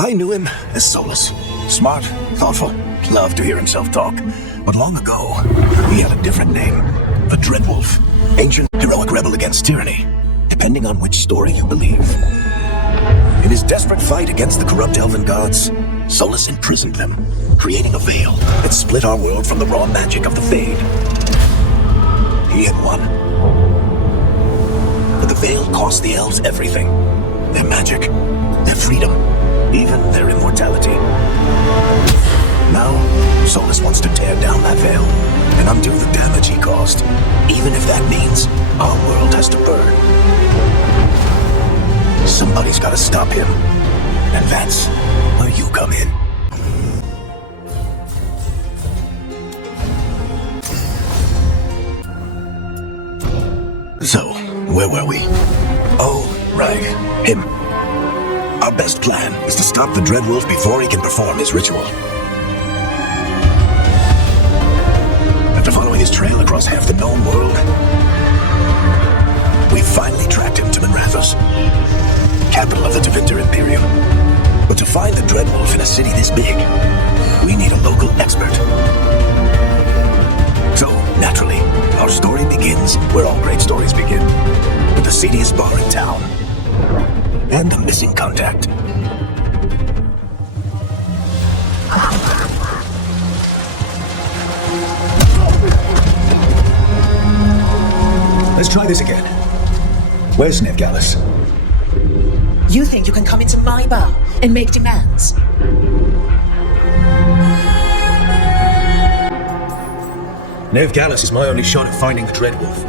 I knew him as Solus. Smart, thoughtful, loved to hear himself talk. But long ago, he had a different name. The Dreadwolf. Ancient, heroic rebel against tyranny, depending on which story you believe. In his desperate fight against the corrupt elven gods, Solus imprisoned them, creating a veil that split our world from the raw magic of the Fade. He had won. But the veil cost the elves everything. Their magic, their freedom, even their immortality. Now, Solus wants to tear down that veil and undo the damage he caused, even if that means our world has to burn. Somebody's got to stop him, and that's where you come in. So, where were we? Oh, right, him. Our best plan is to stop the Dreadwolf before he can perform his ritual. After following his trail across half the known world, we finally tracked him to Minrathos, capital of the Tevinter Imperium. But to find the Dreadwolf in a city this big, we need a local expert. So, naturally, our story begins where all great stories begin, with the seediest bar in town, and a missing contact. Let's try this again. Where's Nevgalis? You think you can come into my bar and make demands? Nevgalis is my only shot at finding the Dreadwolf.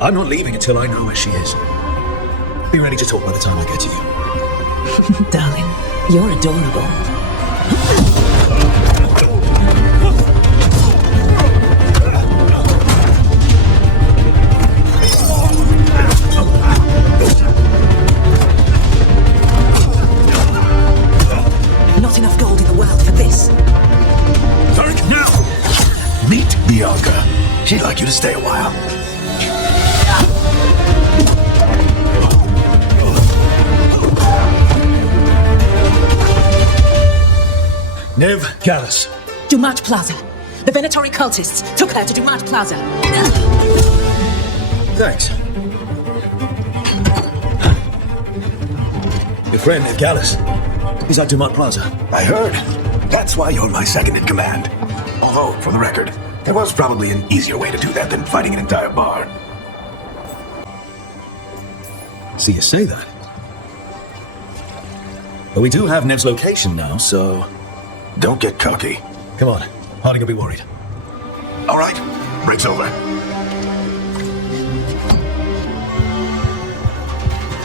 I'm not leaving until I know where she is. Be ready to talk by the time I get to you. Darling, you're adorable. Not enough gold in the world for this. Tark, now! Meet Bianca. She'd like you to stay a while. Nevgalis. Dumat Plaza. The Venatori cultists took her to Dumat Plaza. Thanks. Your friend Nevgalis. He's at Dumat Plaza. I heard. That's why you're my second in command. Although, for the record, there was probably an easier way to do that than fighting an entire bar. See, you say that. But we do have Nev's location now, so don't get cocky. Come on, Harding will be worried. All right, break's over.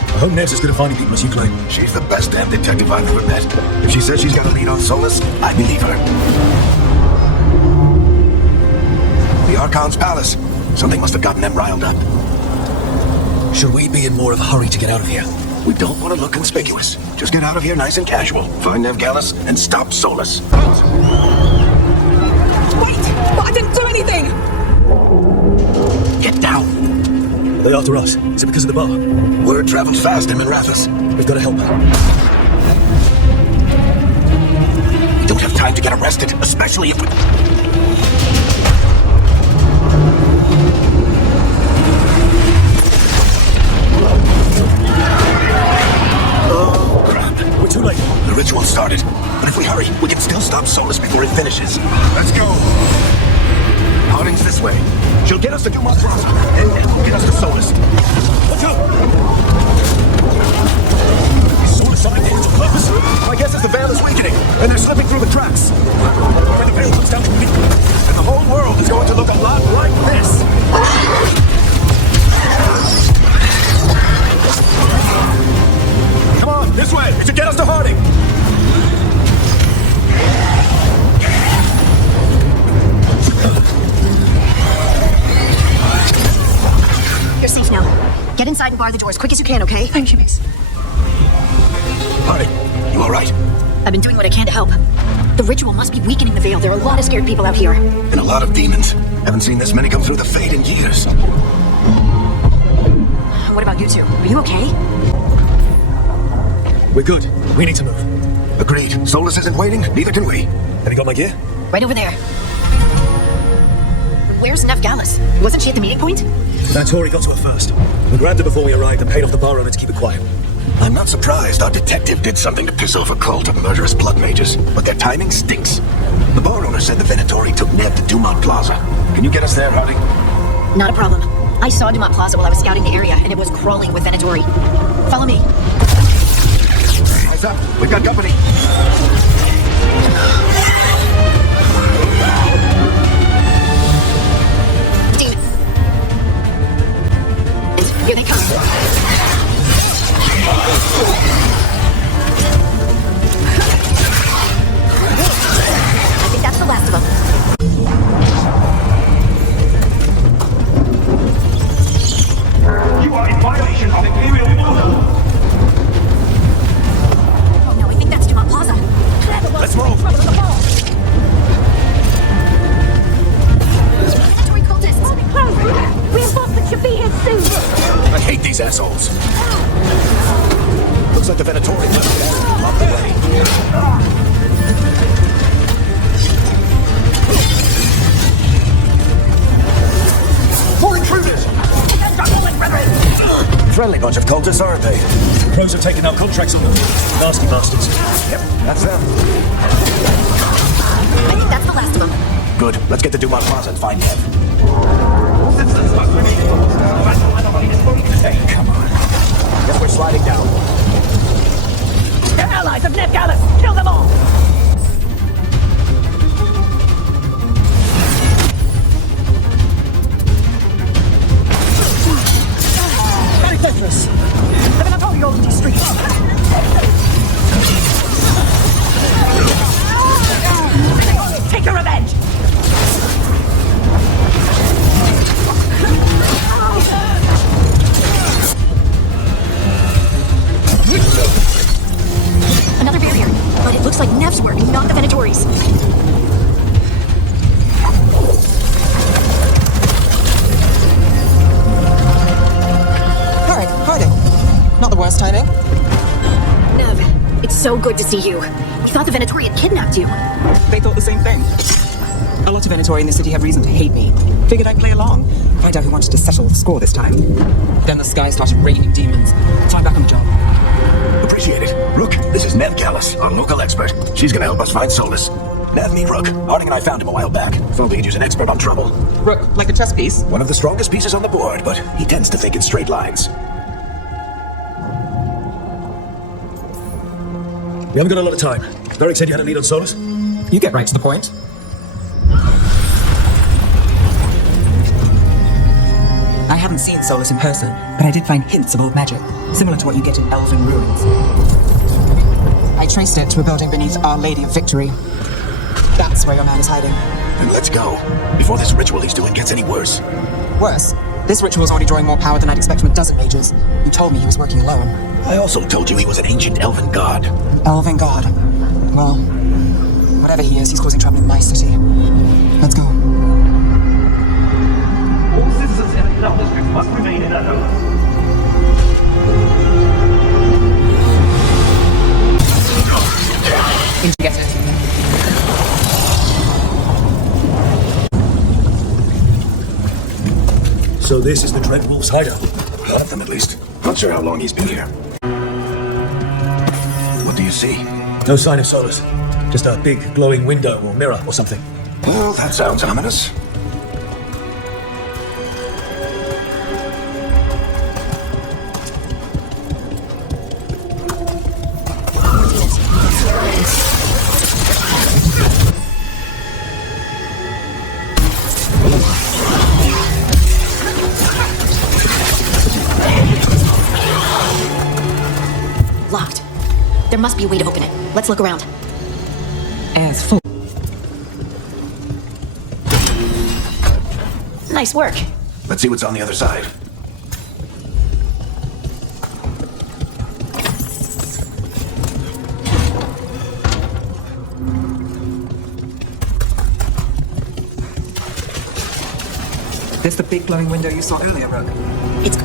I hope Nev's as good at finding people as you claim. She's the best damn detective I've ever met. If she says she's got a lead on Solus, I believe her. The Archon's palace. Something must have gotten them riled up. Should we be in more of a hurry to get out of here? We don't want to look conspicuous. Just get out of here nice and casual. Find Nevgalis and stop Solus. Wait! I didn't do anything! Get down! Are they after us? Is it because of the bar? Word travels fast in Minrathos. We've got to help her. We don't have time to get arrested, especially if we... Oh, crap. We're too late. The ritual started. But if we hurry, we can still stop Solus before it finishes. Let's go! Harding's this way. She'll get us to Dumat Plaza, and then we'll get us to Solus. Let's go! Is Solus something there to purpose? My guess is the veil is weakening, and they're slipping through the cracks. When the veil comes down completely, and the whole world is going to look a lot like this. Come on, this way! It should get us to Harding! You're safe now. Get inside and bar the door as quick as you can, okay? Thank you, miss. Harding, you all right? I've been doing what I can to help. The ritual must be weakening the veil. There are a lot of scared people out here. And a lot of demons. Haven't seen this many come through the Fade in years. What about you two? Are you okay? We're good. We need to move. Agreed. Solus isn't waiting, neither can we. Have you got my gear? Right over there. Where's Nev Gallus? Wasn't she at the meeting point? That Tory got to her first. We grabbed her before we arrived and paid off the bar owner to keep it quiet. I'm not surprised our detective did something to piss off a cult of murderous blood mages, but their timing stinks. The bar owner said the Venatori took Nev to Dumont Plaza. Can you get us there, Howdy? Not a problem. I saw Dumont Plaza while I was scouting the area, and it was crawling with Venatori. Follow me. Eyes up. We've got company. Demons. Here they come. I think that's the last of them. You are in violation of Imperial order. Oh no, I think that's Dumont Plaza. Let's move! Venatori cultists! Reinforcements should be here soon. I hate these assholes. Looks like the Venatori blocked the way. More intruders! Friendly bunch of cultists, aren't they? Crows have taken out contracts on them. Nasty bastards. Yep, that's them. I think that's the last of them. Good. Let's get to Dumont Plaza and find Nev. Citizens must remain in order. Battle anomaly is going to say. Come on. Guess we're sliding down. They're allies of Nev Gallus. Kill them all. Very dangerous. The Venatori on these streets. Take your revenge. Another barrier, but it looks like Nev's work, not the Venatori's. Harding. Not the worst timing. Nev, it's so good to see you. We thought the Venatori had kidnapped you. They thought the same thing. A lot of Venatori in the city have reason to hate me. Figured I'd play along. Find out who wanted to settle the score this time. Then the sky started raining demons. Time back on the job. Appreciate it. Rook, this is Nev Gallus, our local expert. She's gonna help us find Solus. Nev, meet Rook. Harding and I found him a while back. Thought we could use an expert on trouble. Rook, like a chess piece. One of the strongest pieces on the board, but he tends to think in straight lines. We haven't got a lot of time. Varric said you had a lead on Solus? You get right to the point. I haven't seen Solus in person, but I did find hints of old magic, similar to what you get in elven ruins. I traced it to a building beneath Our Lady of Victory. That's where your man is hiding. Then let's go, before this ritual he's doing gets any worse. Worse, this ritual's already drawing more power than I'd expect from a dozen mages. You told me he was working alone. I also told you he was an ancient elven god. Elven god. Well, whatever he is, he's causing trouble in my city. Let's go. All citizens in the Canal District must remain in their homes. Did you get it? So this is the Dreadwolf's hideout. One of them at least. Not sure how long he's been here. What do you see? No sign of Solus. Just a big glowing window or mirror or something. Well, that sounds ominous. Locked. There must be a way to open it. Let's look around. Air's full. Nice work. Let's see what's on the other side. This the big glowing window you saw earlier, Rook? It's...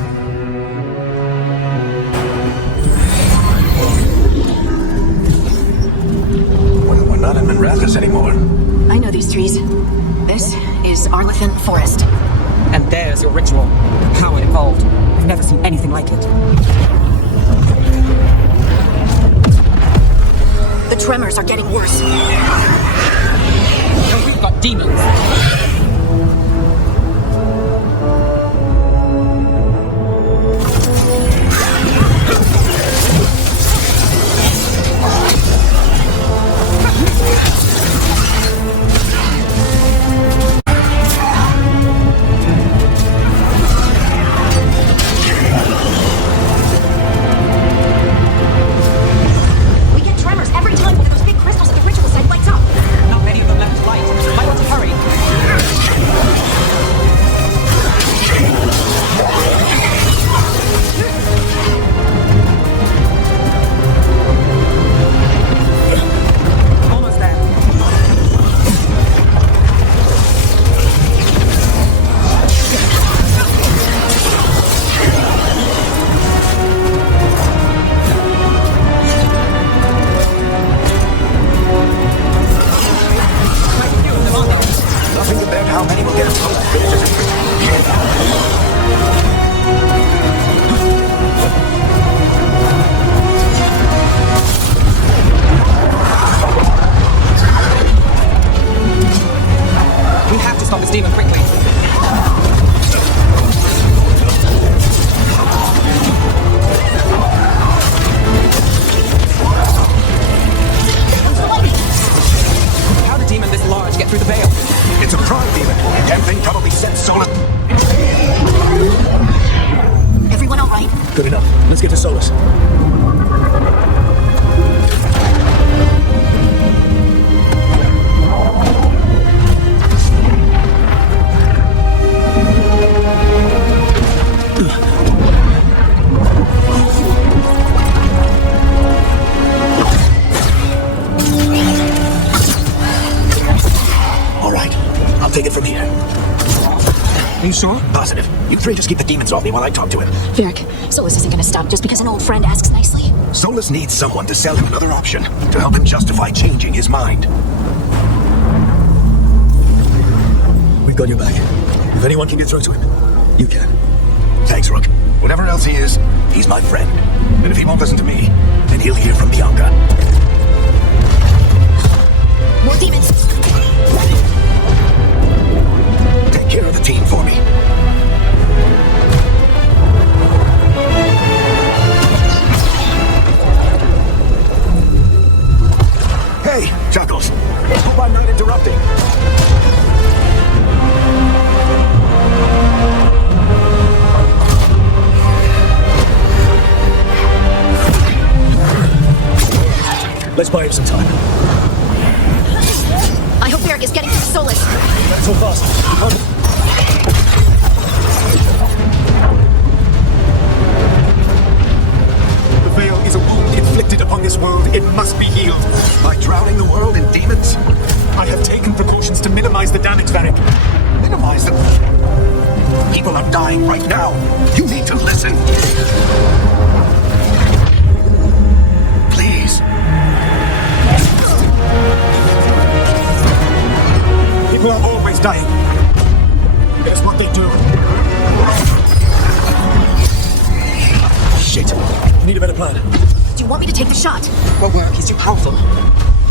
Arlethan Forest. And there's your ritual. The power involved. I've never seen anything like it. The tremors are getting worse. And we've got demons. We get tremors every time one of those big crystals at the ritual site lights up. Not many of them left to light. I want to hurry. Almost there. Nothing compared to how many will get exposed to villages and We have to stop this demon quickly. How did a demon this large get through the veil? it's a prime demon. Damn thing probably sent Solus. Everyone all right? Good enough. Let's get to Solus. All right, I'll take it from here. Are you sure? Positive. You three just keep the demons off me while I talk to him. Varric, Solus isn't gonna stop just because an old friend asks nicely. Solus needs someone to sell him another option, to help him justify changing his mind. We've got your back. If anyone can get through to him, you can. Thanks, Rook. Whatever else he is, he's my friend. And if he won't listen to me, then he'll hear from Bianca. More demons! Take care of the team for me. Hey, Chuckles. Hope I'm not interrupting. Let's buy him some time. I hope Varric is getting to Solus. That's so fast. The veil is a wound inflicted upon this world. It must be healed. By drowning the world in demons? I have taken precautions to minimize the damage, Varric. Minimize them. People are dying right now. You need to listen. Please. People are always dying. It's what they do. Shit. We need a better plan. Do you want me to take the shot? Won't work. He's too powerful.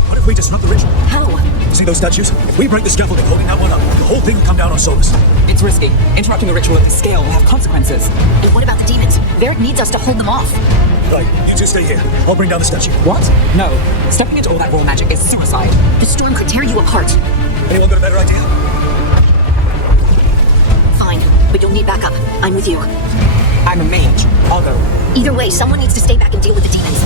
What if we disrupt the ritual? How? You see those statues? If we break the scaffolding holding that one up, the whole thing will come down on Solus. It's risky. Interrupting a ritual of this scale will have consequences. And what about the demons? Varric needs us to hold them off. Right, you two stay here. I'll bring down the statue. What? No. Stepping into all that raw magic is suicide. The storm could tear you apart. Anyone got a better idea? Fine, but you'll need backup. I'm with you. I'm a mage. I'll go. Either way, someone needs to stay back and deal with the demons.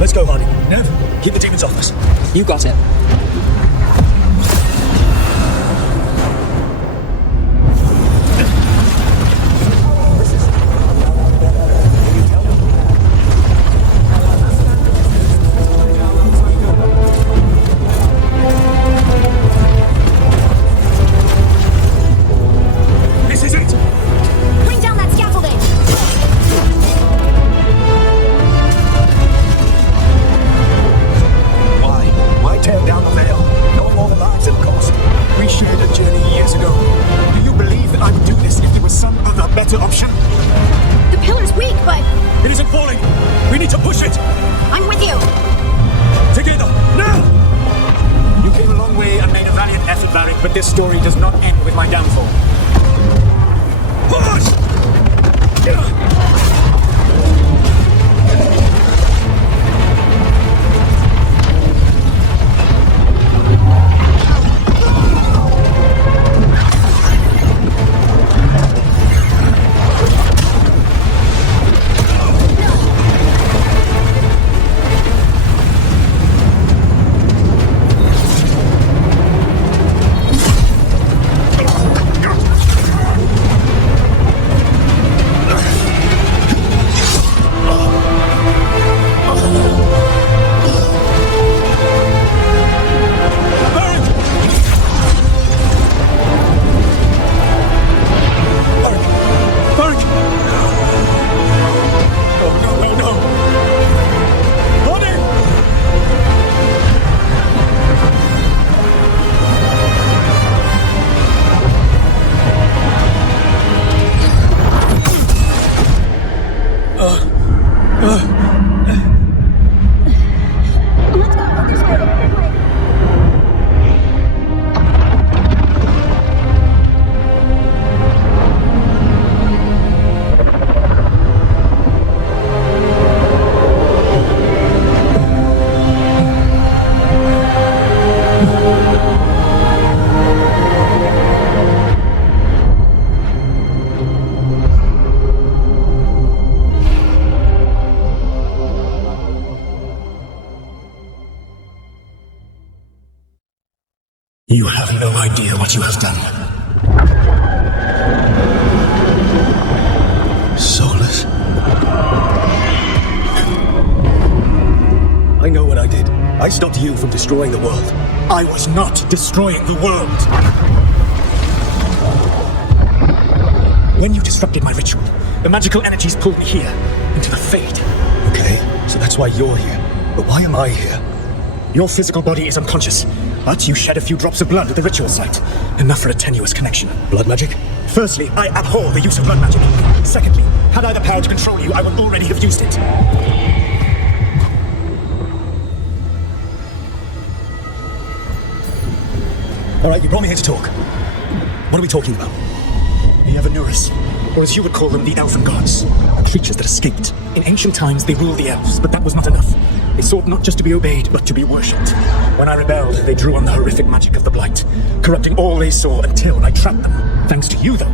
Let's go, Hardy. Nev, keep the demons off us. You got it. story does not end with my downfall. You have no idea what you have done. Solus? I know what I did. I stopped you from destroying the world. I was not destroying the world. When you disrupted my ritual, the magical energies pulled me here, into the Fade. Okay, so that's why you're here. But why am I here? Your physical body is unconscious, but you shed a few drops of blood at the ritual site. Enough for a tenuous connection. Blood magic? Firstly, I abhor the use of blood magic. Secondly, had I the power to control you, I would already have used it. All right, you brought me here to talk. What are we talking about? The Evanuris, or as you would call them, the Elven Gods. Creatures that escaped. In ancient times, they ruled the elves, but that was not enough. They sought not just to be obeyed, but to be worshipped. When I rebelled, they drew on the horrific magic of the Blight, corrupting all they saw until I trapped them. Thanks to you, though,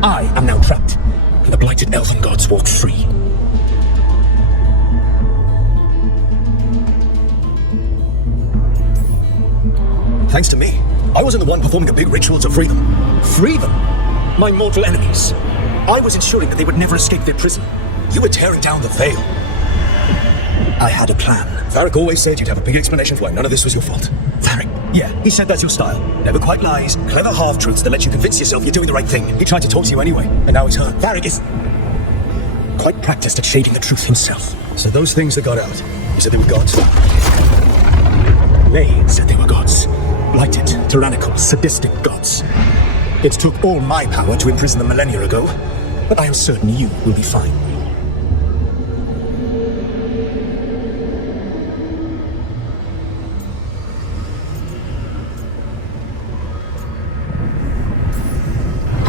I am now trapped, and the blighted Elven Gods walk free. Thanks to me. I wasn't the one performing a big ritual to free them. Free them? My mortal enemies. I was ensuring that they would never escape their prison. You were tearing down the veil. I had a plan. Varric always said you'd have a big explanation for why none of this was your fault. Varric? Yeah, he said that's your style. Never quite lies, clever half-truths that let you convince yourself you're doing the right thing. He tried to talk to you anyway, and now he's hurt. Varric is quite practiced at shading the truth himself. So those things that got out, you said they were gods? They said they were gods. Blighted, tyrannical, sadistic gods. It took all my power to imprison them millennia ago, but I am certain you will be fine.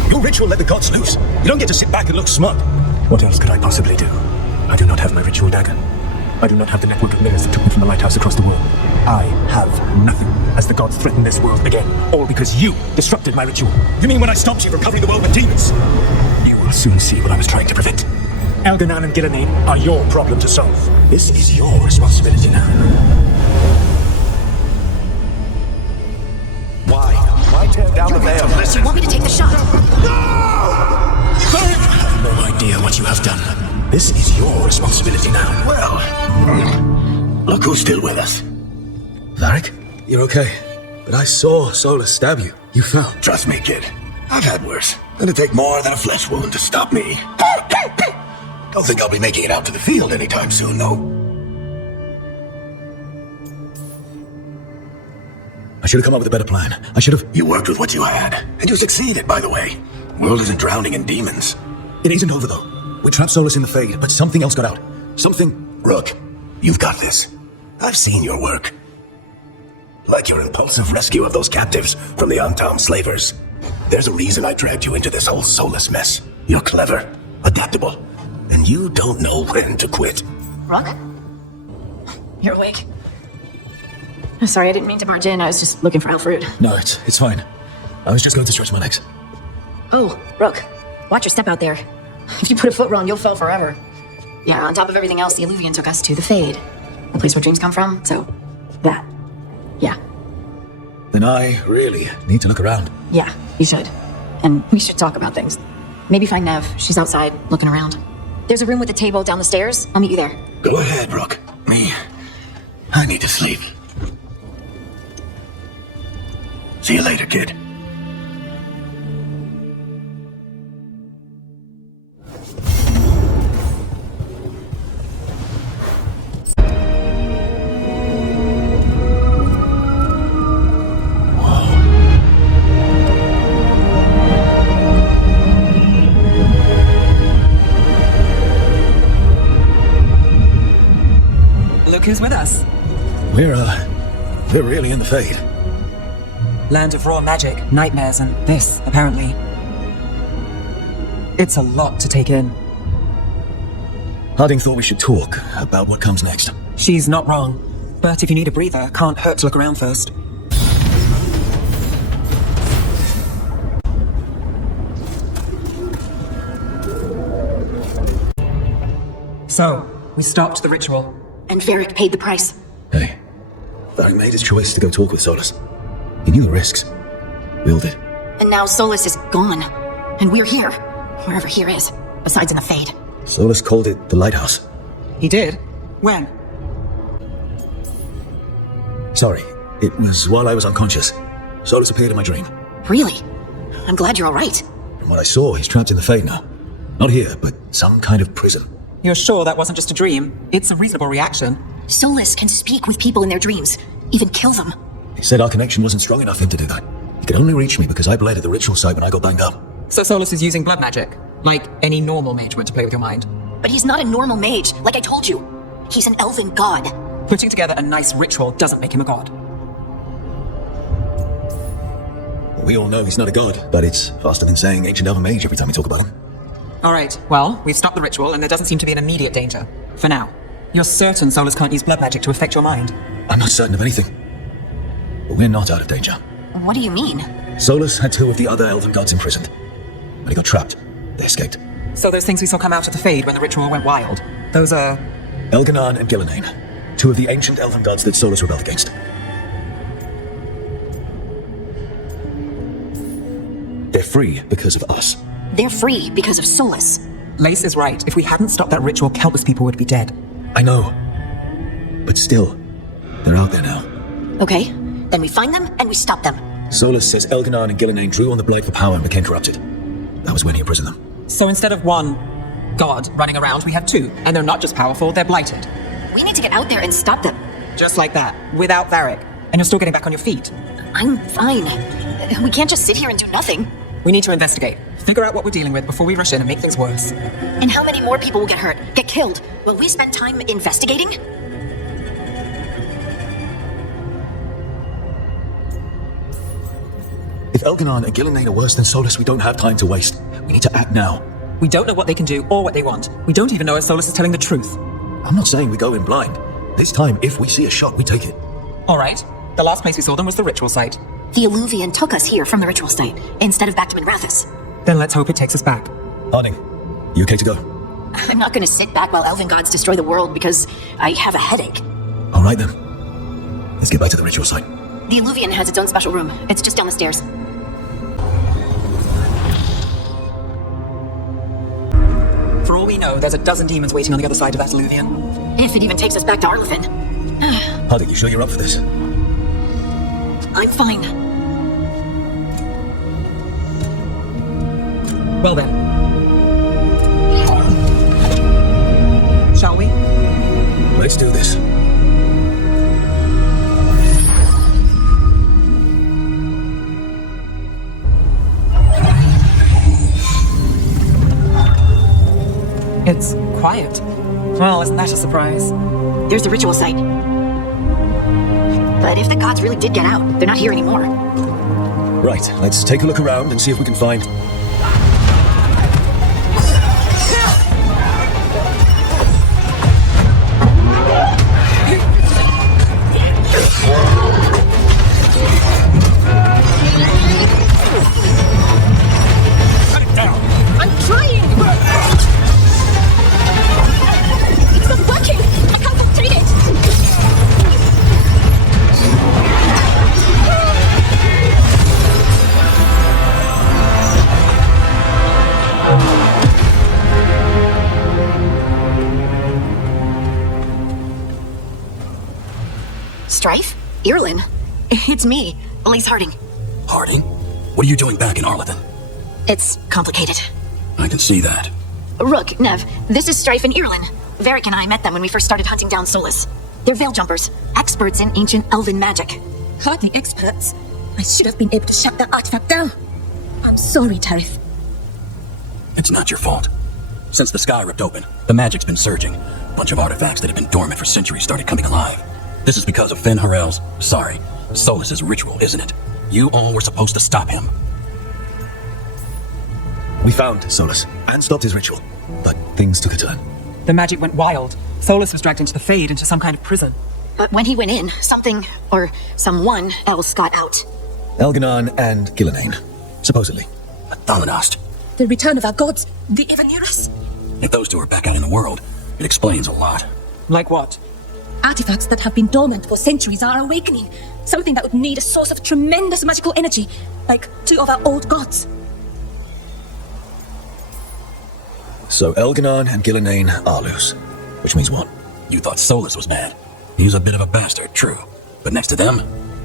Your ritual let the gods loose. You don't get to sit back and look smug. What else could I possibly do? I do not have my ritual dagger. I do not have the network of mirrors that took me from the lighthouse across the world. I have nothing as the gods threaten this world again, all because you disrupted my ritual. You mean when I stopped you from covering the world with demons? You will soon see what I was trying to prevent. Elganan and Gillenane are your problem to solve. This is your responsibility now. Why tear down the veil? Do you want me to take the shot? You have no idea what you have done. This is your responsibility now. Well, look who's still with us. Varric? You're okay. But I saw Solus stab you. You fell. Trust me, kid. I've had worse. It'll take more than a flesh wound to stop me. Don't think I'll be making it out to the field anytime soon, though. I should have come up with a better plan. I should have... You worked with what you had, and you succeeded, by the way. The world isn't drowning in demons. It isn't over, though. We trapped Solus in the Fade, but something else got out. Something... Rook, you've got this. I've seen your work. Like your impulsive rescue of those captives from the Antam slavers. There's a reason I dragged you into this whole soulless mess. You're clever, adaptable, and you don't know when to quit. Rook? You're awake. Sorry, I didn't mean to barge in. I was just looking for Alfred. No, it's fine. I was just going to stretch my legs. Oh, Rook. Watch your step out there. If you put a foot wrong, you'll fall forever. Yeah, on top of everything else, the Illuvian took us to the Fade. The place where dreams come from, so... that. Yeah. Then I really need to look around. Yeah, you should. And we should talk about things. Maybe find Nev. She's outside, looking around. There's a room with a table down the stairs. I'll meet you there. Go ahead, Rook. I need to sleep. See you later, kid. Look who's with us. We're really in the Fade. Land of raw magic, nightmares, and this, apparently. It's a lot to take in. Harding thought we should talk about what comes next. She's not wrong. But if you need a breather, can't hurt to look around first. So, we stopped the ritual. And Varric paid the price. Hey, Varric made his choice to go talk with Solus. He knew the risks. We all did. And now Solus is gone. And we're here. Wherever here is. Besides in the Fade. Solus called it the Lighthouse. He did? When? Sorry, it was while I was unconscious. Solus appeared in my dream. Really? I'm glad you're alright. From what I saw, he's trapped in the Fade now. Not here, but some kind of prison. You're sure that wasn't just a dream? It's a reasonable reaction. Solus can speak with people in their dreams. Even kill them. He said our connection wasn't strong enough for him to do that. He could only reach me because I bled at the ritual site when I got banged up. So Solus is using blood magic, like any normal mage would to play with your mind. But he's not a normal mage, like I told you. He's an elven god. Putting together a nice ritual doesn't make him a god. We all know he's not a god, but it's faster than saying ancient elven mage every time we talk about him. Alright, well, we've stopped the ritual and there doesn't seem to be an immediate danger. For now. You're certain Solus can't use blood magic to affect your mind? I'm not certain of anything. But we're not out of danger. What do you mean? Solus had two of the other elven gods imprisoned. But he got trapped. They escaped. So those things we saw come out of the Fade when the ritual went wild, those are... Elganan and Gillenane, two of the ancient elven gods that Solus rebelled against. They're free because of us. They're free because of Solus. Lace is right. If we hadn't stopped that ritual, countless people would be dead. I know. But still, they're out there now. Okay, then we find them and we stop them. Solus says Elganan and Gillenane drew on the Blight for power and became corrupted. That was when he imprisoned them. So instead of one god running around, we have two. And they're not just powerful, they're blighted. We need to get out there and stop them. Just like that, without Varric. And you're still getting back on your feet. I'm fine. We can't just sit here and do nothing. We need to investigate. Figure out what we're dealing with before we rush in and make things worse. And how many more people will get hurt, get killed? Will we spend time investigating? If Elganan and Gillenane are worse than Solus, we don't have time to waste. We need to act now. We don't know what they can do or what they want. We don't even know if Solus is telling the truth. I'm not saying we go in blind. This time, if we see a shot, we take it. Alright. The last place we saw them was the ritual site. The Illuvian took us here from the ritual site, instead of back to Minrathous. Then let's hope it takes us back. Harding, you okay to go? I'm not gonna sit back while elven gods destroy the world because I have a headache. All right then. Let's get back to the ritual site. The Illuvian has its own special room. It's just down the stairs. For all we know, there's a dozen demons waiting on the other side of that Illuvian. If it even takes us back to Arlefin. Harding, you sure you're up for this? I'm fine. Well then. Shall we? Let's do this. It's quiet. Well, isn't that a surprise? There's the ritual site. But if the gods really did get out, they're not here anymore. Right, let's take a look around and see if we can find... Cut it down! I'm trying! It's not working! I can't contain it! Strife? Irlin? It's me, Elise Harding. Harding? What are you doing back in Arlington? It's complicated. I can see that. Rook, Nev, this is Strife and Irlin. Varric and I met them when we first started hunting down Solus. They're veil jumpers, experts in ancient elven magic. Hardly experts. I should have been able to shut that artifact down. I'm sorry, Tarith. It's not your fault. Since the sky ripped open, the magic's been surging. A bunch of artifacts that have been dormant for centuries started coming alive. This is because of Fen Harel's, Solus's ritual, isn't it? You all were supposed to stop him. We found Solus and stopped his ritual, but things took a turn. The magic went wild. Solus was dragged into the Fade, into some kind of prison. But when he went in, something, or someone else got out. Elganon and Gillenane, supposedly. But Thananost. The return of our gods, the Evanurus. If those two are back out in the world, it explains a lot. Like what? Artifacts that have been dormant for centuries are awakening. Something that would need a source of tremendous magical energy, like two of our old gods. So Elganon and Gillenane are loose. Which means what? You thought Solus was mad. He's a bit of a bastard, true. But next to them,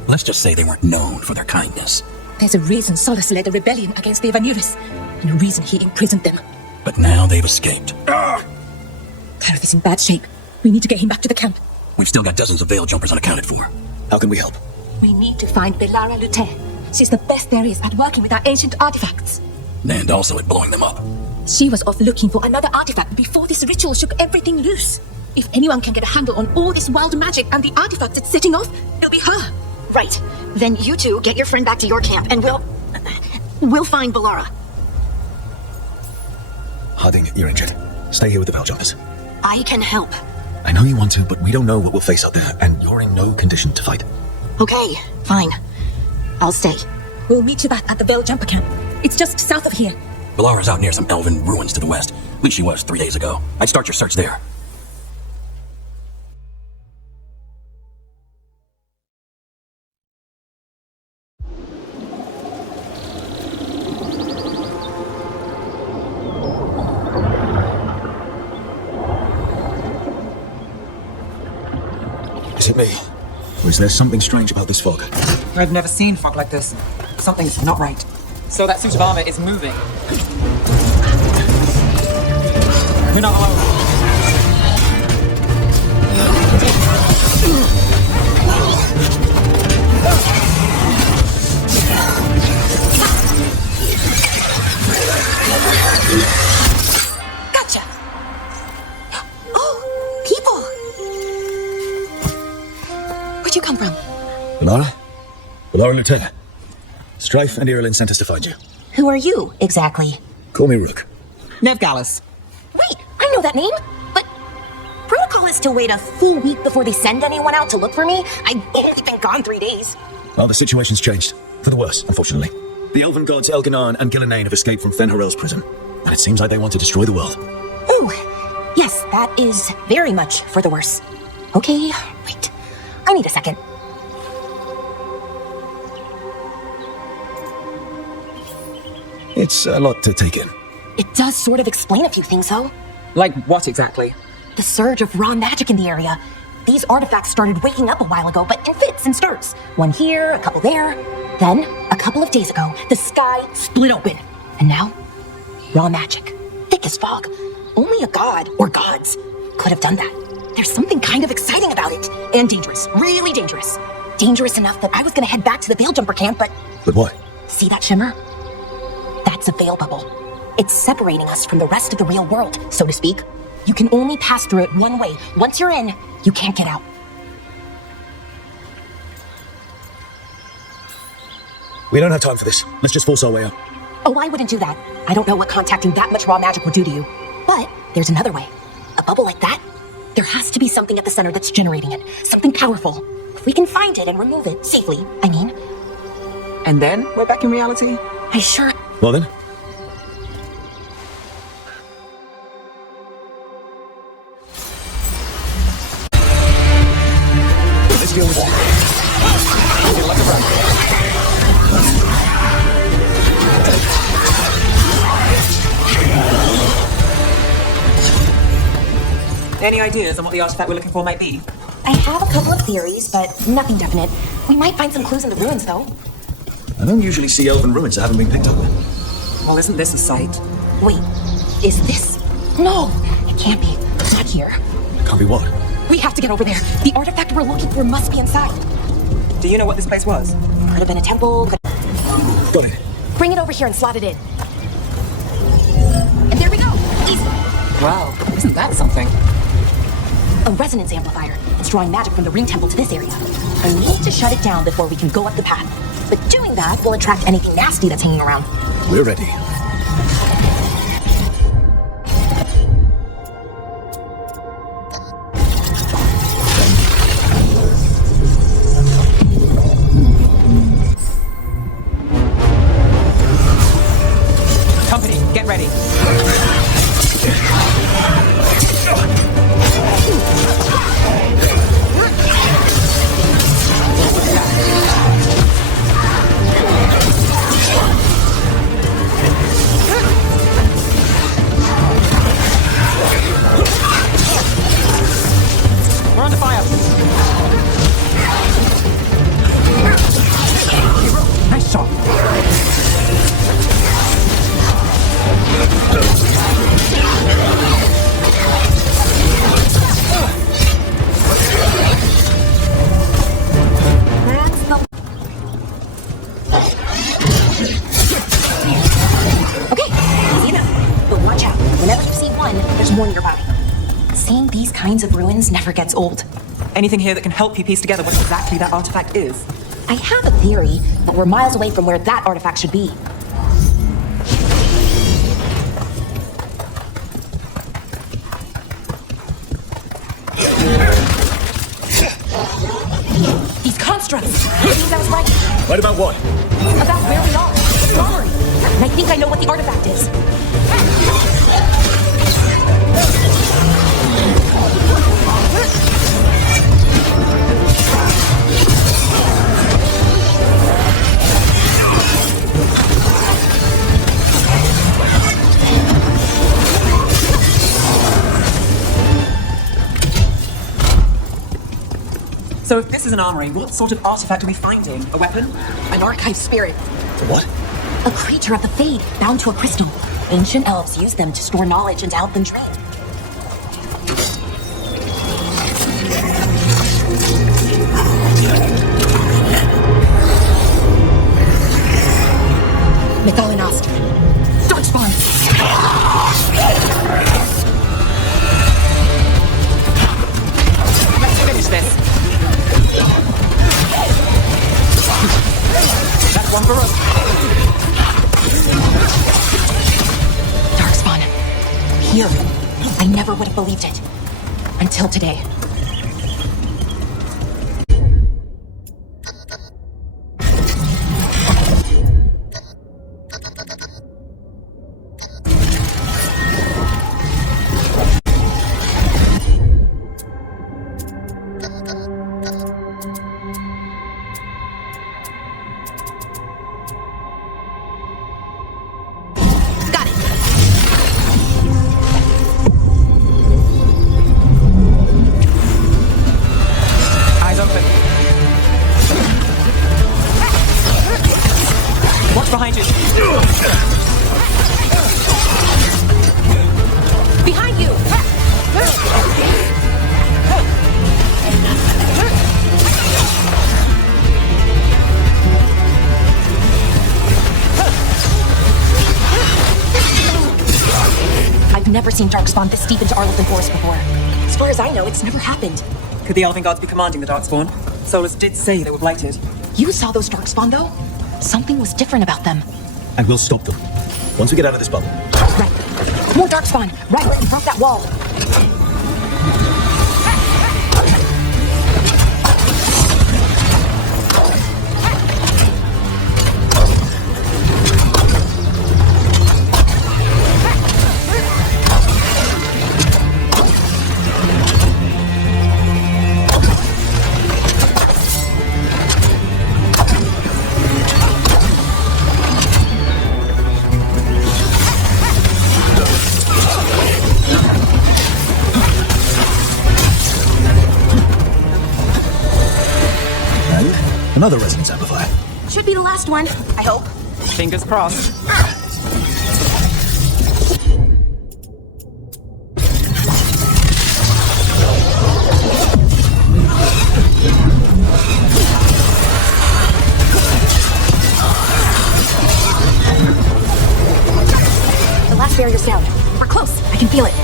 let's just say they weren't known for their kindness. There's a reason Solus led a rebellion against the Evanurus, and a reason he imprisoned them. But now they've escaped. Tarith is in bad shape. We need to get him back to the camp. We've still got dozens of veil jumpers unaccounted for. How can we help? We need to find Belara Lute. She's the best there is at working with our ancient artifacts. And also at blowing them up. She was off looking for another artifact before this ritual shook everything loose. If anyone can get a handle on all this wild magic and the artifacts it's setting off, it'll be her. Right. Then you two get your friend back to your camp, and we'll find Belara. Harding, you're injured. Stay here with the veil jumpers. I can help. I know you want to, but we don't know what we'll face out there, and you're in no condition to fight. Okay, fine. I'll stay. We'll meet you back at the Veil Jumper camp. It's just south of here. Belara's out near some elven ruins to the west. At least she was 3 days ago. I'd start your search there. Is it me? Or is there something strange about this fog? I've never seen fog like this. Something's not right. So that suit of armor is moving. We're not alone. Gotcha. Oh, people. Where'd you come from? Belara? Belara Lute. Strife and Irlin sent us to find you. Who are you, exactly? Call me Rook. Nev Gallus. Wait, I know that name, but protocol is to wait a full week before they send anyone out to look for me. I've only been gone 3 days. Well, the situation's changed. For the worse, unfortunately. The elven gods Elganon and Gillenane have escaped from Fen Harel's prison, and it seems like they want to destroy the world. Ooh, yes, that is very much for the worse. Okay, wait. I need a second. It's a lot to take in. It does sort of explain a few things, though. Like what exactly? The surge of raw magic in the area. These artifacts started waking up a while ago, but in fits and starts. One here, a couple there. Then, a couple of days ago, the sky split open. And now, raw magic. Thick as fog. Only a god, or gods, could have done that. There's something kind of exciting about it. And dangerous. Really dangerous. Dangerous enough that I was gonna head back to the Veil Jumper camp, but... But what? See that shimmer? That's a veil bubble. It's separating us from the rest of the real world, so to speak. You can only pass through it one way. Once you're in, you can't get out. We don't have time for this. Let's just force our way up. Oh, I wouldn't do that. I don't know what contacting that much raw magic would do to you. But there's another way. A bubble like that? There has to be something at the center that's generating it. Something powerful. If we can find it and remove it safely, I mean. And then we're back in reality? I sure... Well then. Let's deal with it. Any ideas on what the artifact we're looking for might be? I have a couple of theories, but nothing definite. We might find some clues in the ruins, though. I don't usually see elven ruins that haven't been picked up. Well, isn't this a sight? Wait, is this? No, it can't be. Not here. Can't be what? We have to get over there. The artifact we're looking for must be inside. Do you know what this place was? Could have been a temple. Got it. Bring it over here and slot it in. And there we go. Easy. Wow, isn't that something? A resonance amplifier. It's drawing magic from the ring temple to this area. I need to shut it down before we can go up the path. But doing that will attract anything nasty that's hanging around. We're ready. Company, get ready. We're under fire. Nice shot. Okay, easy enough. But watch out. Whenever you see one, there's more nearby. Seeing these kinds of ruins never gets old. Anything here that can help you piece together what exactly that artifact is? I have a theory that we're miles away from where that artifact should be. These constructs! It means I was right. Right about what? About where we are. The armory. And I think I know what the artifact is. So if this is an armory, what sort of artifact are we finding? A weapon? An archive spirit. What? A creature of the Fade, bound to a crystal. Ancient elves use them to store knowledge and to help them train. Mythalinost. Darkspawn. Let's finish this. That's one for us. Darkspawn. Here. I never would have believed it. Until today. Got it. Eyes open. Watch behind you. Behind you! I've never seen Darkspawn this deep into Arlington Forest before. As far as I know, it's never happened. Could the Elven Guards be commanding the Darkspawn? Solus did say they were blighted. You saw those Darkspawn, though? Something was different about them. And we'll stop them. Once we get out of this bubble. Right. More darkspawn. Right where you broke that wall. Another resonance amplifier. Should be the last one, I hope. Fingers crossed. The last barrier's down. We're close. I can feel it.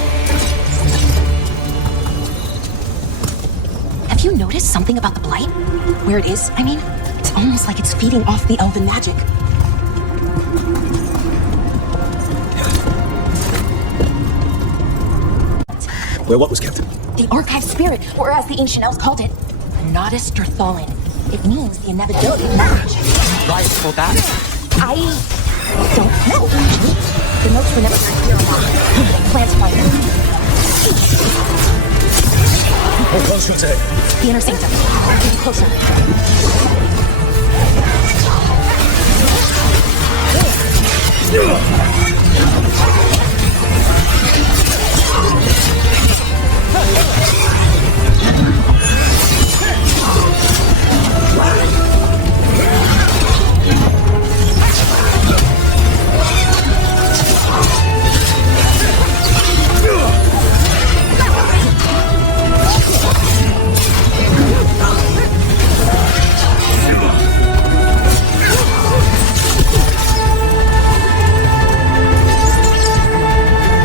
Have you noticed something about the blight? Where it is, I mean? It's almost like it's feeding off the elven magic. Where what was kept? The archive spirit, or as the ancient elves called it, the Nodus Durthalin. It means the inevitability of marriage. Right for that. I don't know, actually. The notes were never very clear on that. They plan to find them. Oh, close to ahead. The inner sanctum. Getting closer.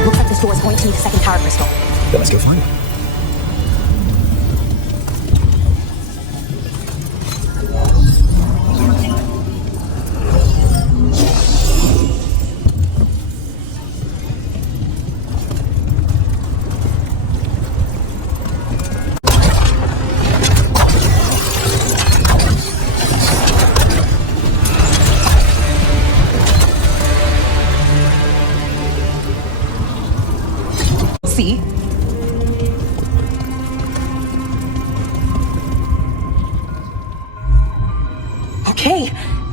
Looks like this door is going to need a second power crystal. Then let's go find it. See? Okay,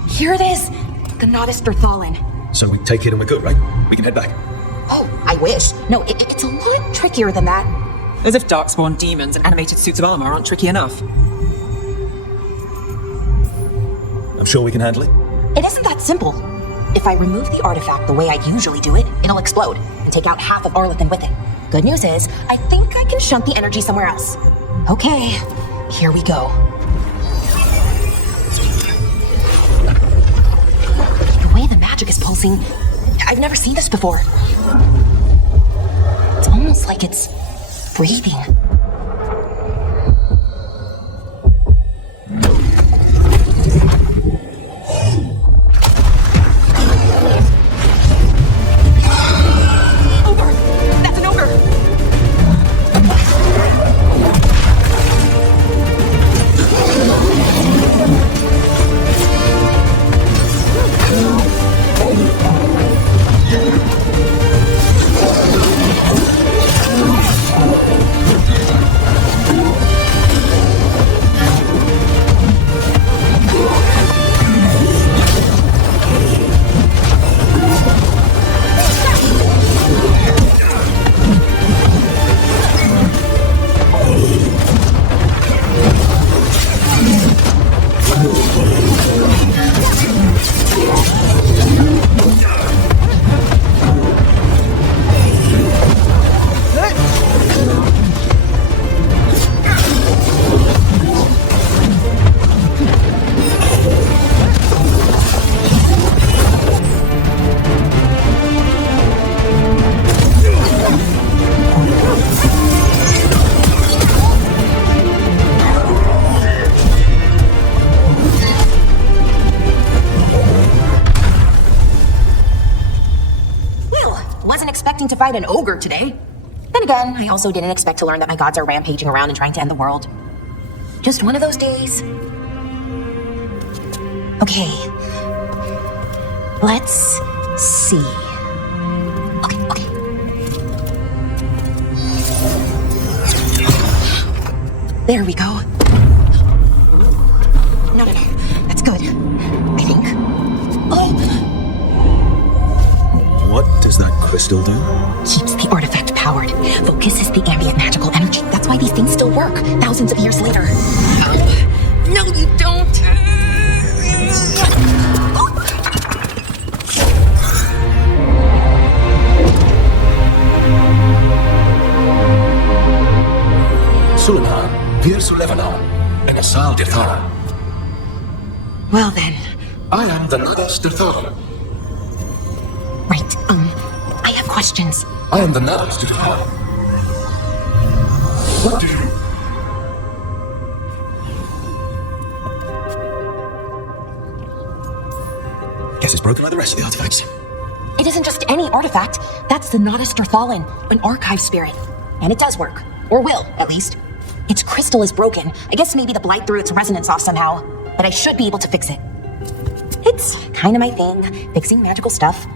here it is. The Nodus Durthalin. So we take it and we're good, right? We can head back. Oh, I wish. No, it's a lot trickier than that. As if darkspawn demons and animated suits of armor aren't tricky enough. I'm sure we can handle it. It isn't that simple. If I remove the artifact the way I usually do it, it'll explode and take out half of Arlethan with it. Good news is, I think I can shunt the energy somewhere else. Okay, here we go. The way the magic is pulsing, I've never seen this before. It's almost like it's breathing. Wasn't expecting to fight an ogre today. Then again, I also didn't expect to learn that my gods are rampaging around and trying to end the world. Just one of those days. Okay. Let's see. Okay. There we go. No. That's good. I think. Oh. What does that crystal do? Keeps the artifact powered. Focuses the ambient magical energy. That's why these things still work, thousands of years later. No, you don't. Suleiman, Vir Sulevanon, and Asal Dithara. Well then. I am the Nadas Dithara. Right, I have questions. I am the Nadas Dithara. What do you... Guess it's broken like the rest of the artifacts. It isn't just any artifact. That's the Nadas Darthalin, an archive spirit. And it does work. Or will, at least. Its crystal is broken. I guess maybe the blight threw its resonance off somehow. But I should be able to fix it. It's kind of my thing, fixing magical stuff.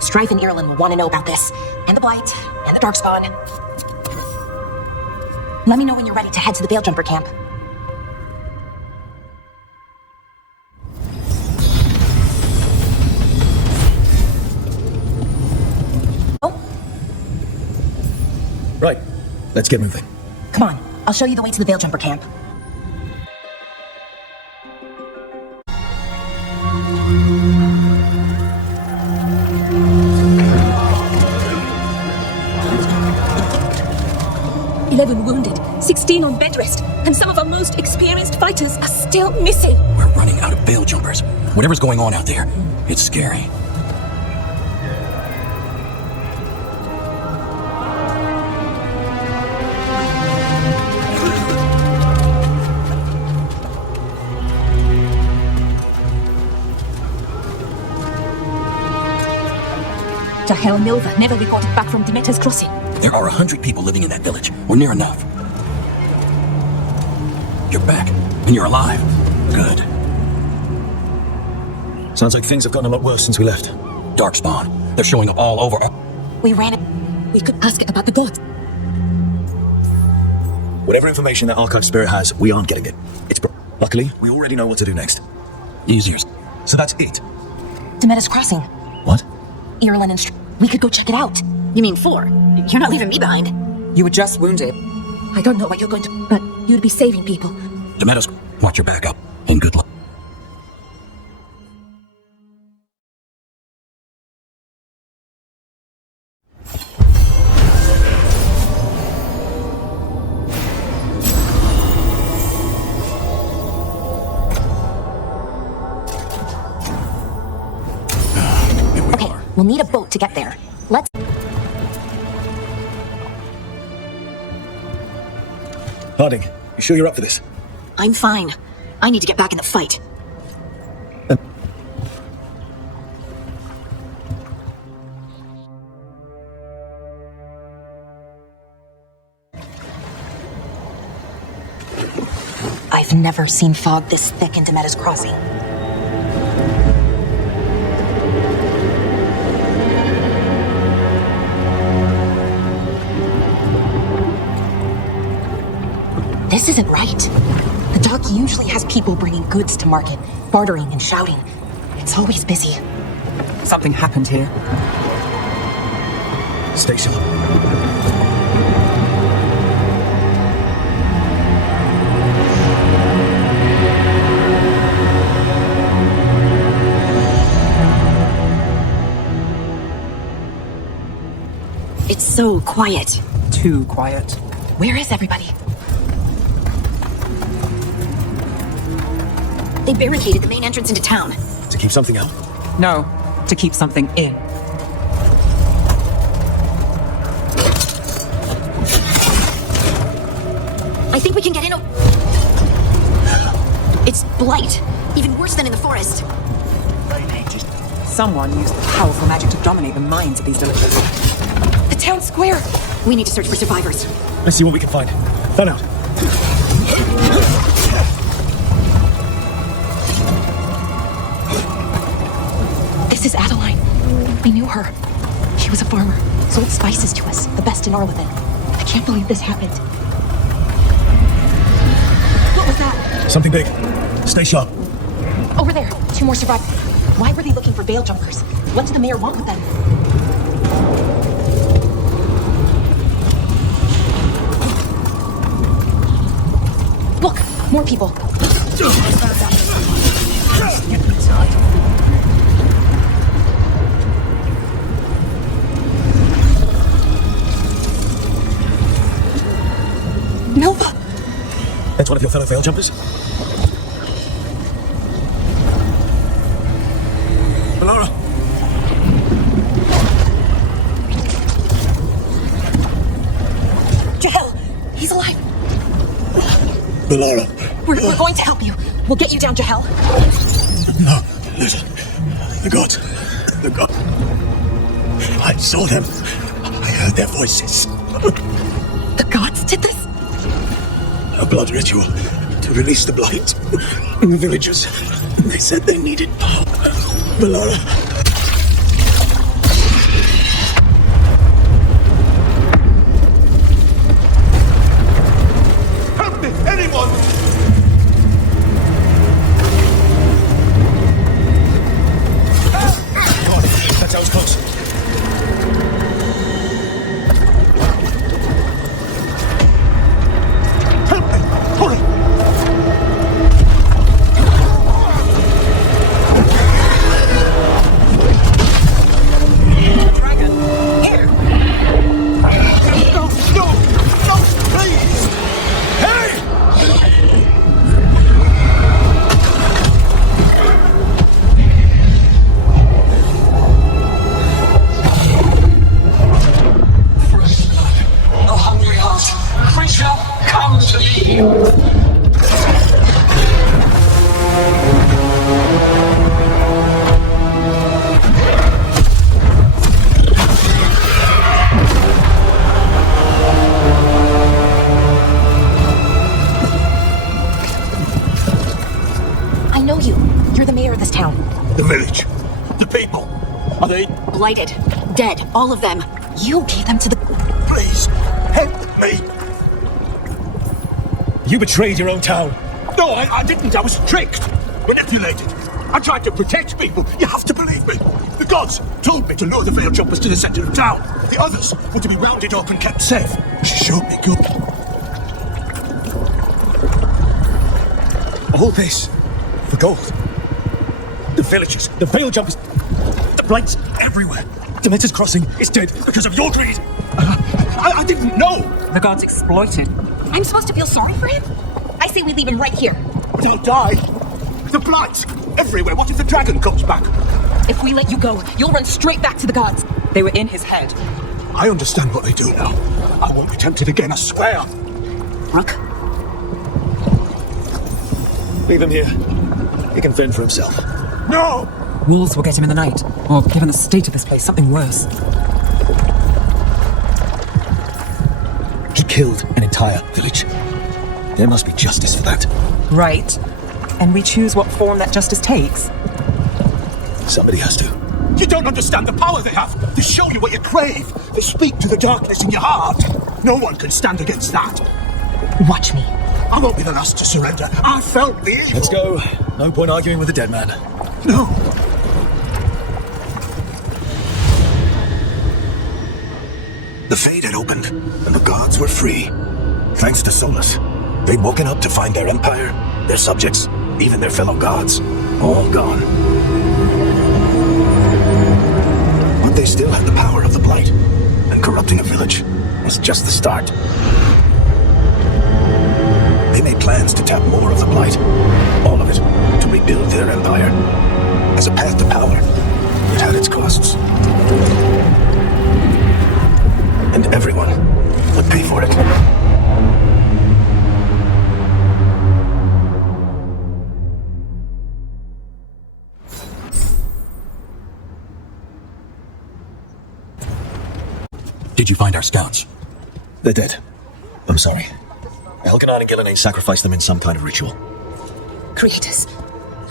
Strife and Ireland will want to know about this. And the blight, and the darkspawn. Let me know when you're ready to head to the Veil Jumper camp. Right, let's get moving. Come on, I'll show you the way to the Veil Jumper camp. Wounded, 16 on bed rest, and some of our most experienced fighters are still missing. We're running out of Veil Jumpers. Whatever's going on out there, it's scary. Jahel Milva never recorded back from Demeter's crossing. There are 100 people living in that village, or near enough. You're back, and you're alive. Good. Sounds like things have gotten a lot worse since we left. Darkspawn. They're showing up all over. We ran it. We could ask about the gods. Whatever information that archive spirit has, we aren't getting it. Luckily, we already know what to do next. Easier. So that's it. Demeter's crossing. What? Ireland and we could go check it out. You mean 4? You're not leaving me behind. You were just wounded. I don't know what you're going to, but you'd be saving people. Demeter's. Watch your back up, and good luck. Okay, we'll need a boat to get there. Let's... Harding, you sure you're up for this? I'm fine. I need to get back in the fight. I've never seen fog this thick in Demeter's crossing. This isn't right. The dock usually has people bringing goods to market, bartering and shouting. It's always busy. Something happened here. Stay still. It's so quiet. Too quiet. Where is everybody? They barricaded the main entrance into town. To keep something out? No, to keep something in. I think we can get in. It's blight. Even worse than in the forest. Someone used powerful magic to dominate the minds of these villagers. The town square! We need to search for survivors. Let's see what we can find. Fan out. This is Adeline. I knew her. She was a farmer. Sold spices to us, the best in Arlithin. I can't believe this happened. What was that? Something big. Stay sharp. Over there. 2 more survivors. Why were they looking for veil jumpers? What did the mayor want with them? Look! More people. Nova! That's one of your fellow veil jumpers? Laura! Jahel! He's alive! Laura! We're going to help you. We'll get you down, Jahel. No, listen. The gods. The gods. I saw them. I heard their voices. The gods did this? A blood ritual to release the blight in the villagers. They said they needed power. Laura. Help me! Anyone! That sounds close. Help me! Hurry! Dragon! Here! No! No! No! Please! Hey! O hungry heart, creature, come to me! I know you. You're the mayor of this town. The village. The people. Are they? Blighted. Dead. All of them. You gave them to the... Please, help me. You betrayed your own town. No, I didn't. I was tricked. Manipulated. I tried to protect people. You have to believe me. The gods told me to lure the veil jumpers to the center of town. The others were to be rounded up and kept safe. She showed me good. All this for gold. The villagers, the veil jumpers, the blights everywhere. Dementor's Crossing is dead because of your greed. I didn't know. The gods exploited. I'm supposed to feel sorry for him? I say we leave him right here. But I'll die. The blight everywhere. What if the dragon comes back? If we let you go, you'll run straight back to the gods. They were in his head. I understand what they do now. I won't be tempted again, I swear. Rook? Leave him here. He can fend for himself. No! Wolves will get him in the night. Or, given the state of this place, something worse. He killed an entire village. There must be justice for that. Right. And we choose what form that justice takes. Somebody has to. You don't understand the power they have. They show you what you crave. They speak to the darkness in your heart. No one can stand against that. Watch me. I won't be the last to surrender. I felt the evil. Let's go. No point arguing with a dead man. No. The Fade had opened, and the gods were free. Thanks to Solus, they'd woken up to find their empire, their subjects, even their fellow gods, all gone. But they still had the power of the Blight, and corrupting a village was just the start. They made plans to tap more of the Blight, all of it, to rebuild their empire. As a path to power, it had its costs. And everyone would pay for it. Did you find our scouts? They're dead. I'm sorry. Veilguard and Gillen sacrificed them in some kind of ritual. Creators.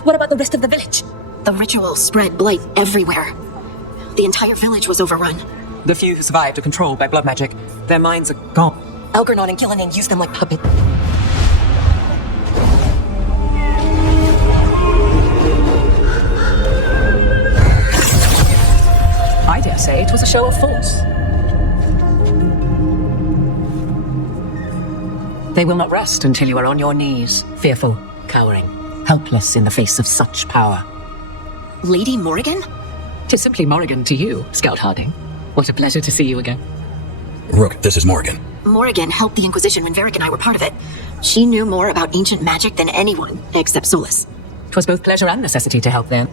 What about the rest of the village? The ritual spread blight everywhere. The entire village was overrun. The few who survived are controlled by blood magic. Their minds are gone. Algernon and Gillen used them like puppets. I dare say it was a show of force. They will not rest until you are on your knees, fearful, cowering, helpless in the face of such power. Lady Morrigan? 'Tis simply Morrigan to you, Scout Harding. What a pleasure to see you again. Rook, this is Morgan. Morrigan helped the Inquisition when Varric and I were part of it. She knew more about ancient magic than anyone, except Solus. 'Twas both pleasure and necessity to help them.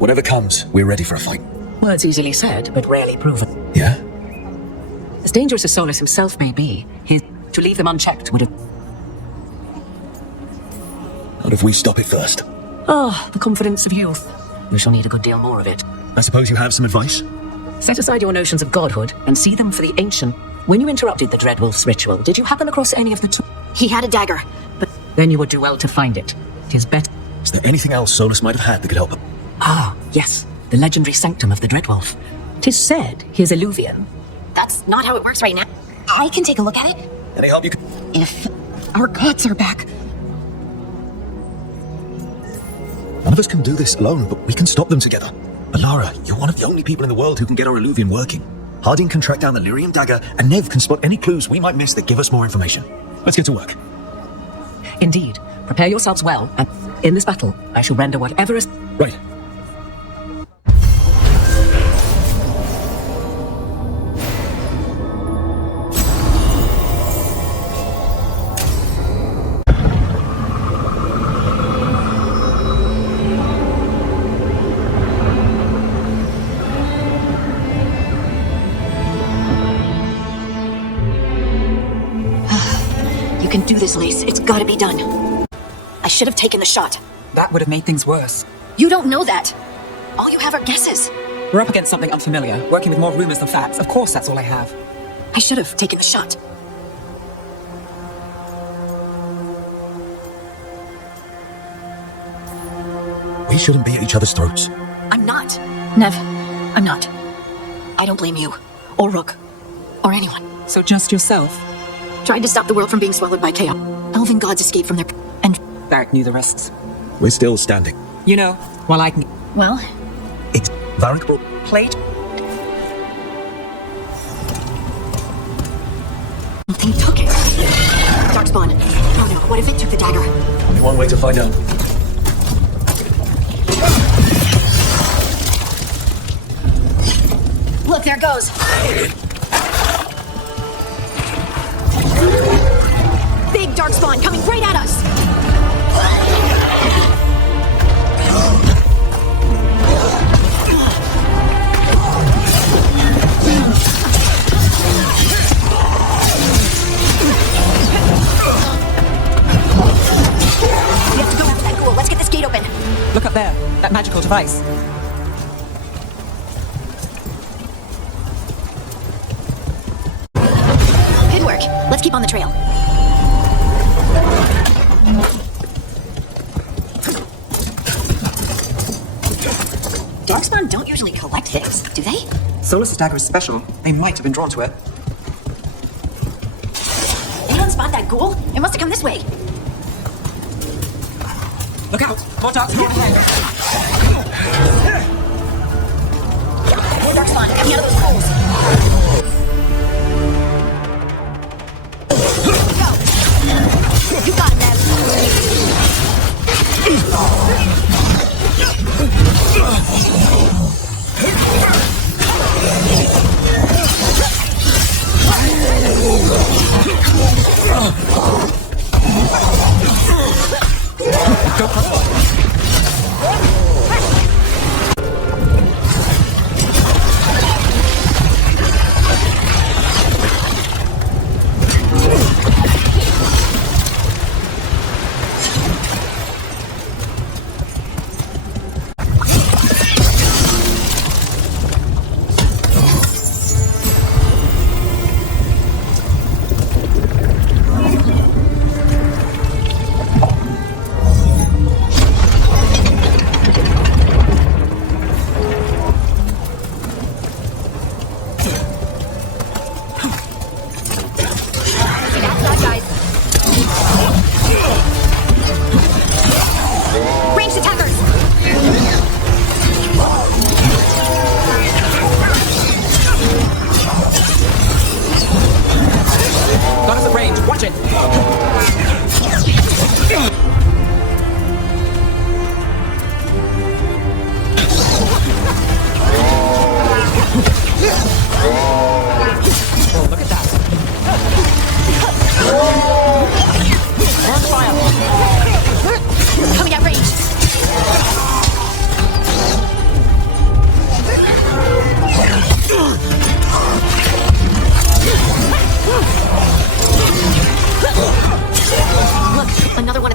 Whatever comes, we're ready for a fight. Words easily said, but rarely proven. Yeah? As dangerous as Solus himself may be, to leave them unchecked would have... What if we stop it first? Ah, the confidence of youth. We shall need a good deal more of it. I suppose you have some advice? Set aside your notions of godhood and see them for the ancient. When you interrupted the Dreadwolf's ritual, did you happen across any of the two? He had a dagger, but Then you would do well to find it. It is better. Is there anything else Solus might have had that could help him? Ah, yes, the legendary sanctum of the Dreadwolf. 'Tis said his Illuvian. that's not how it works right now. I can take a look at it. Any help you can... If our gods are back. None of us can do this alone, but we can stop them together. Alara, you're one of the only people in the world who can get our Illuvian working. Harding can track down the Lyrium dagger, and Nev can spot any clues we might miss that give us more information. Let's get to work. Indeed, prepare yourselves well, and in this battle, I shall render whatever is... Right. You can do this, Lace. It's gotta be done. I should have taken the shot. That would have made things worse. You don't know that. All you have are guesses. We're up against something unfamiliar, working with more rumors than facts. Of course, that's all I have. I should have taken the shot. We shouldn't be at each other's throats. I'm not. Nev, I'm not. I don't blame you. Or Rook. Or anyone. So just yourself? Tried to stop the world from being swallowed by chaos. Elven gods escaped from their... And... Varric knew the risks. We're still standing. You know, while I can... Well, It's... Varric brought... Plate? he took it. Darkspawn. Oh no, what if it took the dagger? Only one way to find out. Look, there it goes. Big Darkspawn coming right at us. We have to go after that ghoul. Let's get this gate open. Look up there, that magical device. Good work. Let's keep on the trail. Darkspawn don't usually collect things, do they? Solus' dagger is special. They might have been drawn to it. Anyone spot that ghoul? It must have come this way. Look out! More Darkspawn ahead! More Darkspawn coming out of those holes. Go! You got him, Go crossbow!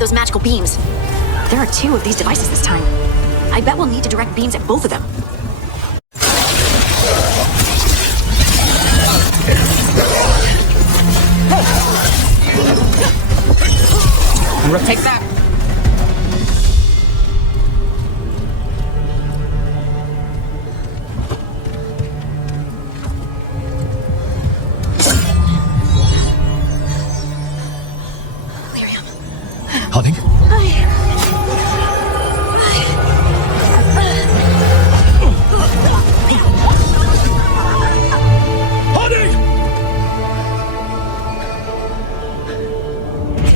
those magical beams. There are 2 of these devices this time. I bet we'll need to direct beams at both of them. Rook, take that. Hunting?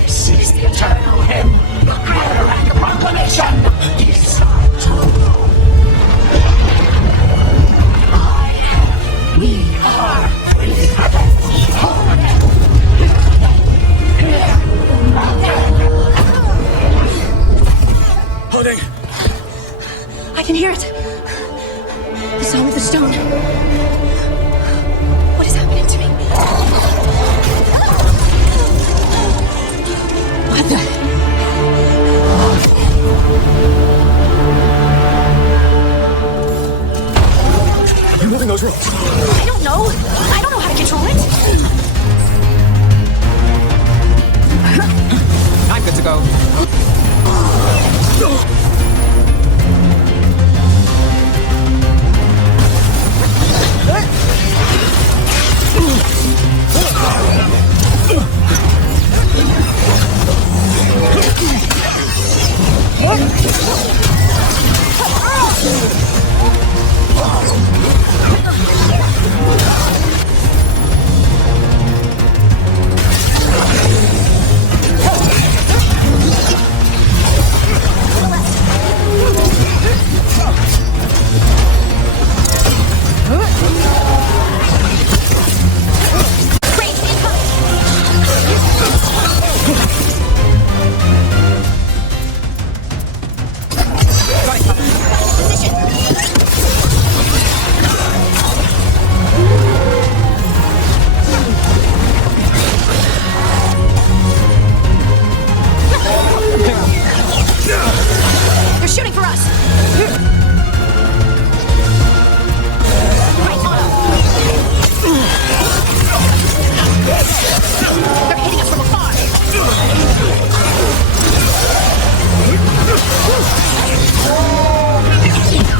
Seize the eternal hymn, the greater and the proclamation. We are Hunting! I can hear it. The song of the stone. What is happening to me? What the? You're moving those ropes. I don't know. I don't know how to control it. I'm good to go. They're shooting for us. Right on them. They're hitting us from afar.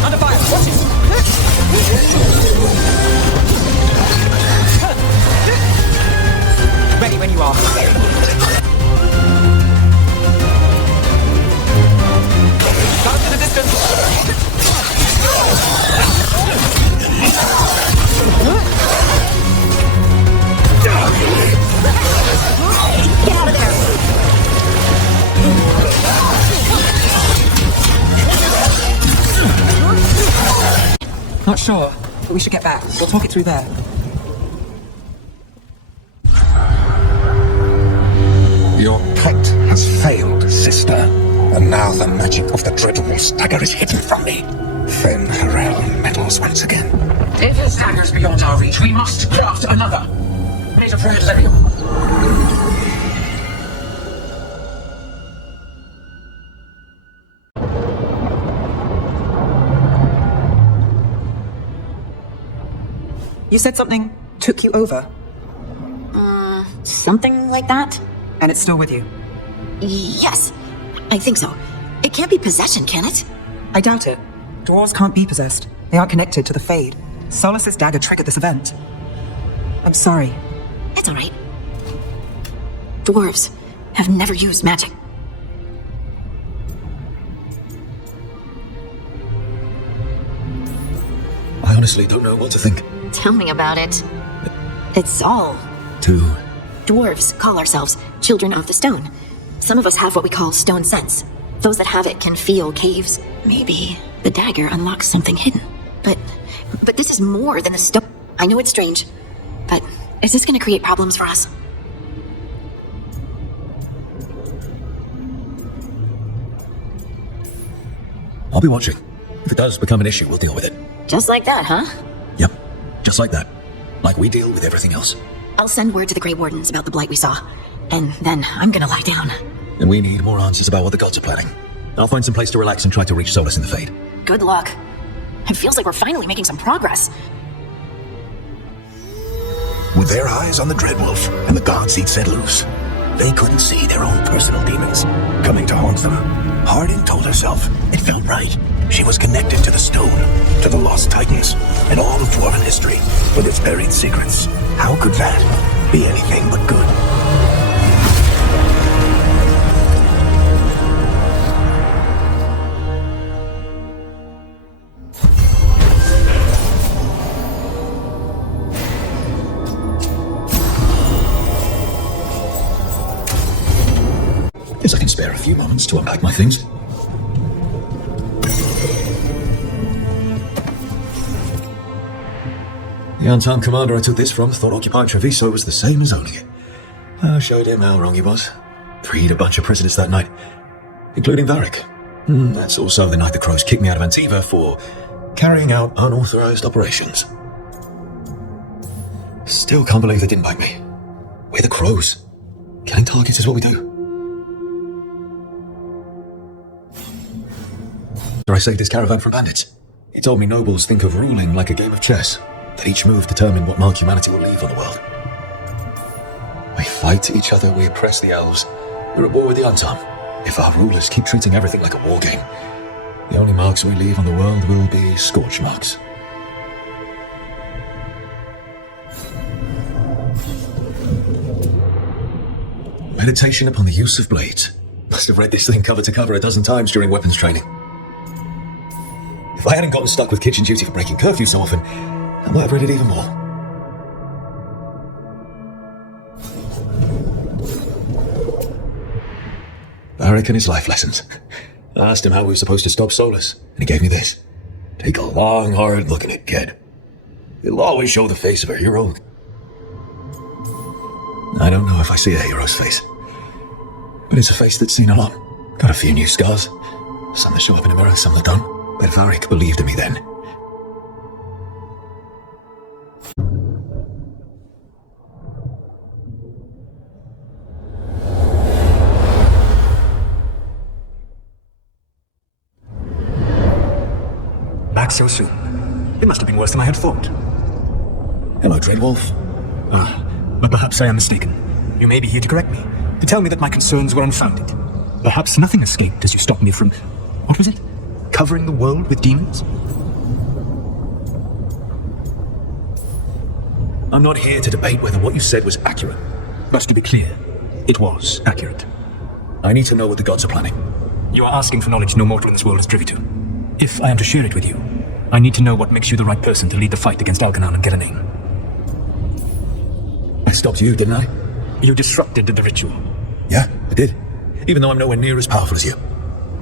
Under fire. Watch it. Ready when you are. Down to the distance. Get out of there. Not sure, but we should get back. We'll talk it through there. Your pet has failed, sister. And now the magic of the dreadful dagger is hidden from me. Fen Harel meddles once again. If his dagger's beyond our reach, we must craft another. Made of red lyrium. You said something took you over, Something like that? and it's still with you. Yes. I think so. It can't be possession, can it? I doubt it. Dwarves can't be possessed. They aren't connected to the Fade. Solus's dagger triggered this event. I'm sorry. It's alright. Dwarves have never used magic. I honestly don't know what to think. Tell me about it. It's all. Dwarves call ourselves Children of the Stone. Some of us have what we call stone sense. Those that have it can feel caves. Maybe the dagger unlocks something hidden. But this is more than a stone. I know it's strange, but is this going to create problems for us? I'll be watching. If it does become an issue, we'll deal with it. Just like that, huh? Yep, just like that. Like we deal with everything else. I'll send word to the Grey Wardens about the blight we saw. And then I'm gonna lie down. And we need more answers about what the gods are planning. I'll find some place to relax and try to reach Solus in the Fade. Good luck. It feels like we're finally making some progress. With their eyes on the Dreadwolf and the gods he'd set loose, they couldn't see their own personal demons coming to haunt them. Hardin told herself it felt right. She was connected to the stone, to the lost titans, and all of dwarven history with its buried secrets. How could that be anything but good? Guess I can spare a few moments to unpack my things. The unarmed commander I took this from thought occupying Treviso was the same as owning it. I showed him how wrong he was. Freed a bunch of prisoners that night, including Varric. That's also the night the Crows kicked me out of Antiva for carrying out unauthorized operations. Still can't believe they didn't bite me. We're the Crows. Killing targets is what we do. I saved this caravan from bandits. He told me nobles think of ruling like a game of chess, that each move determined what mark humanity will leave on the world. We fight each other, we oppress the elves, we're at war with the unarmed. If our rulers keep treating everything like a war game, the only marks we leave on the world will be scorch marks. Meditation upon the use of blades. Must have read this thing cover to cover a dozen times during weapons training. If I hadn't gotten stuck with kitchen duty for breaking curfew so often, I might have read it even more. Varric and his life lessons. I asked him how we were supposed to stop Solus, and he gave me this. Take a long, hard look at it, kid. It'll always show the face of a hero. I don't know if I see a hero's face, but it's a face that's seen a lot. Got a few new scars. Some that show up in a mirror, some that don't. But Varric believed in me then. Back so soon. It must have been worse than I had thought. Hello, Dreadwolf. But perhaps I am mistaken. You may be here to correct me, to tell me that my concerns were unfounded. Perhaps nothing escaped as you stopped me from... what was it? Covering the world with demons? I'm not here to debate whether what you said was accurate. But to be clear, it was accurate. I need to know what the gods are planning. You are asking for knowledge no mortal in this world is privy to. If I am to share it with you, I need to know what makes you the right person to lead the fight against Elganon and get a name. I stopped you, didn't I? You disrupted the ritual. Yeah, I did. Even though I'm nowhere near as powerful as you.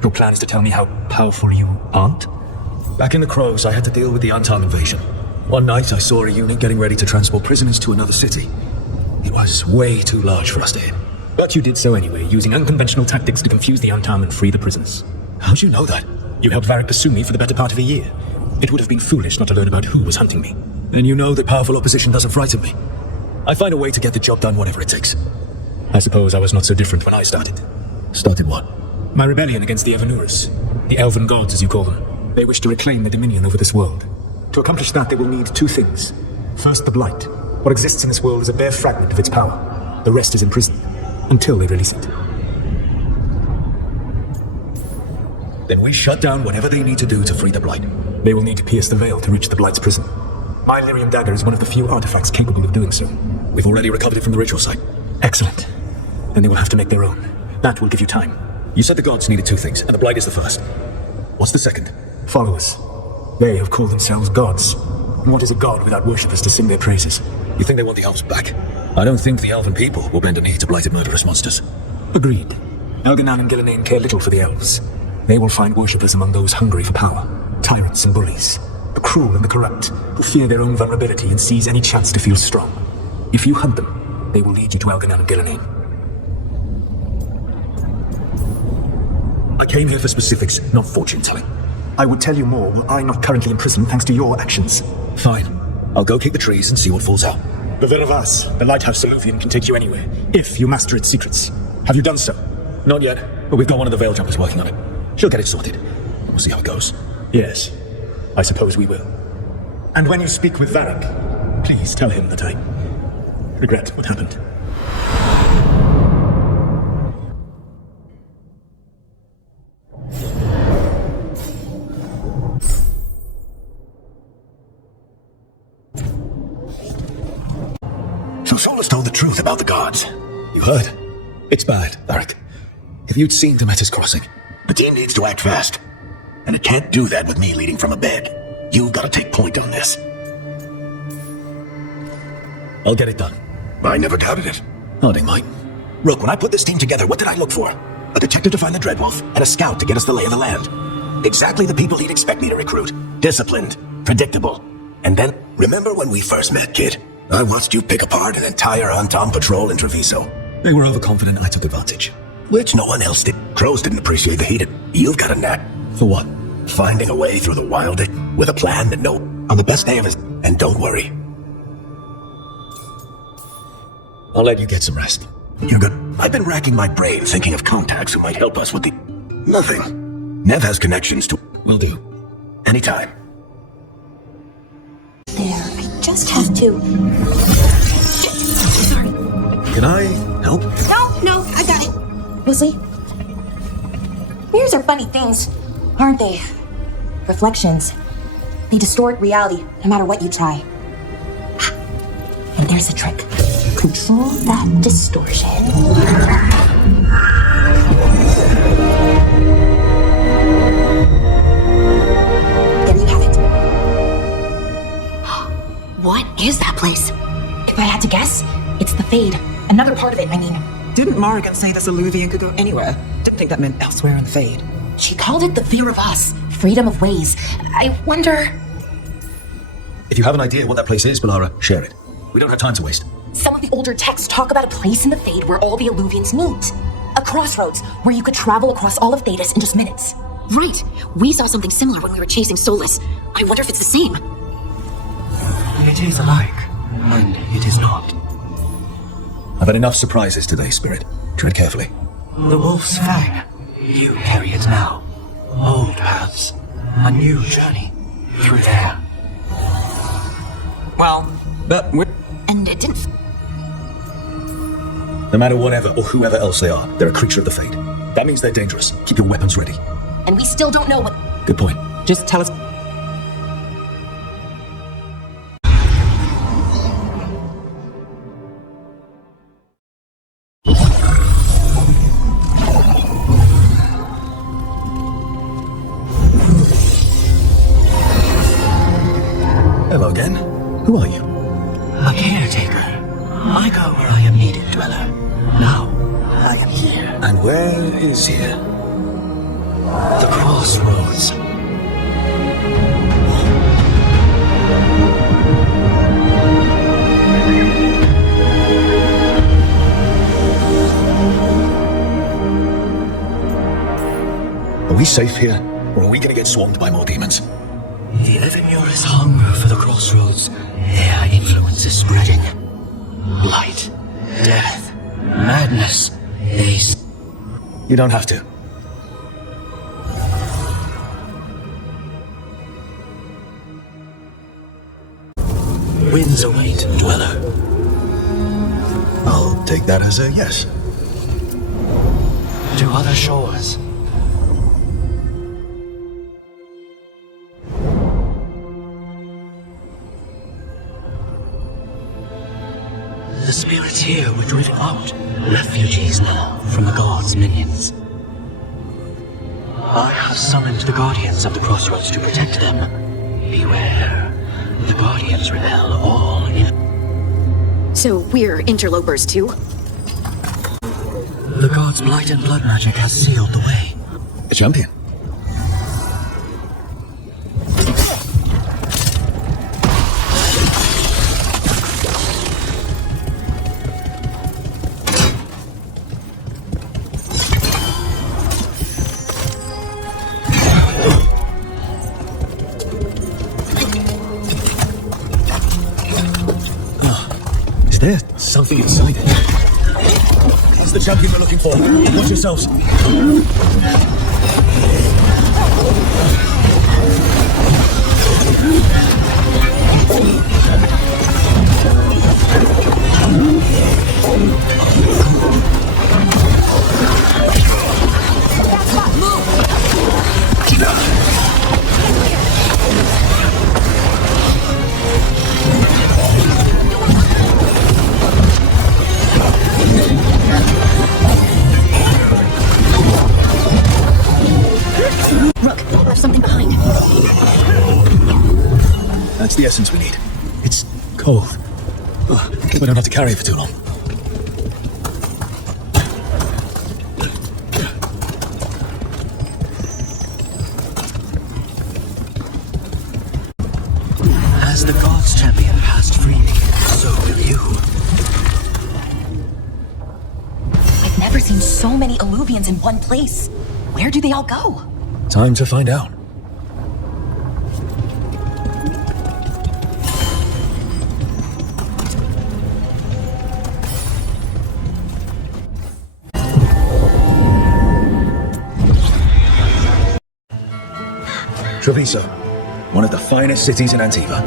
Your plan is to tell me how powerful you aren't? Back in the Crows, I had to deal with the Antal invasion. One night, I saw a unit getting ready to transport prisoners to another city. It was way too large for us to hit. But you did so anyway, using unconventional tactics to confuse the unarmed and free the prisoners. How'd you know that? You helped Varric pursue me for the better part of a year. It would have been foolish not to learn about who was hunting me. And you know that powerful opposition doesn't frighten me. I find a way to get the job done, whatever it takes. I suppose I was not so different when I started. Started what? My rebellion against the Evanurus. The elven gods, as you call them. They wish to reclaim their dominion over this world. To accomplish that, they will need two things. First, the Blight. What exists in this world is a bare fragment of its power. The rest is imprisoned, until they release it. Then we shut down whatever they need to do to free the Blight. They will need to pierce the veil to reach the Blight's prison. My Lyrium dagger is one of the few artifacts capable of doing so. We've already recovered it from the ritual site. Excellent. Then they will have to make their own. That will give you time. You said the gods needed two things, and the Blight is the first. What's the second? Followers. They have called themselves gods. And what is a god without worshippers to sing their praises? You think they want the elves back? I don't think the elven people will bend a knee to blighted murderous monsters. Agreed. Elganon and Gillenane care little for the elves. They will find worshippers among those hungry for power. Tyrants and bullies. The cruel and the corrupt, who fear their own vulnerability and seize any chance to feel strong. If you hunt them, they will lead you to Elganon and Gillenane. I came here for specifics, not fortune-telling. I would tell you more were I not currently in prison thanks to your actions. Fine. I'll go kick the trees and see what falls out. The Veilguard, the lighthouse Soluvian, can take you anywhere, if you master its secrets. Have you done so? Not yet, but we've got one of the Veil Jumpers working on it. She'll get it sorted. We'll see how it goes. Yes, I suppose we will. And when you speak with Varric, please tell him that I regret what happened. So Solus told the truth about the gods. You heard? It's bad, Varric. If you'd seen Demeter's crossing. The team needs to act fast. And it can't do that with me leading from a bed. You've got to take point on this. I'll get it done. I never doubted it. Oh, they might. Rook, when I put this team together, what did I look for? A detective to find the Dreadwolf, and a scout to get us the lay of the land. Exactly the people he'd expect me to recruit. Disciplined, predictable. And then, remember when we first met, kid? I watched you pick apart an entire Anton patrol in Treviso. They were overconfident and I took advantage. Which no one else did. Crows didn't appreciate the heat. You've got a knack. For what? Finding a way through the wild with a plan that on the best day of his. And don't worry. I'll let you get some rest. You're good. I've been racking my brain thinking of contacts who might help us with the... Nothing. Nev has connections to... Will do. Anytime. There, I just have to... Sorry. Can I help? No, I got it. Wesley? Mirrors are funny things, aren't they? Reflections. They distort reality, no matter what you try. And there's a trick. Control that distortion. There you have it. What is that place? If I had to guess, it's the Fade. Another part of it, I mean. Didn't Morrigan say this Illuvian could go anywhere? Didn't think that meant elsewhere in the Fade. She called it the fear of us. Freedom of ways. I wonder... If you have an idea what that place is, Balara, share it. We don't have time to waste. Some of the older texts talk about a place in the Fade where all the Illuvians meet. A crossroads where you could travel across all of Thedas in just minutes. Right. We saw something similar when we were chasing Solus. I wonder if it's the same. It is alike, and it is not. I've had enough surprises today, Spirit. Tread carefully. The Wolf's Fang. You carry it now. Old paths. A new journey. Through there. Well, but we're... And it didn't... No matter whatever or whoever else they are, they're a creature of the Fade. That means they're dangerous. Keep your weapons ready. And we still don't know what... Good point. Just tell us... Hello again. Who are you? A caretaker. I go where I am needed, Dweller. Now, I am here. And where is here? The crossroads. Are we safe here? Or are we gonna get swarmed by more demons? The Evanurus hunger for the crossroads. Their influence is spreading. Light, death, madness. You don't have to. Winds await, Dweller. I'll take that as a yes. To other shores. The spirits here were driven out, refugees now from the gods' minions. I have summoned the guardians of the crossroads to protect them. Beware, the guardians repel all in. So we're interlopers too? The gods' blight and blood magic has sealed the way. A champion. Is there something inside it? Is the champion we're looking for. Watch yourselves. Rook, left something behind. That's the essence we need. It's cold. We don't have to carry it for too long. As the gods champion passed freely, so will you. I've never seen so many Illuvians in one place. Where do they all go? Time to find out. Treviso, one of the finest cities in Antiva,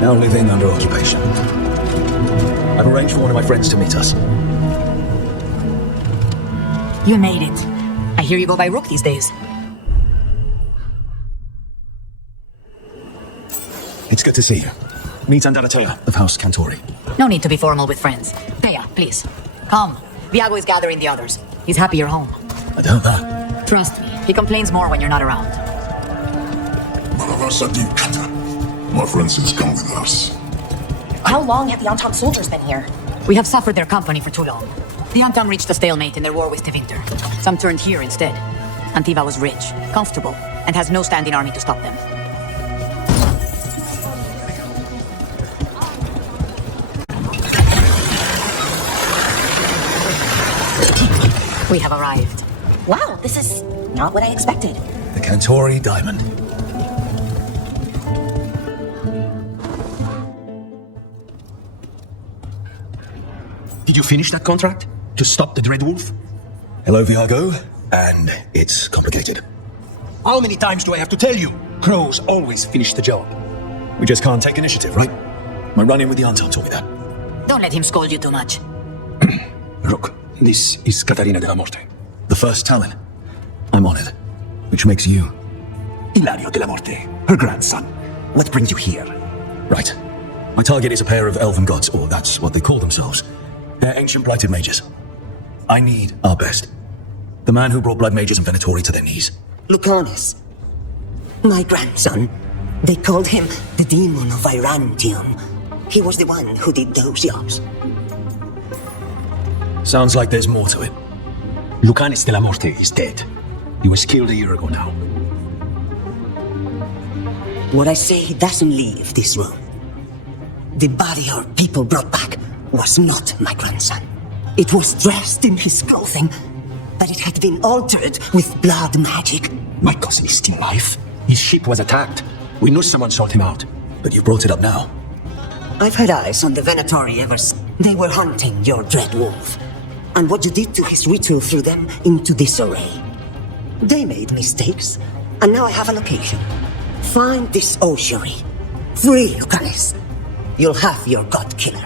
now living under occupation. I've arranged for one of my friends to meet us. You made it. I hear you go by Rook these days. It's good to see you. Meet Andaratea of House Cantori. No need to be formal with friends. Thea, please. Come. Viago is gathering the others. He's happy you're home. I doubt that. Trust me, he complains more when you're not around. My friends has come with us. How long have the on-top soldiers been here? We have suffered their company for too long. The Antam reached a stalemate in their war with Tevinter. Some turned here instead. Antiva was rich, comfortable, and has no standing army to stop them. We have arrived. Wow, this is not what I expected. The Cantori Diamond. Did you finish that contract? To stop the Dreadwolf? Hello, Viago. And it's complicated. How many times do I have to tell you? Crows always finish the job. We just can't take initiative, right? My run-in with the Antam taught me that. Don't let him scold you too much. Look, this is Catarina de la Morte. The first Talon. I'm honored. Which makes you... Ilario de la Morte, her grandson. What brings you here? Right. My target is a pair of elven gods, or that's what they call themselves. They're ancient blighted mages. I need our best. The man who brought blood mages and Venatori to their knees. Lucanus. My grandson. They called him the Demon of Virantium. He was the one who did those jobs. Sounds like there's more to it. Lucanus de la Morte is dead. He was killed a year ago now. What I say doesn't leave this room. The body our people brought back was not my grandson. It was dressed in his clothing, but it had been altered with blood magic. My cousin is still alive. His ship was attacked. We knew someone sold him out. But you brought it up now. I've had eyes on the Venatori ever since. They were hunting your Dreadwolf. And what you did to his ritual threw them into disarray. They made mistakes, and now I have a location. Find this ossuary. Free Lucanus. You'll have your god killer.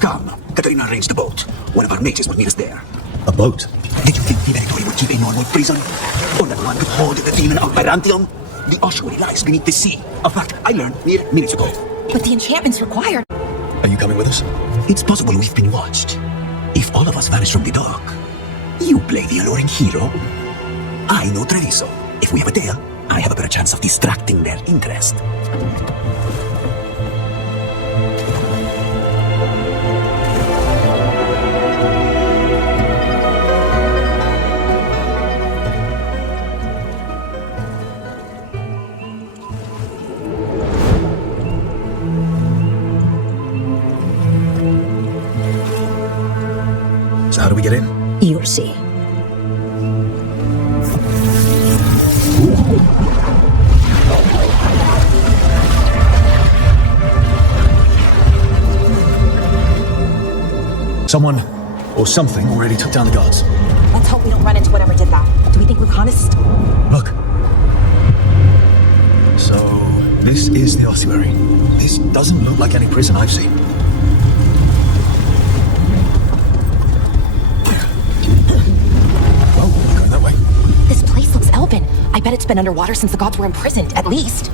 Come, Katarina arranged a boat. One of our mages will meet us there. A boat? Did you think the Venatori would keep a normal prison? Or that one could hold the demon of Virantium? The ossuary lies beneath the sea. A fact I learned mere minutes ago. But the enchantment's required. Are you coming with us? It's possible we've been watched. If all of us vanish from the dock, you play the alluring hero. I know Treviso. If we have a tail, I have a better chance of distracting their interest. So how do we get in? You'll see. Someone or something already took down the guards. Let's hope we don't run into whatever did that. Do we think Lucanus? Look. So, this is the ossuary. This doesn't look like any prison I've seen. Oh, going that way. This place looks elven. I bet it's been underwater since the gods were imprisoned, at least.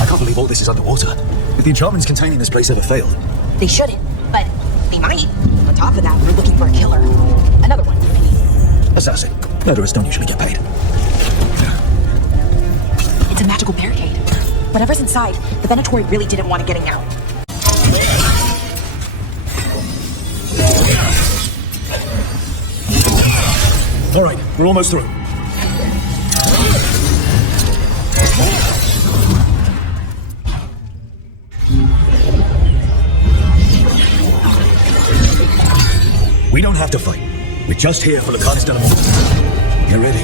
I can't believe all this is underwater. If the enchantments containing this place ever failed. They shouldn't, but they might. On top of that, we're looking for a killer. Another one, I mean. Assassin. Murderers don't usually get paid. It's a magical barricade. Whatever's inside, the Venatori really didn't want it getting out. All right, we're almost through. We don't have to fight. We're just here for Lucanus Delamonte. Get ready.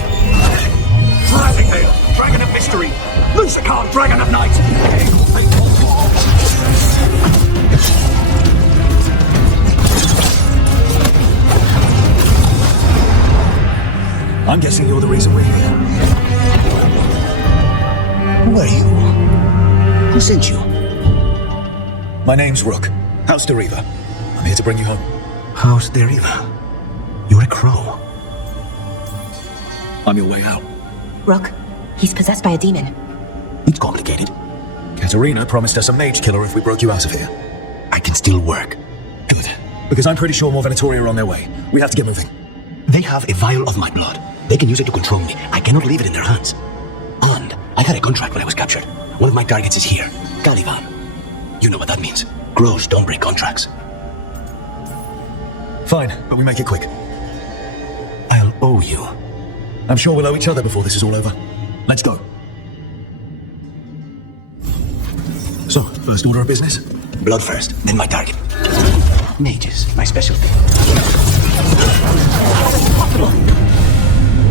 Rising Hail, Dragon of Mystery, Lucicar, Dragon of Night. I'm guessing you're the reason we're here. Who are you? Who sent you? My name's Rook. House Deriva. I'm here to bring you home. House Deriva. You're a crow. I'm your way out. Rook, he's possessed by a demon. It's complicated. Katerina promised us a mage killer if we broke you out of here. I can still work. Good. Because I'm pretty sure more Venatori are on their way. We have to get moving. They have a vial of my blood. They can use it to control me. I cannot leave it in their hands. And I had a contract when I was captured. One of my targets is here. Caliban. You know what that means. Crows don't break contracts. Fine, but we make it quick. I'll owe you. I'm sure we'll owe each other before this is all over. Let's go. So, first order of business? Blood first, then my target. Mages, my specialty.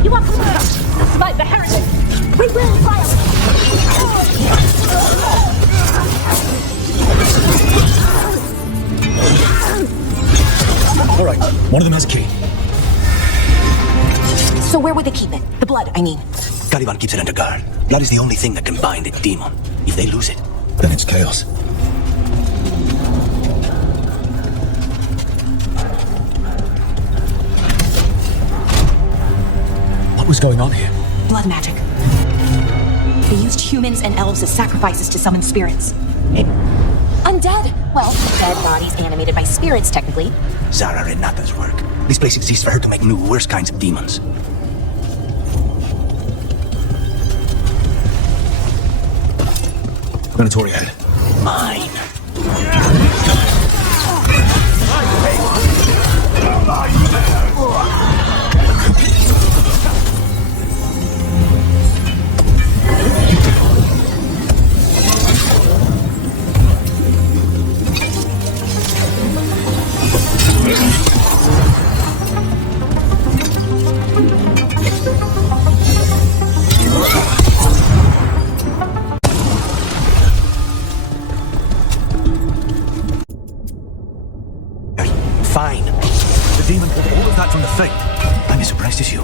You are correct. Despite the heretic, we will triumph. All right, one of them has a key. So where would they keep it? The blood, I mean. Caliban keeps it under guard. Blood is the only thing that can bind a demon. If they lose it, Then it's chaos. What was going on here? Blood magic. They used humans and elves as sacrifices to summon spirits. Undead! Well, dead bodies animated by spirits, technically. Zara Renata's work. This place exists for her to make new, worse kinds of demons. Venatori head. Mine. Fine. The demon pulled all of that from the Fate. I'm as surprised as you.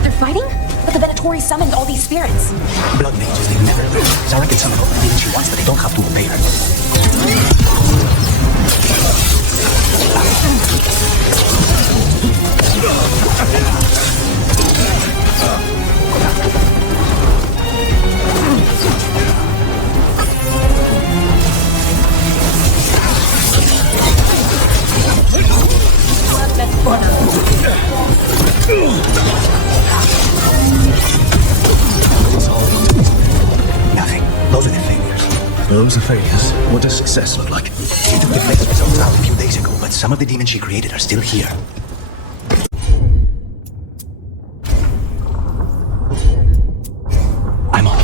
They're fighting? But the Venatori summoned all these spirits. Blood mages, they never learn. Zara can summon all the demons she wants, but they don't have to obey her. Nothing. Those are the failures. Those are failures. What does success look like? She took the best results out a few days ago, but some of the demons she created are still here. I'm on.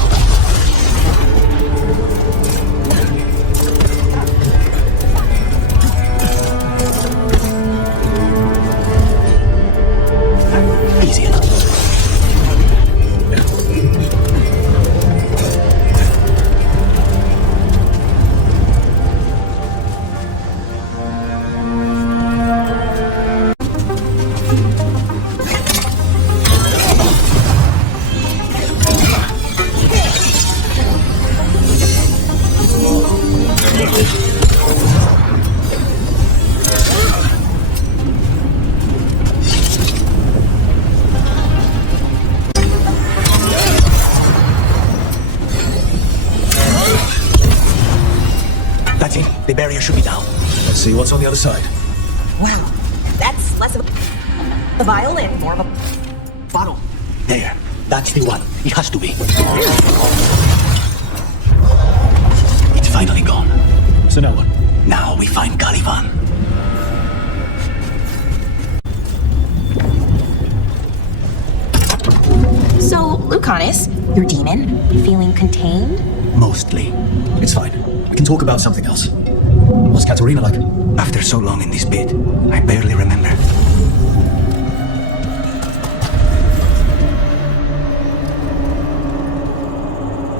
Easy enough. barrier should be down. Let's see what's on the other side. Wow, that's less of a vial and more of a bottle. There. That's the one. It has to be. It's finally gone. So now what? Now we find Caliban. So, Lucanus, your demon, feeling contained? Mostly. It's fine. We can talk about something else. What's Katerina like? After so long in this bit, I barely remember.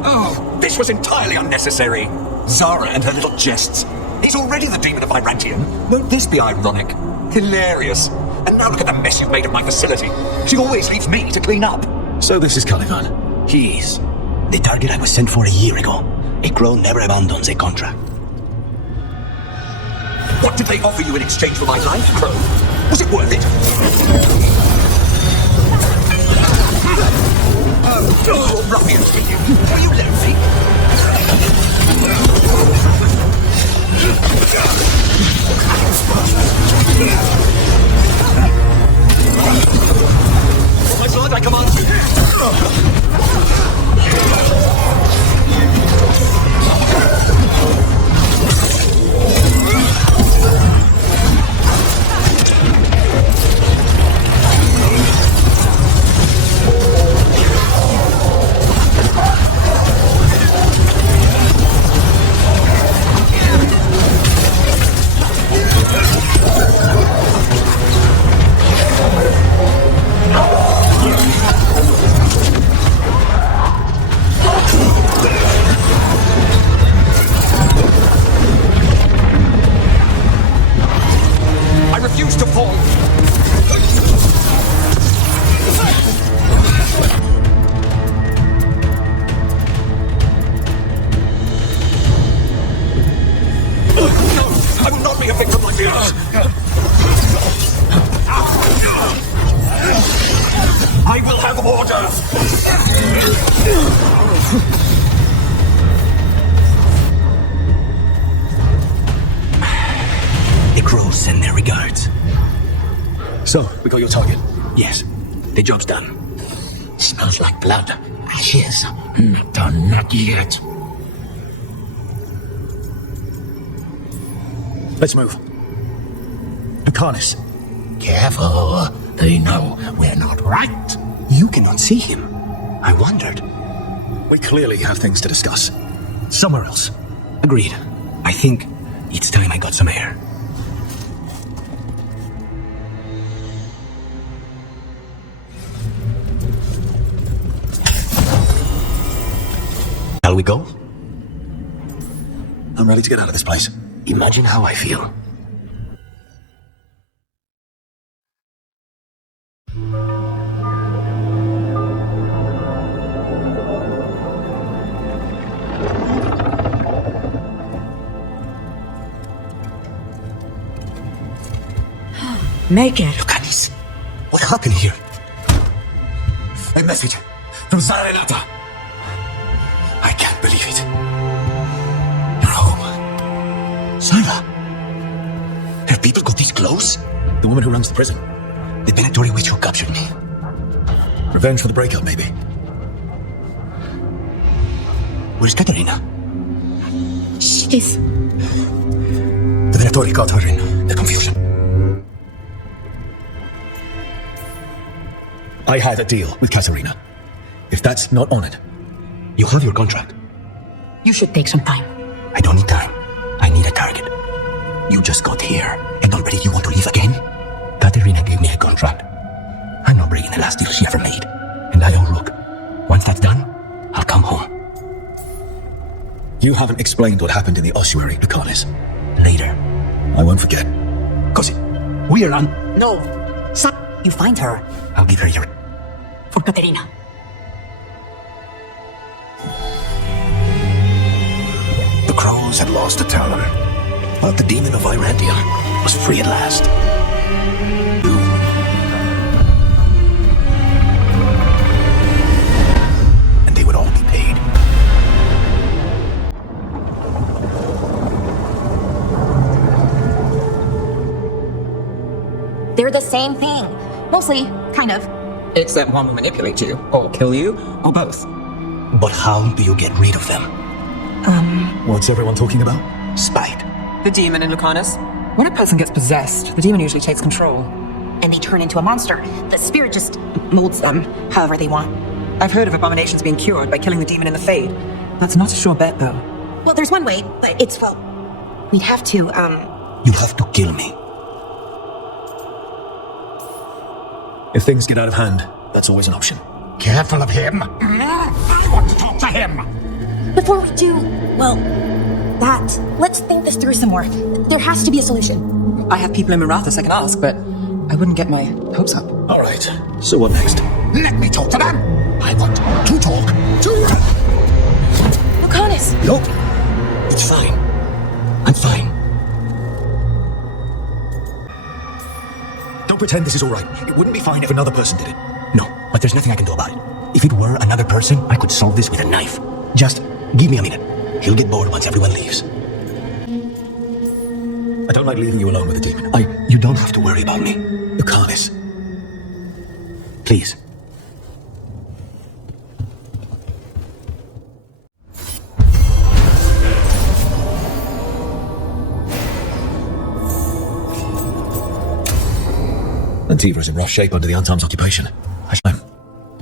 Oh, this was entirely unnecessary. Zara and her little jests. He's already the demon of Irantium. Won't this be ironic? Hilarious. And now look at the mess you've made of my facility. She always leaves me to clean up. So this is Caliban. He's the target I was sent for a year ago. A crow never abandons a contract. What did they offer you in exchange for my life, Crow? Was it worth it? Oh, ruffians, will you let me? My sword, I command I will have order! The crows send their regards. So, we got your target? Yes, the job's done. Smells like blood. Ashes. Not done, not yet. Let's move. Lucanus. Careful. They know we're not right. You cannot see him. I wondered. We clearly have things to discuss. Somewhere else. Agreed. I think it's time I got some air. Shall we go? I'm ready to get out of this place. Imagine how I feel. Make it. Lucanus, what happened here? A message from Zarenata. I can't believe it. You're home. Sarah! Her people got this close? The woman who runs the prison. The Venatori witch who captured me. Revenge for the breakup, maybe. Where's Katerina? She's... The Venatori got her in the confusion. I had a deal with Katerina. If that's not honored, You have your contract. You should take some time. I don't need time. I need a target. You just got here, and already you want to leave again? Katerina gave me a contract. I'm not breaking the last deal she ever made. And I own Rook. Once that's done, I'll come home. You haven't explained what happened in the ossuary, Lucanus. Later. I won't forget. Cause we're on. No. You find her. I'll give her your... For Katerina. The crows had lost a talon, but the demon of Irantia was free at last. And they would all be paid. same thing. Mostly, kind of. Except one will manipulate you, or kill you, or both. But how do you get rid of them? What's everyone talking about? Spite. The demon in Lucanus. When a person gets possessed, the demon usually takes control. And they turn into a monster. The spirit just molds them however they want. I've heard of abominations being cured by killing the demon in the Fade. That's not a sure bet, though. Well, there's one way, but it's, well, we'd have to, You have to kill me. If things get out of hand, that's always an option. Careful of him. I want to talk to him. Before we do, well, let's think this through some more. There has to be a solution. I have people in Marathas I can ask, but I wouldn't get my hopes up. All right. So what next? Let me talk to them. I want to talk to them. Lucanus! Nope. It's fine. I'm fine. Don't pretend this is all right. It wouldn't be fine if another person did it. No, but there's nothing I can do about it. If it were another person, I could solve this with a knife. Just give me a minute. He'll get bored once everyone leaves. I don't like leaving you alone with the demon. You don't have to worry about me. Lucanus. Please. Antiva's in rough shape under the Antarm's occupation.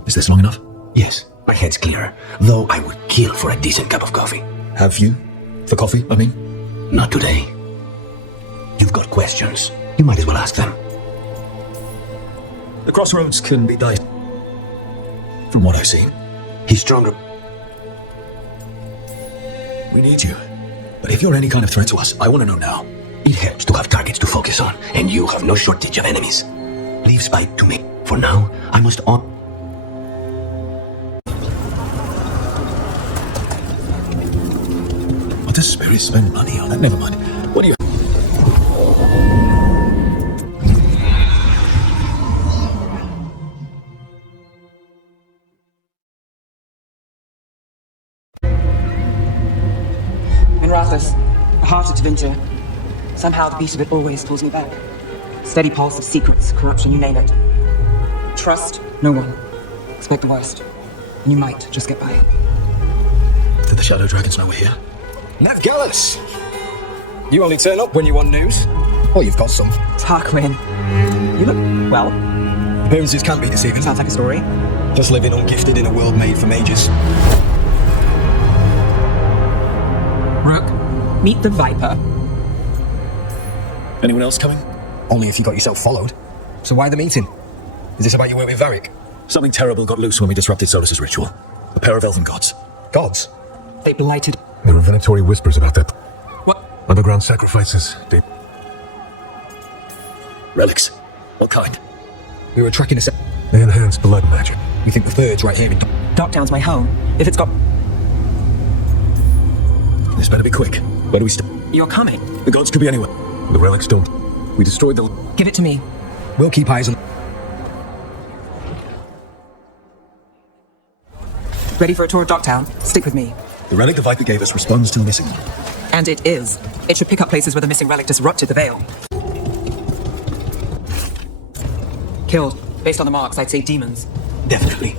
Is this long enough? Yes, my head's clearer. Though I would kill for a decent cup of coffee. Have you? For coffee, I mean? Not today. You've got questions. You might as well ask them. The crossroads can be diced. From what I've seen. He's stronger. We need you. But if you're any kind of threat to us, I want to know now. It helps to have targets to focus on, and you have no shortage of enemies. Leave spite to me. For now, I must on... What does Spirit spend money on? Never mind. What do you... Marathas, the heart of Tevinter. Somehow the beat of it always pulls me back. Steady pulse of secrets, corruption, you name it. Trust no one. Expect the worst. And you might just get by. Did the Shadow Dragons know we're here? Nev Gallus! You only turn up when you want news. Well, you've got some. Tarquin. You look well. Appearances can be deceiving. Sounds like a story. Just living ungifted in a world made for mages. Rook, meet the Viper. Anyone else coming? Only if you got yourself followed. So why the meeting? Is this about your work with Varric? Something terrible got loose when we disrupted Solus's ritual. A pair of elven gods. Gods? They blighted. There were venatory whispers about that. What? Underground sacrifices. Relics. What kind? We were tracking a They enhance blood magic. We think the third's right here in... Darktown's my home. If it's got... This better be quick. Where do we start? You're coming. The gods could be anywhere. The relics don't. We destroyed the... Give it to me. We'll keep eyes on... Ready for a tour of Darktown? Stick with me. The relic the Viper gave us responds to the missing one. And it is. It should pick up places where the missing relic disrupted the veil. Killed. Based on the marks, I'd say demons. Definitely.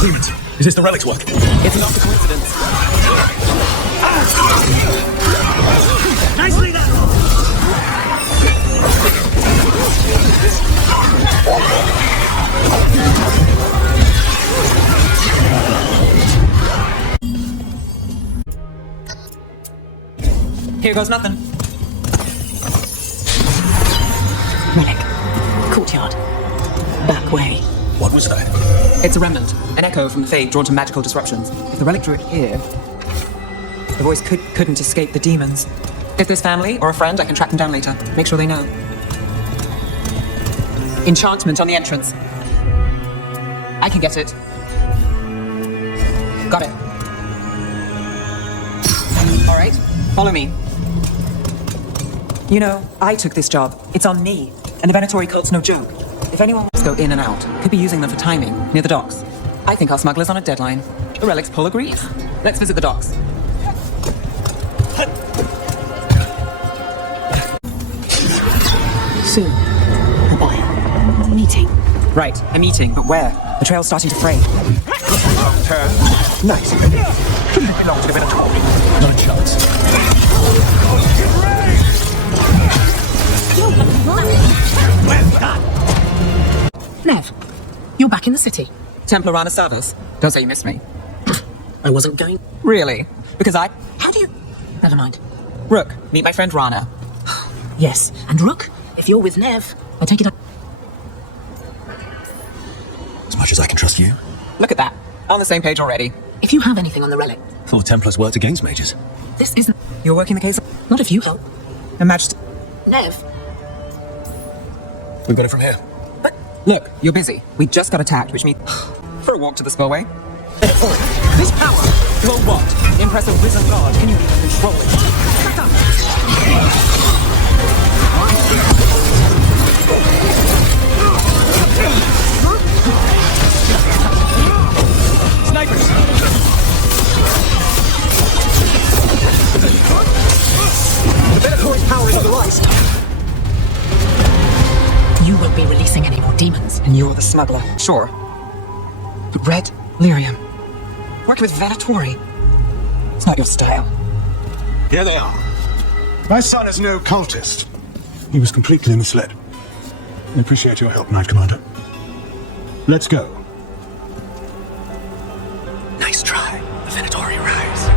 Demons! Is this the relic's work? It's not a coincidence. Nicely done. Here goes nothing. Relic. Courtyard. Back way. What was that? It's a remnant, an echo from the Fade drawn to magical disruptions. If the relic drew it here, the voice couldn't escape the demons. If there's family or a friend, I can track them down later. Make sure they know. Enchantment on the entrance. I can get it. Got it. All right, follow me. You know, I took this job. It's on me. And the Venatori cult's no joke. If anyone wants to go in and out, could be using them for timing, near the docks. I think our smuggler's on a deadline. The relic's pull agrees. Let's visit the docks. see? A buyer. Meeting. Right, a meeting, but where? The trail's starting to fray. Wrong turn. Nice, baby. Shouldn't it belong to the Veilguard? Not a chance. Well done. Nev, you're back in the city. Templar Rana service. Don't say you missed me. I wasn't going. Really? Because How do you. Never mind. Rook, meet my friend Rana. Yes, and Rook, if you're with Nev, I take it up. As much as I can trust you. Look at that. On the same page already. If you have anything on the relic, Thought Templars worked against mages. this isn't. You're working the case. Not if you help. Her Majesty. Nev, We've got it from here. Look, you're busy. We just got attacked, which means for a walk to the spillway. This power will what? Impress a risen god. Can you even control it? Shut up. Snipers! The Veilguard's power is on the rise. you won't be releasing any more demons. And you're the smuggler. Sure. But Red Lyrium. Working with Venatori. It's not your style. Here they are. My son is no cultist. He was completely misled. I appreciate your help, Knight Commander. Let's go. Nice try. The Venatori rise.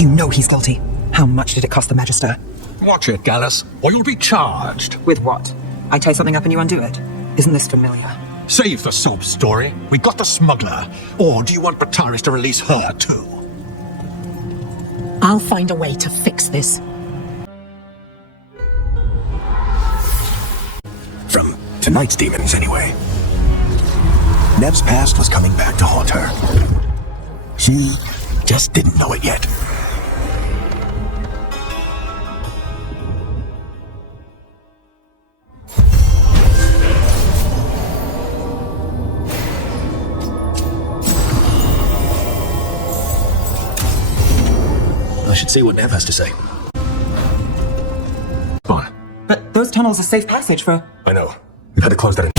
You know he's guilty. How much did it cost the Magister? Watch it, Gallus, or you'll be charged. With what? I tie something up and you undo it. Isn't this familiar? Save the soap story. We got the smuggler. Or do you want Brataris to release her, too? I'll find a way to fix this. From tonight's demons, anyway. Nev's past was coming back to haunt her. She just didn't know it yet. I should see what Nev has to say. Come on. But those tunnels are safe passage for... I know. We've had to close that in.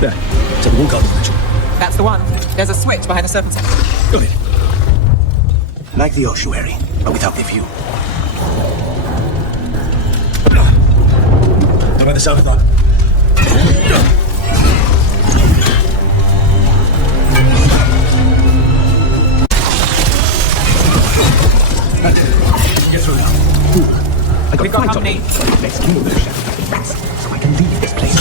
There. To the Veilguard dimension. That's the one. There's a switch behind the serpent's head. Got it. Like the ossuary, but without the view. How about the south front? Get through now. I got fight on me. Let's kill those shadow rats so I can leave this place.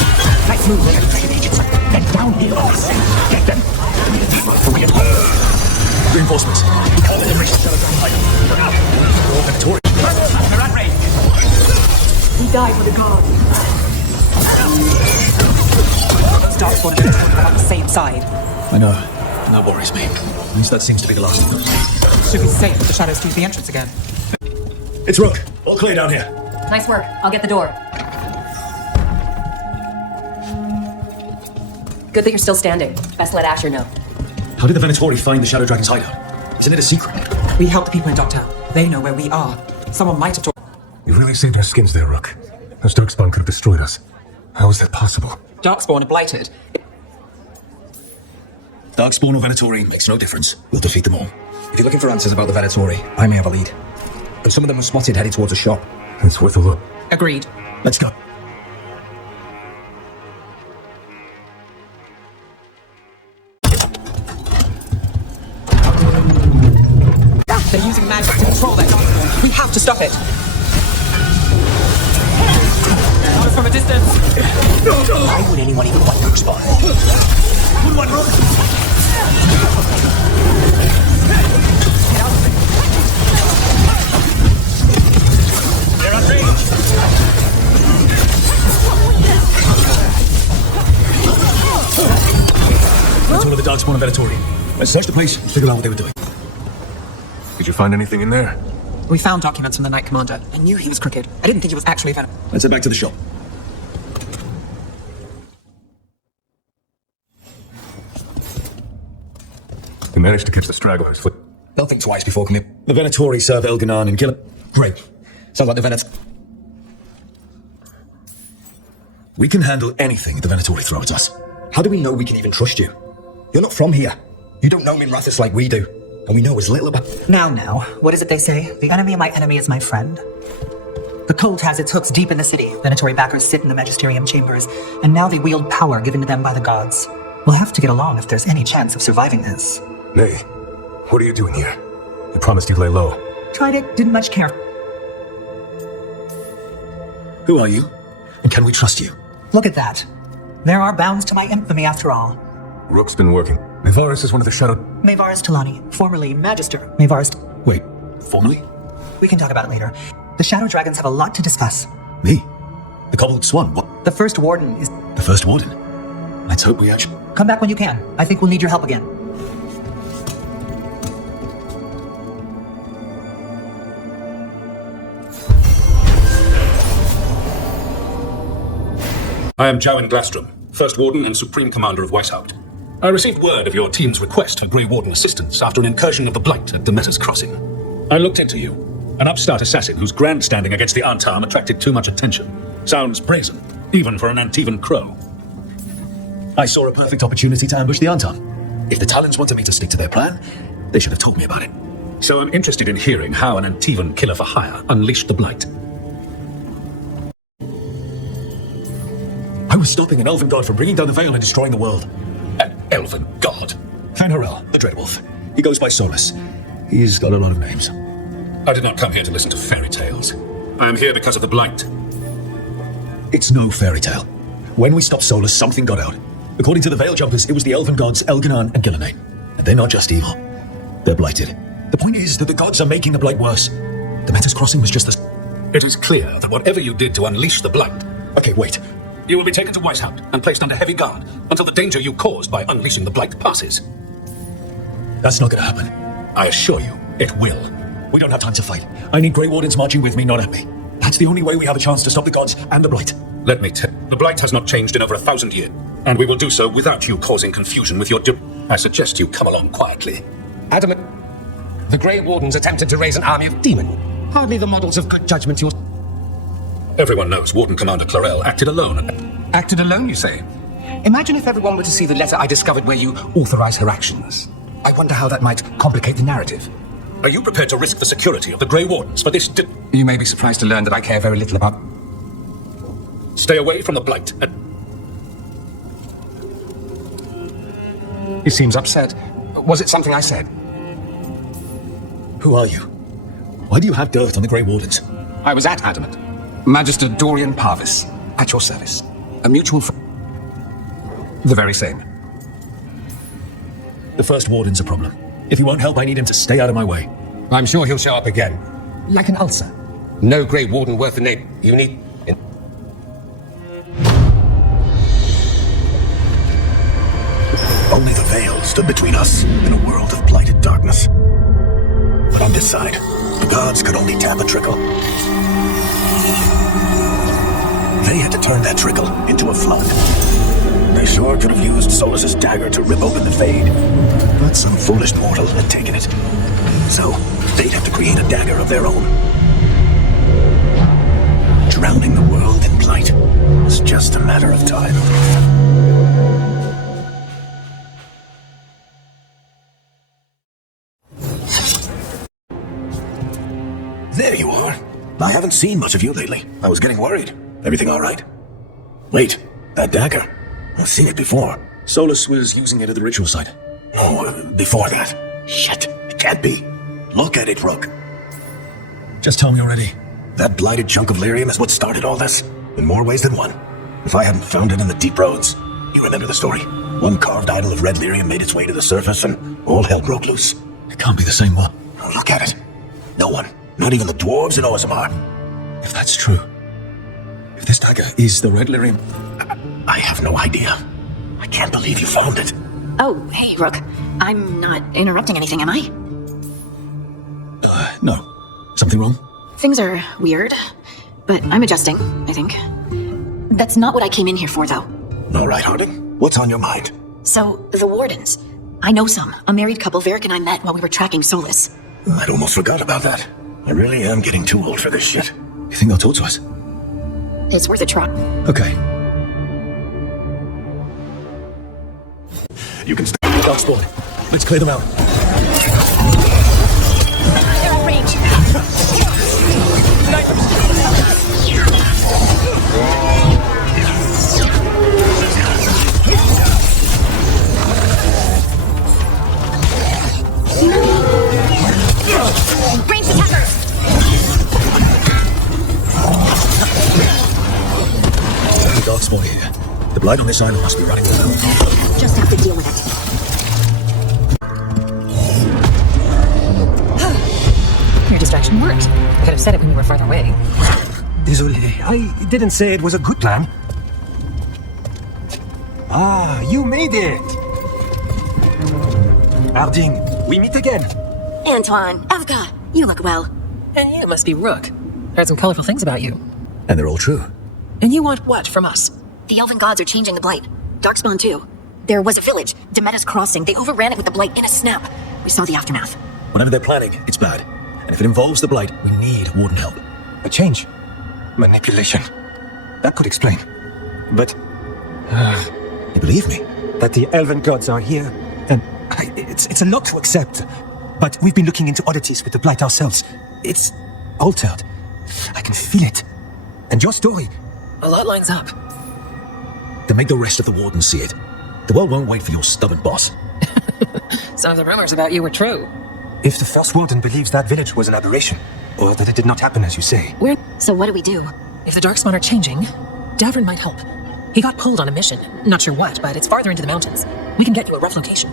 Let's move the infected agents. Then down the others. Get them. Forget. Reinforcements. Call it the race shadow dragon fighter. For now. We're all Venatori. They're at range. We die for the god. Those darkspawn and Venatori are on the same side. I know. And that worries me. At least that seems to be the last of them. Should be safe if the shadows choose the entrance again. It's Rook. All clear down here. Nice work. I'll get the door. Good that you're still standing. Best let Asher know. How did the Venatori find the Shadow Dragon's hideout? Isn't it a secret? We help the people in Docktown. They know where we are. Someone might have told... You really saved our skins there, Rook. Those darkspawn could have destroyed us. How is that possible? Darkspawn are blighted. Darkspawn or Venatori makes no difference. We'll defeat them all. If you're looking for answers about the Venatori, I may have a lead. And some of them were spotted heading towards a shop. It's worth a look. Agreed. Let's go. They're using magic to control that darkspawn. We have to stop it. Not from a distance. Why would anyone even want Rook's spot? Wouldn't want Rook. They're on range. That's one of the Darkspawn and Venatori. Let's search the place and figure out what they were doing. Did you find anything in there? We found documents from the Knight Commander. I knew he was crooked. I didn't think he was actually Venom. Let's head back to the shop. We managed to catch the stragglers. They'll think twice before coming. The Venatori serve Elganon and Gillen. Great. Sounds like the Venet. We can handle anything the Venatori throw at us. How do we know we can even trust you? You're not from here. You don't know Minrathous like we do. And we know as little about... Now, what is it they say? The enemy of my enemy is my friend. The cult has its hooks deep in the city. Venatori backers sit in the magisterium chambers, and now they wield power given to them by the gods. We'll have to get along if there's any chance of surviving this. Nay, what are you doing here? I promised you'd lay low. Tried it, didn't much care. Who are you? And can we trust you? Look at that. There are bounds to my infamy after all. Rook's been working. Nevaris is one of the Shadow... Mayvaris Talani, formerly Magister. Mayvaris... Wait, formerly? We can talk about it later. The Shadow Dragons have a lot to discuss. Me? The Cobbled Swan? What? The First Warden is... The First Warden? Let's hope we actually... Come back when you can. I think we'll need your help again. I am Jowen Glastrom, First Warden and Supreme Commander of Weishaupt. I received word of your team's request for Grey Warden assistance after an incursion of the Blight at Demeter's Crossing. I looked into you. An upstart assassin whose grandstanding against the Antarm attracted too much attention. Sounds brazen, even for an Antivan crow. I saw a perfect opportunity to ambush the Antarm. If the Talons wanted me to stick to their plan, they should have told me about it. So I'm interested in hearing how an Antivan killer for hire unleashed the Blight. I was stopping an elven god from bringing down the Veil and destroying the world. An elven god? Fenharel, the Dreadwolf. He goes by Solus. He's got a lot of names. I did not come here to listen to fairy tales. I am here because of the Blight. It's no fairy tale. When we stopped Solus, something got out. According to the Veil Jumpers, it was the elven gods Elganon and Gillenane. And they're not just evil. They're blighted. The point is that the gods are making the Blight worse. Demeter's Crossing was just a... It is clear that whatever you did to unleash the Blight... Okay, wait. You will be taken to Weishaupt and placed under heavy guard until the danger you caused by unleashing the Blight passes. That's not gonna happen. I assure you, it will. We don't have time to fight. I need Grey Wardens marching with me, not at me. That's the only way we have a chance to stop the gods and the Blight. Let me tell you, the Blight has not changed in over 1,000 years, and we will do so without you causing confusion with your I suggest you come along quietly. Adamant. The Grey Wardens attempted to raise an army of demon. Hardly the models of good judgment you're... Everyone knows Warden Commander Clarel acted alone. Acted alone, you say? Imagine if everyone were to see the letter I discovered where you authorize her actions. I wonder how that might complicate the narrative. Are you prepared to risk the security of the Grey Wardens for this You may be surprised to learn that I care very little about... Stay away from the Blight. He seems upset. Was it something I said? Who are you? Why do you have dirt on the Grey Wardens? I was at Adamant. Magister Dorian Parvis, at your service. A mutual friend. The very same. The First Warden's a problem. If he won't help, I need him to stay out of my way. I'm sure he'll show up again. Like an ulcer. No Grey Warden worth the name. You need... Only the Veil stood between us and a world of blighted darkness. But on this side, the gods could only tap a trickle. They had to turn that trickle into a flood. They sure could have used Solus's dagger to rip open the Fade, but some foolish mortal had taken it. So, they'd have to create a dagger of their own. Drowning the world in blight was just a matter of time. There you are. I haven't seen much of you lately. I was getting worried. Everything all right? Wait, that dagger. I've seen it before. Solus was using it at the ritual site. Oh, before that. Shit, it can't be. Look at it, Rook. Just tell me already. That blighted chunk of lyrium is what started all this, in more ways than one. If I hadn't found it in the deep roads, you remember the story. One carved idol of red lyrium made its way to the surface and all hell broke loose. It can't be the same one. Oh, look at it. No one, not even the dwarves in Ozamar. If that's true, if this dagger is the red lyrium... I have no idea. I can't believe you found it. Oh, hey, Rook. I'm not interrupting anything, am I? No. Something wrong? Things are weird, but I'm adjusting, I think. That's not what I came in here for, though. All right, Harding. What's on your mind? So, the Wardens. I know some. A married couple Varric and I met while we were tracking Solus. I'd almost forgot about that. I really am getting too old for this shit. You think they'll talk to us? It's worth a try. Okay. You can stay. Darkspawn. Let's clear them out. They're at range. Ranged attackers! Darkspawn here. The blight on this island must be running low. Just have to deal with it. Your distraction worked. I could have said it when you were farther away. Désolé, I didn't say it was a good plan. Ah, you made it! Arding, we meet again. Antoine, Evka, you look well. And you must be Rook. Heard some colorful things about you. And they're all true. And you want what from us? The Elven gods are changing the Blight. Darkspawn too. There was a village, Demeter's Crossing. They overran it with the Blight in a snap. We saw the aftermath. Whatever they're planning, it's bad. And if it involves the blight, we need Warden help. A change. Manipulation. That could explain. But... You believe me? that the elven gods are here, and it's a lot to accept. But we've been looking into oddities with the blight ourselves. It's altered. I can feel it. And your story... A lot lines up. Then make the rest of the Wardens see it. The world won't wait for your stubborn boss. Some of the rumors about you were true. If the first warden believes that village was an aberration, or that it did not happen as you say... So what do we do? If the Darkspawn are changing, Davrin might help. He got pulled on a mission. Not sure what, but it's farther into the mountains. We can get you a rough location.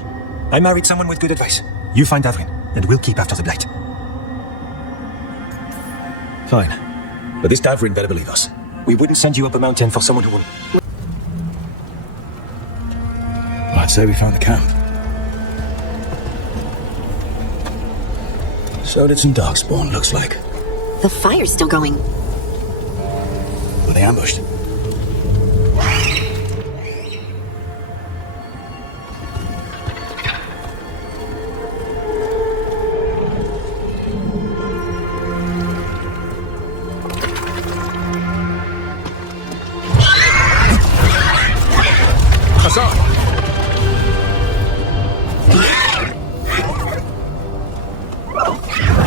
I married someone with good advice. You find Davrin, and we'll keep after the blight. Fine. But this Davrin better believe us. We wouldn't send you up a mountain for someone who wouldn't. I'd say we found the camp. So did some Darkspawn, looks like. The fire's still going. Were they ambushed?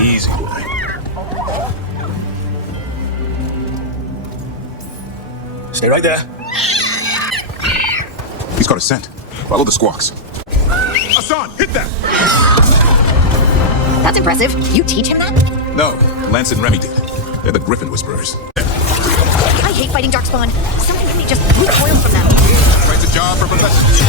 Easy, boy. Stay right there. He's got a scent. Follow the squawks. Hassan, hit that! That's impressive. You teach him that? No, Lance and Remy did. They're the Griffin Whisperers. I hate fighting Darkspawn. Something in me just recoils from them. It's a job for professionals.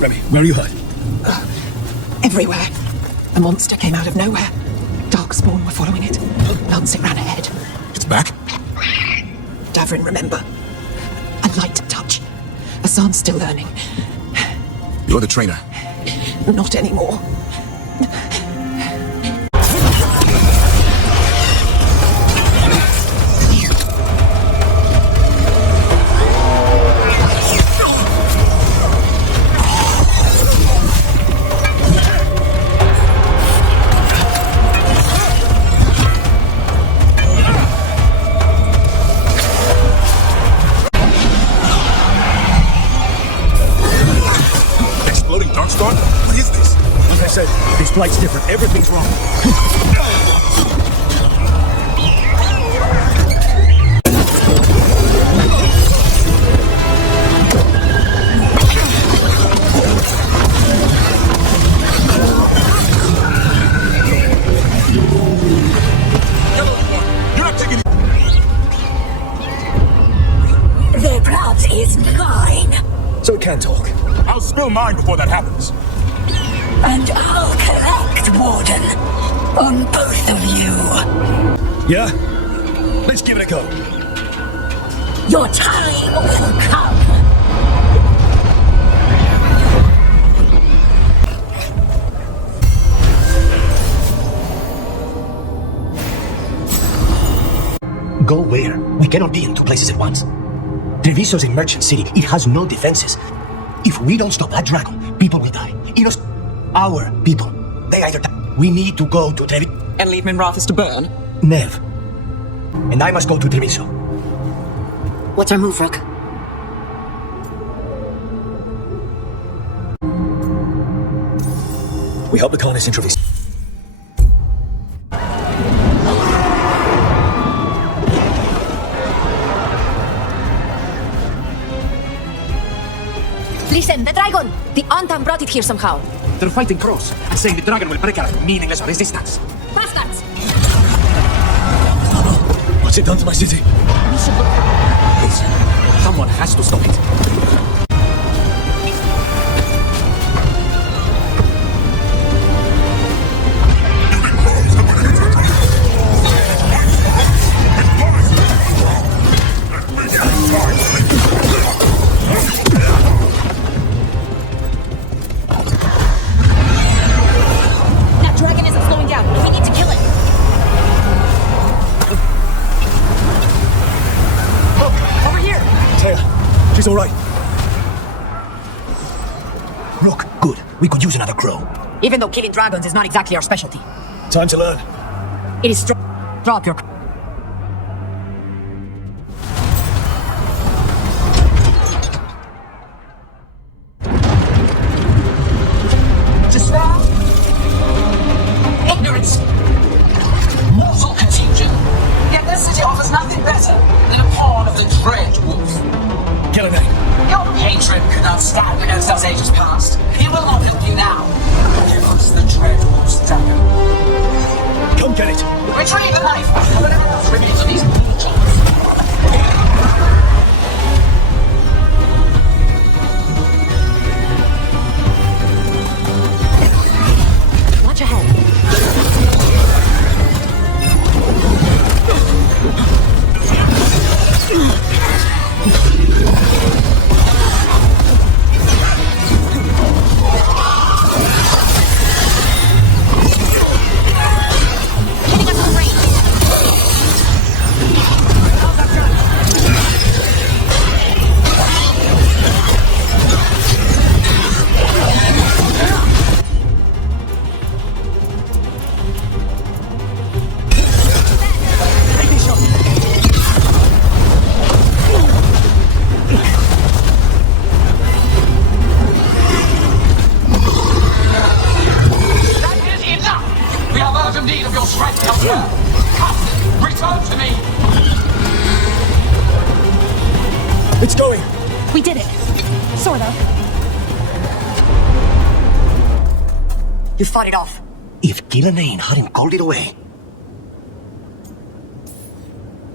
Remy, where are you hurt? Everywhere. A monster came out of nowhere. Darkspawn were following it. Once it ran ahead. It's back? Davrin, remember. A light touch. Hassan's still learning. You're the trainer. Not anymore. Exploding Darkspawn? What is this? Like I said, this blight's different. Everything's wrong. You're not taking... The plot is mine, So it can talk. I'll spill mine before that happens. and I'll collect, Warden. on both of you. Yeah? Let's give it a go. Your time will come. Go where? We cannot be in two places at once. Treviso's a merchant city. It has no defenses. If we don't stop that dragon, people will die. Our people. They either die. We need to go to Treviso. And leave Minrathis to burn? Nev. And I must go to Treviso. What's our move, Rook? We help the colonists in Treviso. Listen, the dragon! The Antam brought it here somehow. They're fighting cross and saying the dragon will break our meaningless resistance. Bastards! What's it done to my city? We should look. Please, someone has to stop it. That dragon isn't slowing down. We need to kill it. Look, over here. Taylor, she's all right. Rook, good. We could use another crow. Even though killing dragons is not exactly our specialty. Time to learn. It is drop your... Ignorance! Mortal confusion! Yet this city offers nothing better than a pawn of the Dread Wolf. Kill a name. Your patron could not stand against us ages past. He will not help you now. Give us the Dread Wolf's dagger. Come get it. Retrieve the knife! I will have tribute to these mortals. Watch ahead. Hitting us from range. That is enough! We have urgent need of your strength elsewhere. Come, return to me! It's going. We did it. Sort of. You fought it off. If Gillenane hadn't called it away,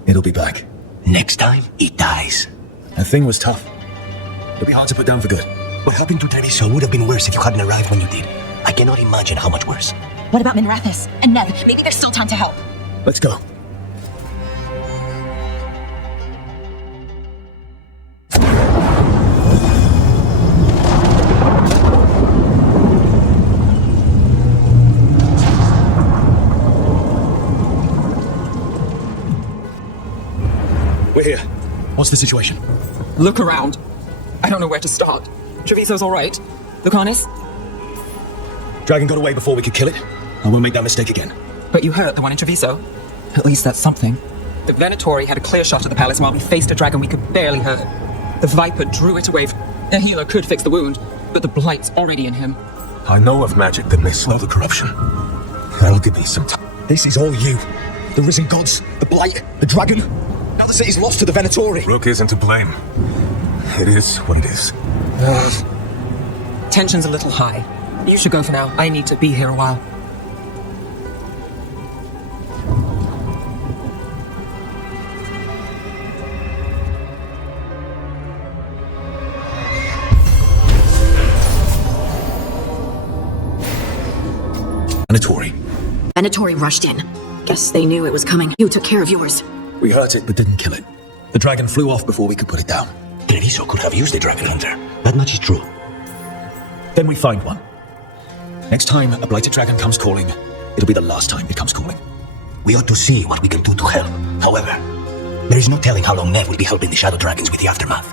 it'll be back. Next time, it dies. That thing was tough. It'll be hard to put down for good. What happened to Treviso would have been worse if you hadn't arrived when you did. I cannot imagine how much worse. What about Minrathis and Nev? Maybe there's still time to help. Let's go. We're here. What's the situation? Look around. I don't know where to start. Treviso's all right. Lucanis? Dragon got away before we could kill it. I won't make that mistake again. But you hurt the one in Treviso. At least that's something. The Venatori had a clear shot at the palace while we faced a dragon we could barely hurt. The Viper drew it away. A healer could fix the wound, but the Blight's already in him. I know of magic that may slow the corruption. That'll give me some time. This is all you. The risen gods, the blight, the dragon. Now the city's lost to the Venatori. Rook isn't to blame. It is what it is. Tension's a little high. You should go for now. I need to be here a while. Venatori. Venatori rushed in. Guess they knew it was coming. You took care of yours. We hurt it, but didn't kill it. The dragon flew off before we could put it down. Treviso could have used a dragon hunter. That much is true. Then we find one. Next time a blighted dragon comes calling, it'll be the last time it comes calling. We ought to see what we can do to help. However, there is no telling how long Nev will be helping the Shadow Dragons with the aftermath.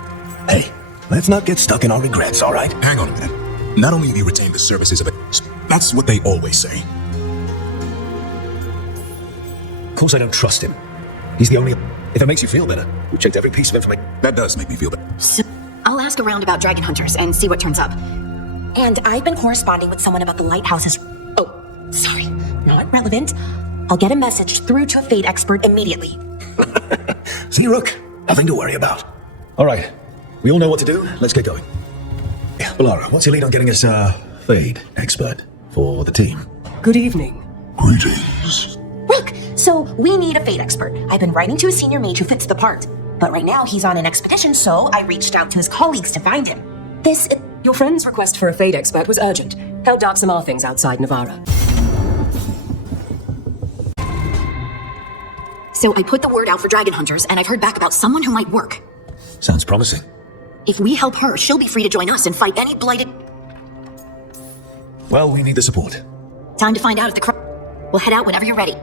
Hey, let's not get stuck in our regrets, all right? Hang on a minute. Not only do you retain the services of it, that's what they always say. Of course I don't trust him. He's the only... If it makes you feel better, we checked every piece of information. That does make me feel better. So, I'll ask around about dragon hunters and see what turns up. And I've been corresponding with someone about the lighthouses. Oh, sorry, not relevant. I'll get a message through to a fate expert immediately. See, Rook, nothing to worry about. All right, we all know what to do. Let's get going. Yeah, Balara, what's your lead on getting us a fade expert for the team? Good evening. Greetings. Rook, so we need a fate expert. I've been writing to a senior mage who fits the part. But right now he's on an expedition, so I reached out to his colleagues to find him. Your friend's request for a fade expert was urgent. Held dark some other things outside Navarra. So I put the word out for dragon hunters, and I've heard back about someone who might work. Sounds promising. If we help her, she'll be free to join us and fight any blighted... Well, we need the support. Time to find out if the We'll head out whenever you're ready.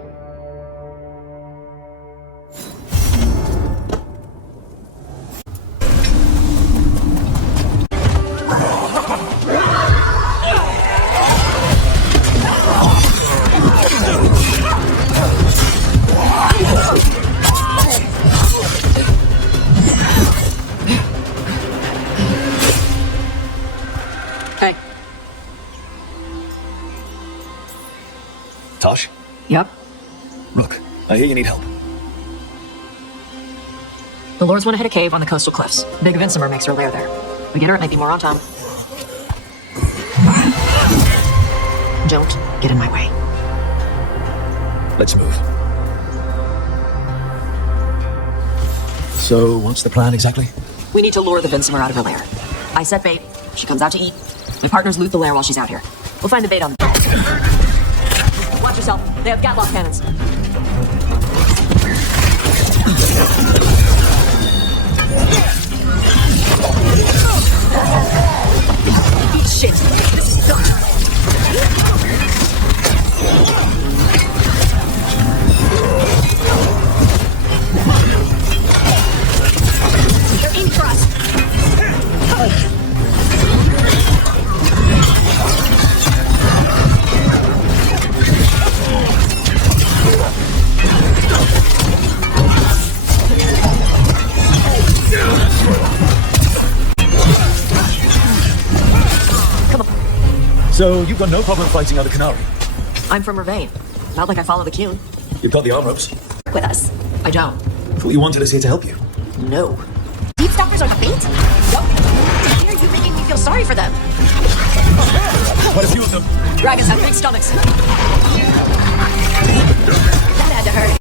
Hey. Tosh? Yep. Rook, I hear you need help. The Lords want to hit a cave on the coastal cliffs. Big Vincimer makes her lair there. We get her, it might be more on time. Don't get in my way. Let's move. So, what's the plan exactly? We need to lure the Vincimer out of her lair. I set bait. She comes out to eat. My partners loot the lair while she's out here. We'll find the bait on the... Watch yourself. They have Gatlock cannons. Eat shit. This is done. They're aiming for us. So, you've got no problem fighting other Canary? I'm from Ravane. Not like I follow the Cune. You've got the arm ropes. With us. I don't. Thought you wanted us here to help you. No. Deep Stalkers are the bait? Nope. To hear you making me feel sorry for them. Quite a few of them. Dragons have big stomachs. That had to hurt.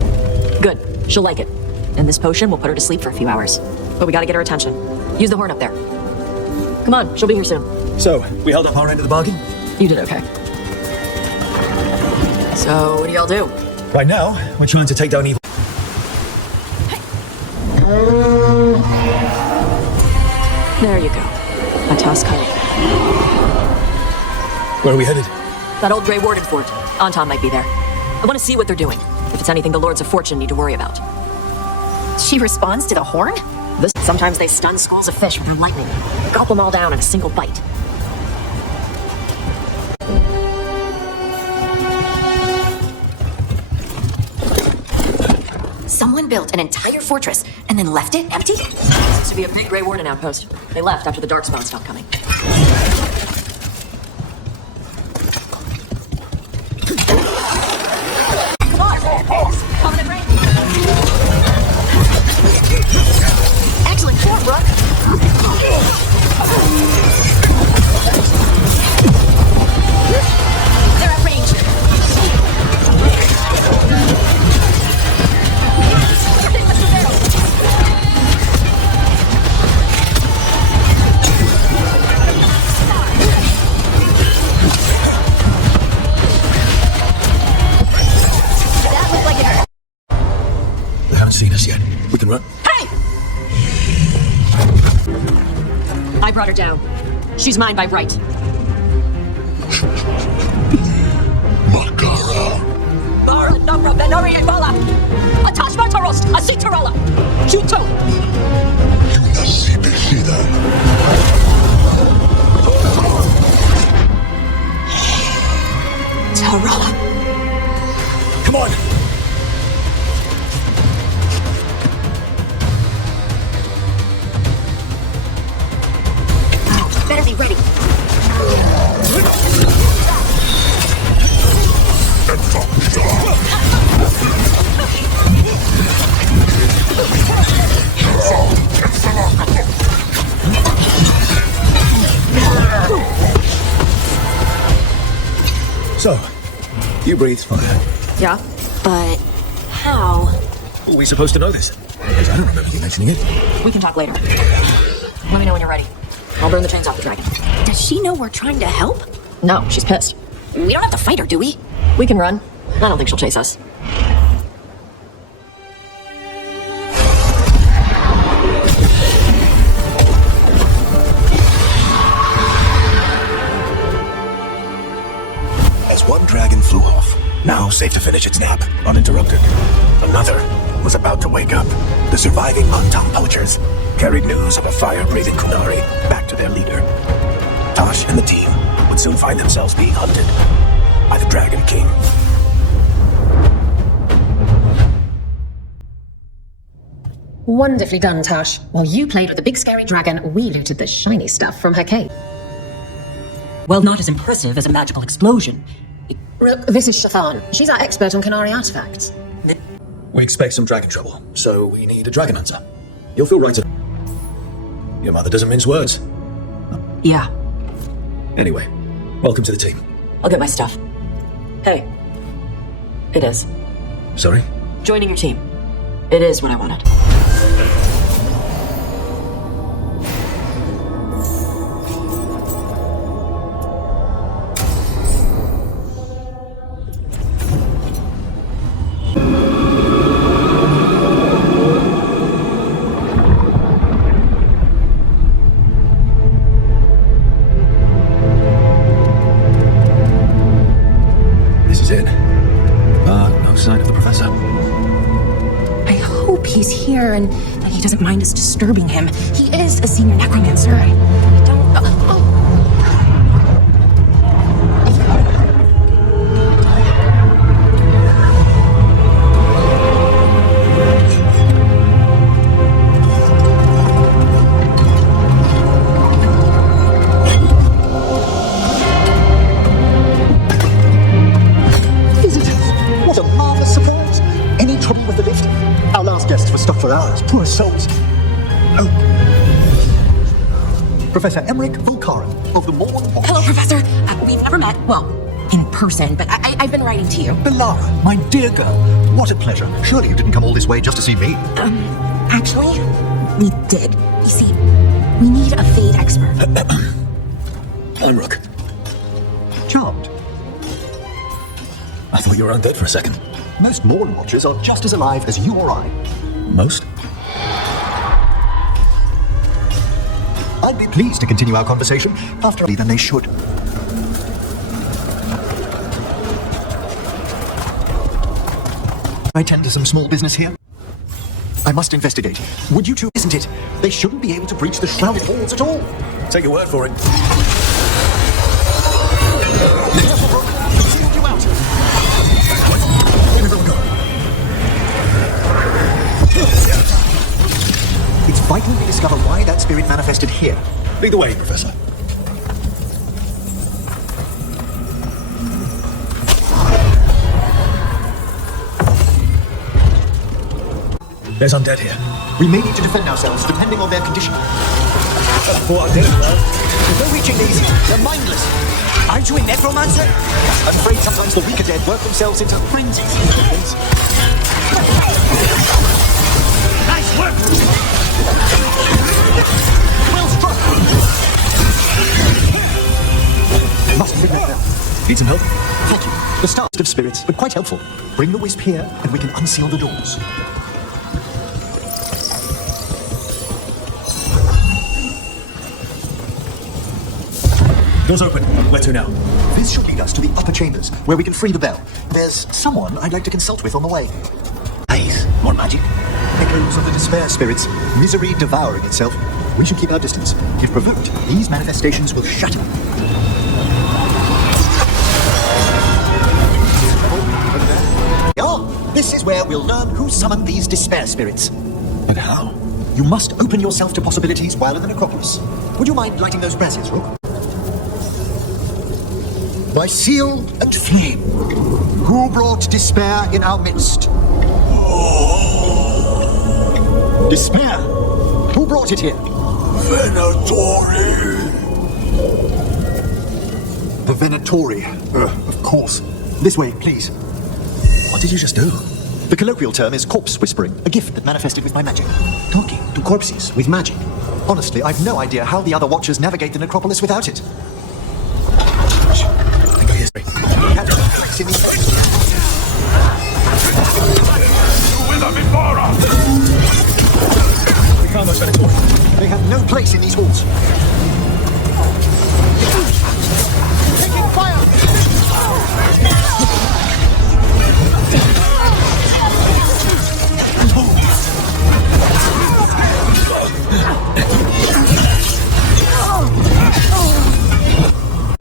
Good. She'll like it. And this potion will put her to sleep for a few hours. But we gotta get her attention. Use the horn up there. Come on, she'll be here soon. So, we held up our end of the bargain? You did okay. So, what do y'all do? Right now, we're trying to take down evil. There you go. A toss code. Where are we headed? That old Grey Warden fort. Anton might be there. I want to see what they're doing. If it's anything the Lords of Fortune need to worry about. She responds to the horn? Sometimes they stun schools of fish with their lightning. Gulp them all down in a single bite. Someone built an entire fortress and then left it empty? Seems to be a big Grey Warden outpost. They left after the Darkspawn stopped coming. Come on! Covenant Rain! Excellent form, Brooke! They're at range. Pretty much the barrel. not seen us yet. We can run. Hey! I brought her down. She's mine by right. Makara. Bara Namra Benori Ebola! Atash Martarost! Asitarola! Juto! Tarala! Come on! Better be ready. So, you breathe fire. Yeah, but how? Are we supposed to know this? Because I don't remember you mentioning it. We can talk later. Let me know when you're ready. I'll burn the chains off the dragon. Does she know we're trying to help? No, she's pissed. We don't have to fight her, do we? We can run. I don't think she'll chase us. As one dragon flew off, now safe to finish its nap, uninterrupted, another was about to wake up. The surviving Montauk poachers carried news of a fire-breathing Kunari back to their leader. Tosh and the team would soon find themselves being hunted by the Dragon King. Wonderfully done, Tosh. While you played with the big scary dragon, we looted the shiny stuff from her cave. Well, not as impressive as a magical explosion. Rook, this is Shathan. She's our expert on Kunari artifacts. We expect some dragon trouble, so we need a dragon hunter. You'll feel right to... Your mother doesn't mince words. Yeah. Anyway, welcome to the team. I'll get my stuff. Hey. It is. Sorry? Joining your team. It is what I wanted. This is it. No sign of the professor. I hope he's here and that he doesn't mind us disturbing him. He is a senior necromancer. I don't... Oh. What a marvelous surprise! Any trouble with the lift? Our last guests were stuck for hours. Poor souls. Oh. Professor Emmerich Volkaren of the Morn. Hello, Professor. We've never met. Well, in person, but I've been writing to you. Belara, my dear girl. What a pleasure. Surely you didn't come all this way just to see me. Actually, we did. You see, we need a Fade expert. I'm Rook. Charmed. I thought you were undead for a second. Most Morn Watchers are just as alive as you or I. Most? I'd be pleased to continue our conversation after than they should. I tend to some small business here. I must investigate. Would you two, isn't it? They shouldn't be able to breach the shrouded halls at all. Take your word for it. Careful, Brooke. Sealed you out. Give it a go. It's vital we discover why that spirit manifested here. Lead the way, Professor. There's undead here. We may need to defend ourselves, depending on their condition. For our dead, well. There's no reaching these. They're mindless. Aren't you a necromancer? I'm afraid sometimes the weaker dead work themselves into frenzies. Nice work! Well struck! Must be better. Need some help? Thank you. The start of spirits, but quite helpful. Bring the wisp here, and we can unseal the doors. Doors open. Where to now? This should lead us to the upper chambers, where we can free the bell. There's someone I'd like to consult with on the way. Nice. More magic? Echoes of the despair spirits, misery devouring itself. We should keep our distance. If provoked, these manifestations will shatter. Oh, this is where we'll learn who summoned these despair spirits. And how? You must open yourself to possibilities while in the necropolis. Would you mind lighting those brasses, Rook? By seal and flame, who brought despair in our midst? Despair? Who brought it here? Venatori. The Venatori. Of course. This way, please. What did you just do? The colloquial term is corpse whispering, a gift that manifested with my magic. Talking to corpses with magic. Honestly, I've no idea how the other Watchers navigate the necropolis without it. We found those Venatori. They have no place in these halls. Taking fire!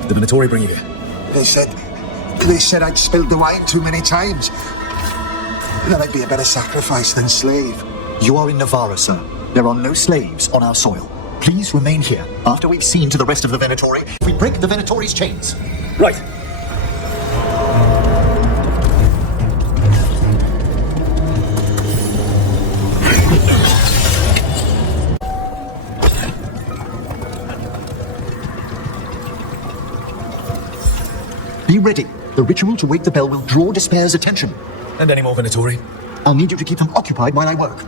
The Venatori bring you here? They said I'd spilled the wine too many times. That I'd be a better sacrifice than slave. You are in Navarra, sir. There are no slaves on our soil. Please remain here after we've seen to the rest of the Venatori. We break the Venatori's chains. Right. Be ready. The ritual to wake the bell will draw Despair's attention. And any more Venatori? I'll need you to keep them occupied while I work.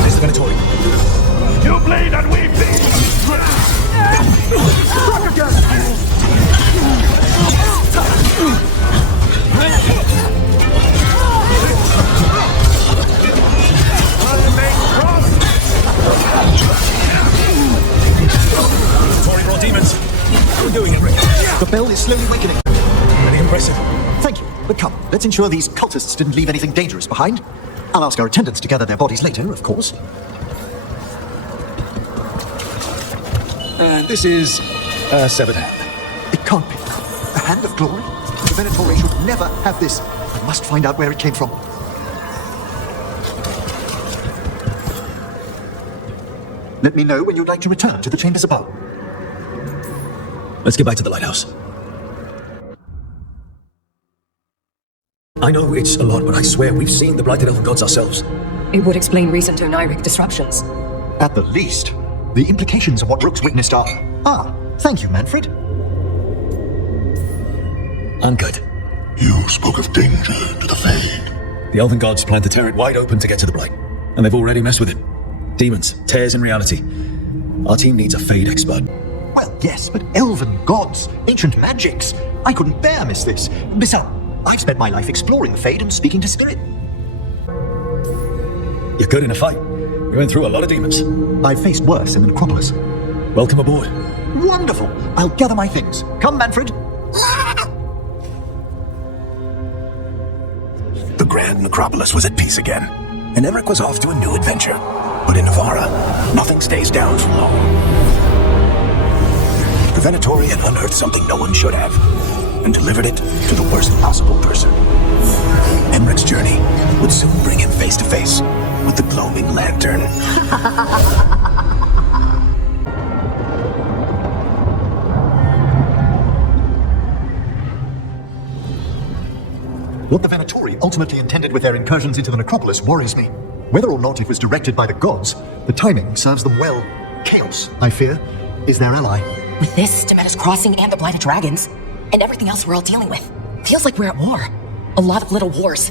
There's the Venatori. You bleed and we bleed! Back again! Venatori brought demons. How are we doing, Henry? The bell is slowly wakening. Very impressive. Thank you. But come, let's ensure these cultists didn't leave anything dangerous behind. I'll ask our attendants to gather their bodies later, of course. And this is a severed hand. It can't be. A hand of glory? The Venatori should never have this. I must find out where it came from. Let me know when you'd like to return to the chambers above. Let's get back to the lighthouse. I know it's a lot, but I swear we've seen the blighted elven gods ourselves. It would explain recent Oniric disruptions. At the least, the implications of what Rook's witnessed are... Ah, thank you, Manfred. I'm good. You spoke of danger to the Fade. The elven gods plan to tear it wide open to get to the blight, and they've already messed with it. Demons, tears in reality. Our team needs a Fade expert. Well, yes, but elven gods, ancient magics. I couldn't bear miss this. Besides, I've spent my life exploring the Fade and speaking to spirit. You're good in a fight. You went through a lot of demons. I've faced worse in the necropolis. Welcome aboard. Wonderful. I'll gather my things. Come, Manfred. The Grand Necropolis was at peace again, and Emmerich was off to a new adventure. But in Navarra, nothing stays down for long. The Venatori had unearthed something no one should have, and delivered it to the worst possible person. Emmerich's journey would soon bring him face to face with the glowing lantern. What the Venatori ultimately intended with their incursions into the necropolis worries me. Whether or not it was directed by the gods, the timing serves them well. Chaos, I fear, is their ally. With this, Demeter's Crossing and the Blighted Dragons, and everything else we're all dealing with, feels like we're at war. A lot of little wars.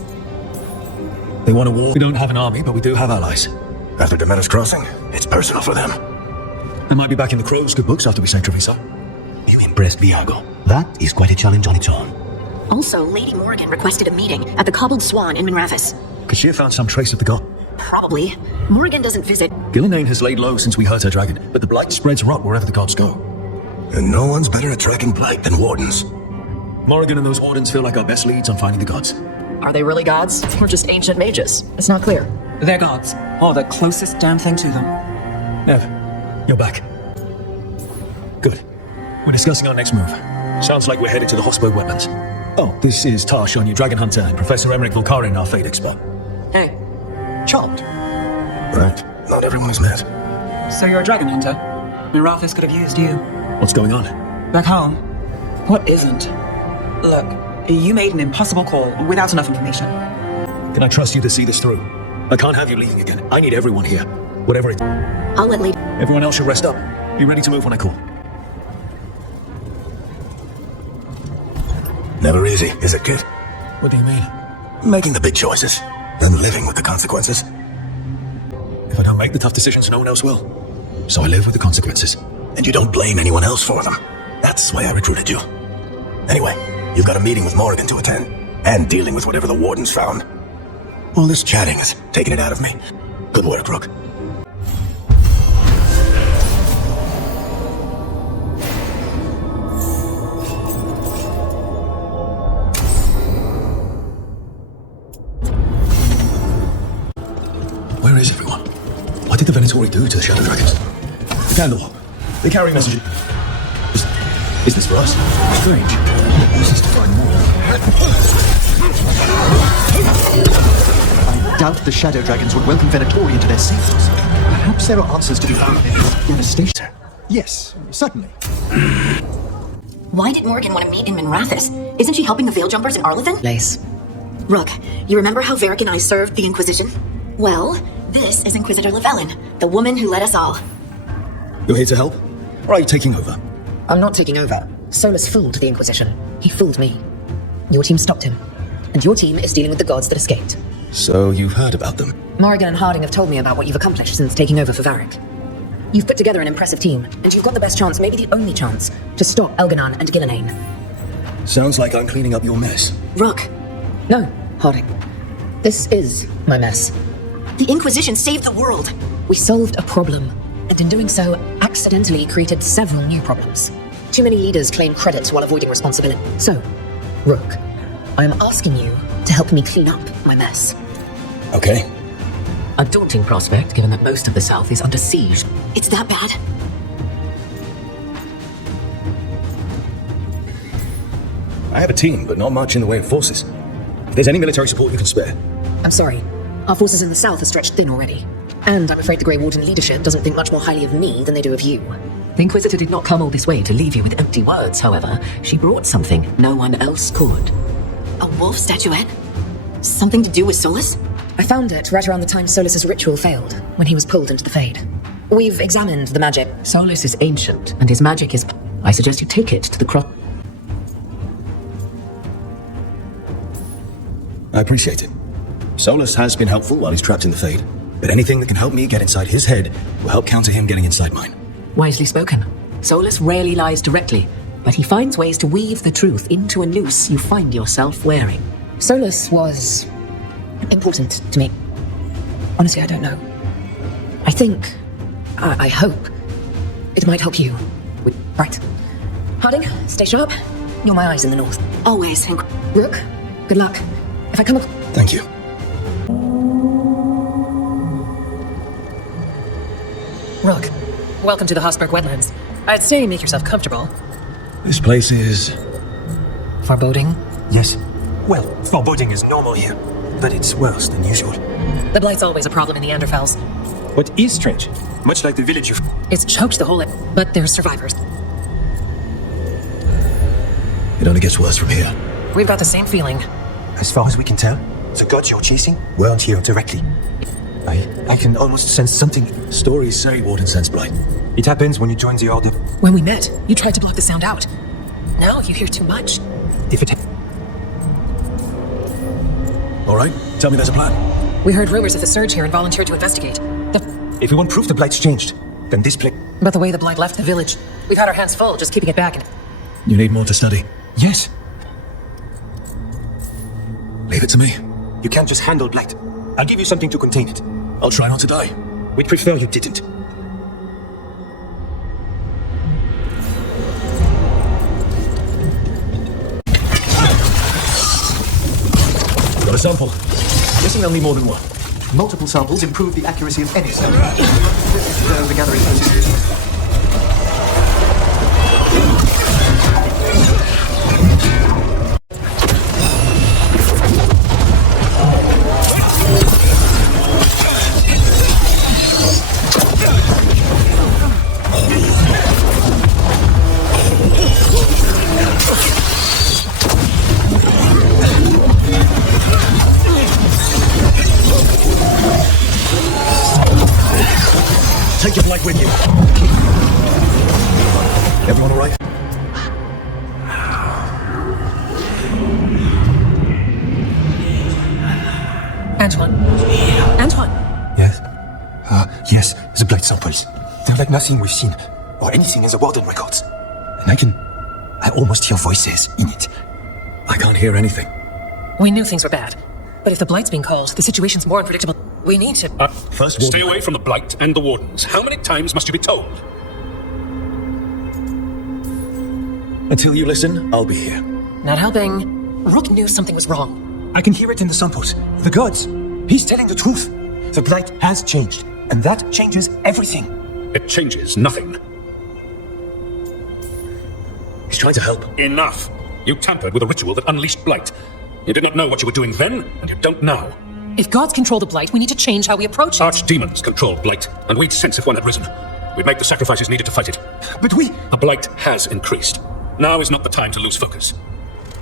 They want a war. We don't have an army, but we do have allies. After Demeter's Crossing, it's personal for them. I might be back in the Crow's good books after we say Treviso. You impressed Viago. That is quite a challenge on its own. Also, Lady Morgan requested a meeting at the Cobbled Swan in Minrathous. Could she have found some trace of the god? Probably. Morgan doesn't visit. Gillenane has laid low since we hurt her dragon, but the blight spreads rot wherever the gods go. And no one's better at tracking blight than wardens. Morrigan and those wardens feel like our best leads on finding the gods. Are they really gods? Or just ancient mages? It's not clear. They're gods. Or the closest damn thing to them. Nev, you're back. Good. We're discussing our next move. Sounds like we're headed to the Hospo wetlands. Oh, this is Tash, our new dragon hunter, and Professor Emmerich Volkarin, our Fade expert. Hey. Charmed. Right. Not everyone is met. So you're a dragon hunter? Minrathous could have used you. What's going on? Back home? What isn't? Look, you made an impossible call without enough information. Can I trust you to see this through? I can't have you leaving again. I need everyone here. Whatever it... I'll let Lady... Everyone else should rest up. Be ready to move when I call. Never easy, is it, kid? What do you mean? Making the big choices, and living with the consequences. If I don't make the tough decisions, no one else will. So I live with the consequences. And you don't blame anyone else for them. That's why I recruited you. Anyway, you've got a meeting with Morrigan to attend, and dealing with whatever the wardens found. All this chatting has taken it out of me. Good work, Rook. Where is everyone? What did the Venatori do to the Shadow Dragons? The Candlewalk. They carry messages. Is this for us? Strange. This is to find more. I doubt the Shadow Dragons would welcome Venatori into their safe house. Perhaps there are answers to be found in this devastation. Yes, certainly. Why did Morgan want to meet in Minrathous? Isn't she helping the Veil Jumpers in Arlathan? Lace. Rook, you remember how Varric and I served the Inquisition? Well, this is Inquisitor Llewellyn, the woman who led us all. You're here to help? Or are you taking over? I'm not taking over. Solus fooled the Inquisition. He fooled me. Your team stopped him. And your team is dealing with the gods that escaped. So you've heard about them? Morrigan and Harding have told me about what you've accomplished since taking over for Varric. You've put together an impressive team, and you've got the best chance, maybe the only chance, to stop Elganon and Gillenane. Sounds like I'm cleaning up your mess. Rook. No, Harding. This is my mess. The Inquisition saved the world. We solved a problem, and in doing so, accidentally created several new problems. Too many leaders claim credit while avoiding responsibility. So, Rook, I am asking you to help me clean up my mess. Okay. A daunting prospect, given that most of the South is under siege. It's that bad? I have a team, but not much in the way of forces. If there's any military support you can spare. I'm sorry. Our forces in the south are stretched thin already. And I'm afraid the Grey Warden leadership doesn't think much more highly of me than they do of you. The Inquisitor did not come all this way to leave you with empty words, however. She brought something no one else could. A wolf statuette? Something to do with Solus? I found it right around the time Solus's ritual failed, when he was pulled into the Fade. We've examined the magic. Solus is ancient, and his magic is... I suggest you take it to the cross... I appreciate it. Solus has been helpful while he's trapped in the Fade, but anything that can help me get inside his head will help counter him getting inside mine. Wisely spoken. Solus rarely lies directly, but he finds ways to weave the truth into a noose you find yourself wearing. Solus was... important to me. Honestly, I don't know. I think... I hope... it might help you. Right. Harding, stay sharp. You're my eyes in the north. Always, Hank. Rook, good luck. If I come up... Thank you. Rook, welcome to the Hosberg Wetlands. I'd say make yourself comfortable. This place is... foreboding? Yes. Well, foreboding is normal here, but it's worse than usual. The Blight's always a problem in the Anderfels. What is strange, much like the village you've... It's choked the whole... but there's survivors. It only gets worse from here. We've got the same feeling. As far as we can tell, the gods you're chasing weren't here directly. I can almost sense something. Stories say Warden sense blight. It happens when you join the Order. When we met, you tried to block the sound out. Now you hear too much. If it... All right, tell me there's a plan. We heard rumors of the surge here and volunteered to investigate. If we want proof the Blight's changed, then this place... But the way the Blight left the village, we've had our hands full just keeping it back. You need more to study. Yes. Leave it to me. You can't just handle blight. I'll give you something to contain it. I'll try not to die. We'd prefer you didn't. Got a sample. Guessing I'll need more than one. Multiple samples improve the accuracy of any sample. The gathering process. Take your blight with you. Everyone all right? Antoine. Antoine. Yes? Yes, the blight samples. They're like nothing we've seen, or anything in the Warden records. And I almost hear voices in it. I can't hear anything. We knew things were bad. But if the blight's being called, the situation's more unpredictable. We need to... First, Stay away from the blight and the wardens. How many times must you be told? Until you listen, I'll be here. Not helping. Rook knew something was wrong. I can hear it in the samples. The gods. He's telling the truth. The blight has changed, and that changes everything. It changes nothing. He's trying to help. Enough! You tampered with a ritual that unleashed blight. You did not know what you were doing then, and you don't now. If gods control the blight, we need to change how we approach it. Archdemons control blight, and we'd sense if one had risen. We'd make the sacrifices needed to fight it. But we... The blight has increased. Now is not the time to lose focus.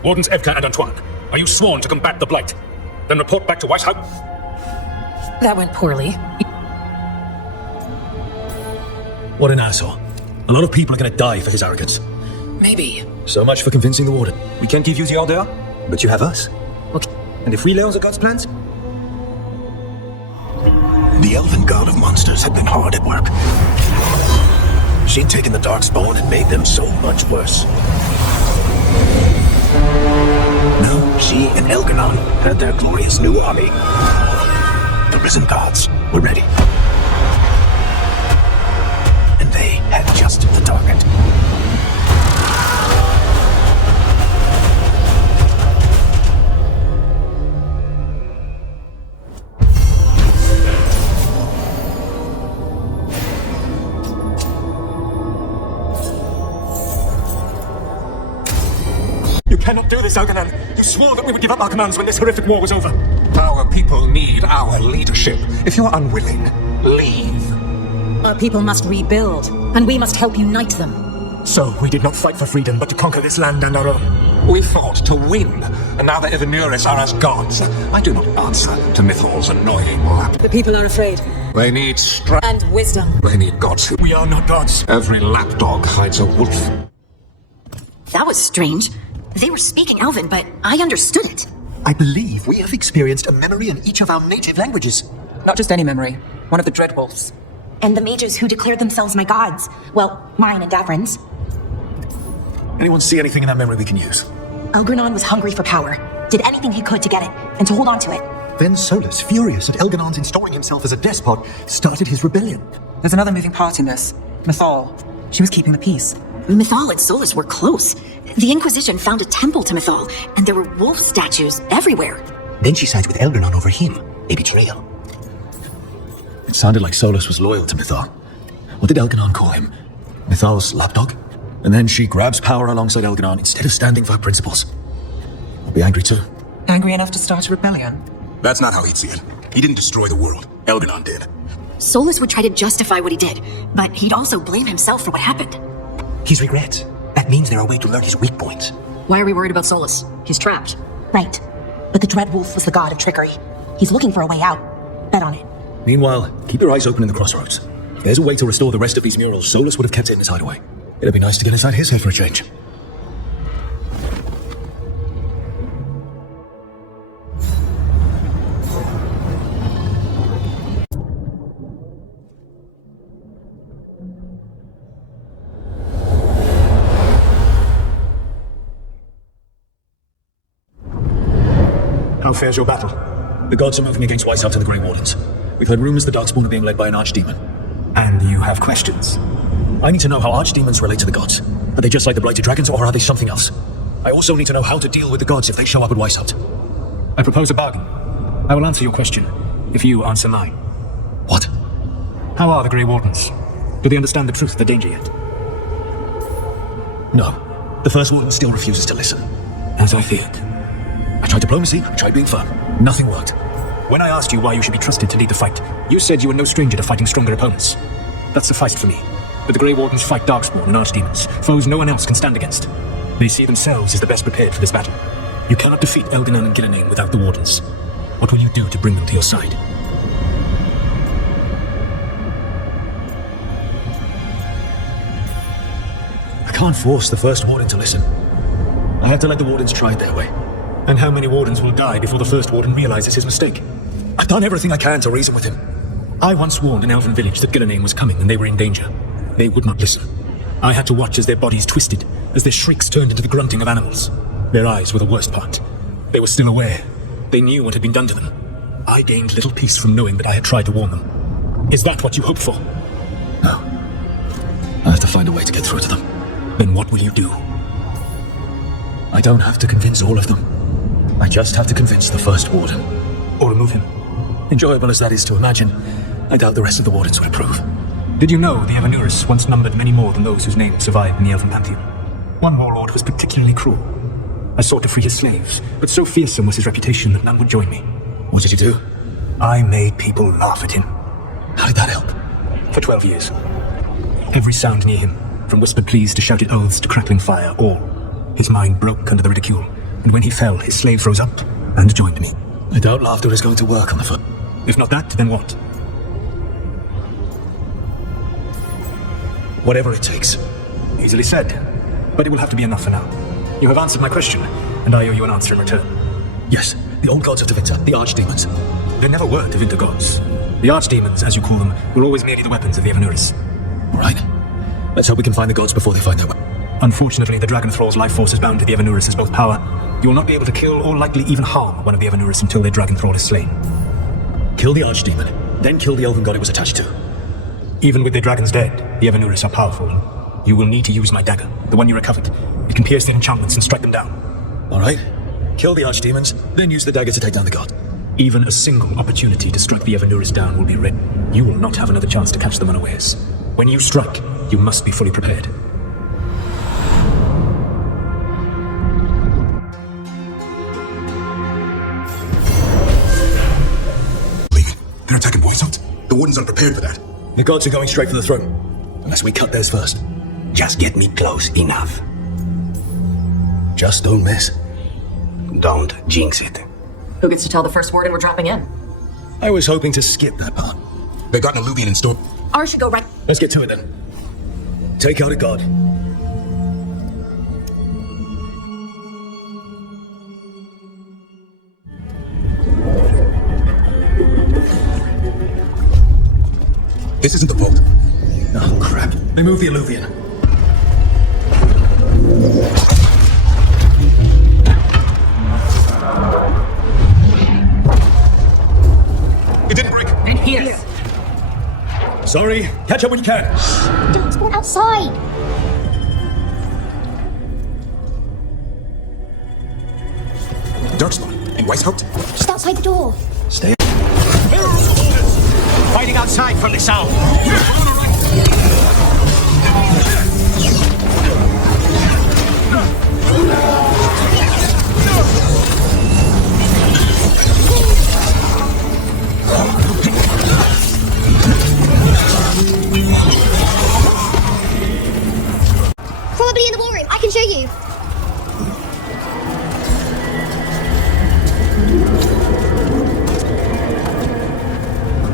Wardens Evka and Antoine, are you sworn to combat the blight? Then report back to Weishaupt. That went poorly. What an asshole. A lot of people are going to die for his arrogance. Maybe. So much for convincing the warden. We can't give you the order, but you have us. Okay. And if we learn the gods' plans... The elven god of monsters had been hard at work. She'd taken the Darkspawn and made them so much worse. Now she and Elganon had their glorious new army. The risen gods were ready. And they had just the target. You cannot do this, Elganon. You swore that we would give up our commands when this horrific war was over. Our people need our leadership. If you're unwilling, leave. Our people must rebuild, and we must help unite them. So, we did not fight for freedom, but to conquer this land and our own. We fought to win, and now the Evenuris are as gods. I do not answer to Mythal's annoying lap. The people are afraid. They need strength. And wisdom. They need gods who... We are not gods. Every lapdog hides a wolf. That was strange. They were speaking Elven, but I understood it. I believe we have experienced a memory in each of our native languages. Not just any memory. One of the Dreadwolves. And the mages who declared themselves my gods. Well, mine and Davrin's. Anyone see anything in that memory we can use? Elgranon was hungry for power. Did anything he could to get it, and to hold on to it. Then Solus, furious at Elganon's installing himself as a despot, started his rebellion. There's another moving part in this. Mythal. She was keeping the peace. Mythal and Solus were close. The Inquisition found a temple to Mythal, and there were wolf statues everywhere. Then she sides with Elganon over him. A betrayal. It sounded like Solus was loyal to Mythal. What did Elganon call him? Mythal's lapdog? And then she grabs power alongside Elganon instead of standing for her principles. I'll be angry too. Angry enough to start a rebellion. That's not how he'd see it. He didn't destroy the world. Elganon did. Solus would try to justify what he did, but he'd also blame himself for what happened. His regrets. That means there are ways to learn his weak points. Why are we worried about Solus? He's trapped. Right. But the Dreadwolf was the god of trickery. He's looking for a way out. Bet on it. Meanwhile, keep your eyes open in the crossroads. If there's a way to restore the rest of these murals, Solus would have kept it in his hideaway. It'd be nice to get inside his head for a change. How How fares your battle? The gods are moving against Weishaupt and the Grey Wardens. We've heard rumors the Darkspawn are being led by an archdemon. And you have questions? I need to know how archdemons relate to the gods. Are they just like the blighted dragons, or are they something else? I also need to know how to deal with the gods if they show up at Weishaupt. I propose a bargain. I will answer your question if you answer mine. What? How are the Grey Wardens? Do they understand the truth of the danger yet? No. The First Warden still refuses to listen. As I feared. I tried diplomacy, I tried being firm. Nothing worked. When I asked you why you should be trusted to lead the fight, you said you were no stranger to fighting stronger opponents. That sufficed for me. But the Grey Wardens fight Darkspawn and archdemons, foes no one else can stand against. They see themselves as the best prepared for this battle. You cannot defeat Eldinan and Gillenane without the Wardens. What will you do to bring them to your side? I can't force the First Warden to listen. I have to let the Wardens try it their way. And how many Wardens will die before the First Warden realizes his mistake? I've done everything I can to reason with him. I once warned an elven village that Gillenane was coming and they were in danger. They would not listen. I had to watch as their bodies twisted, as their shrieks turned into the grunting of animals. Their eyes were the worst part. They were still aware. They knew what had been done to them. I gained little peace from knowing that I had tried to warn them. Is that what you hoped for? No. I have to find a way to get through to them. Then what will you do? I don't have to convince all of them. I just have to convince the First Warden. Or remove him. Enjoyable as that is to imagine, I doubt the rest of the Wardens would approve. Did you know the Evanuris once numbered many more than those whose names survived in the Elven Pantheon? One warlord was particularly cruel. I sought to free his slaves, but so fearsome was his reputation that none would join me. What did you do? I made people laugh at him. How did that help? For 12 years. Every sound near him, from whispered pleas to shouted oaths to crackling fire, all. His mind broke under the ridicule, and when he fell, his slaves rose up and joined me. I doubt laughter is going to work on the foot. If not that, then what? Whatever it takes. Easily said, but it will have to be enough for now. You have answered my question, and I owe you an answer in return. Yes, the old gods of Tevinter, the archdemons. There never were Tevinter gods. The archdemons, as you call them, were always merely the weapons of the Evanuris. All right. Let's hope we can find the gods before they find their way. Unfortunately, the Dragon Thrall's life force is bound to the Evanuris as both power. You will not be able to kill or likely even harm one of the Evanuris until their Dragon Thrall is slain. Kill the archdemon, then kill the elven god it was attached to. Even with their dragons dead, the Evanuris are powerful. You will need to use my dagger, the one you recovered. It can pierce their enchantments and strike them down. All right. Kill the archdemons, then use the dagger to take down the god. Even a single opportunity to strike the Evanuris down will be red. You will not have another chance to catch them unawares. When you strike, you must be fully prepared. They're attacking Weishaupt. The Wardens aren't prepared for that. The gods are going straight for the throne. Unless we cut theirs first. Just get me close enough. Just don't miss. Don't jinx it. Who gets to tell the First Warden we're dropping in? I was hoping to skip that part. They got an Illuvian in store. Ours should go right. Let's get to it then. Take out a god. This isn't the vault. Oh, crap. They moved the Illuvian. It didn't break. And here. Sorry. Catch up when you can. Darkspawn outside. Darkspawn and Weishaupt? Just outside the door. Stay. Fighting outside from the south. Probably in the ballroom. I can show you.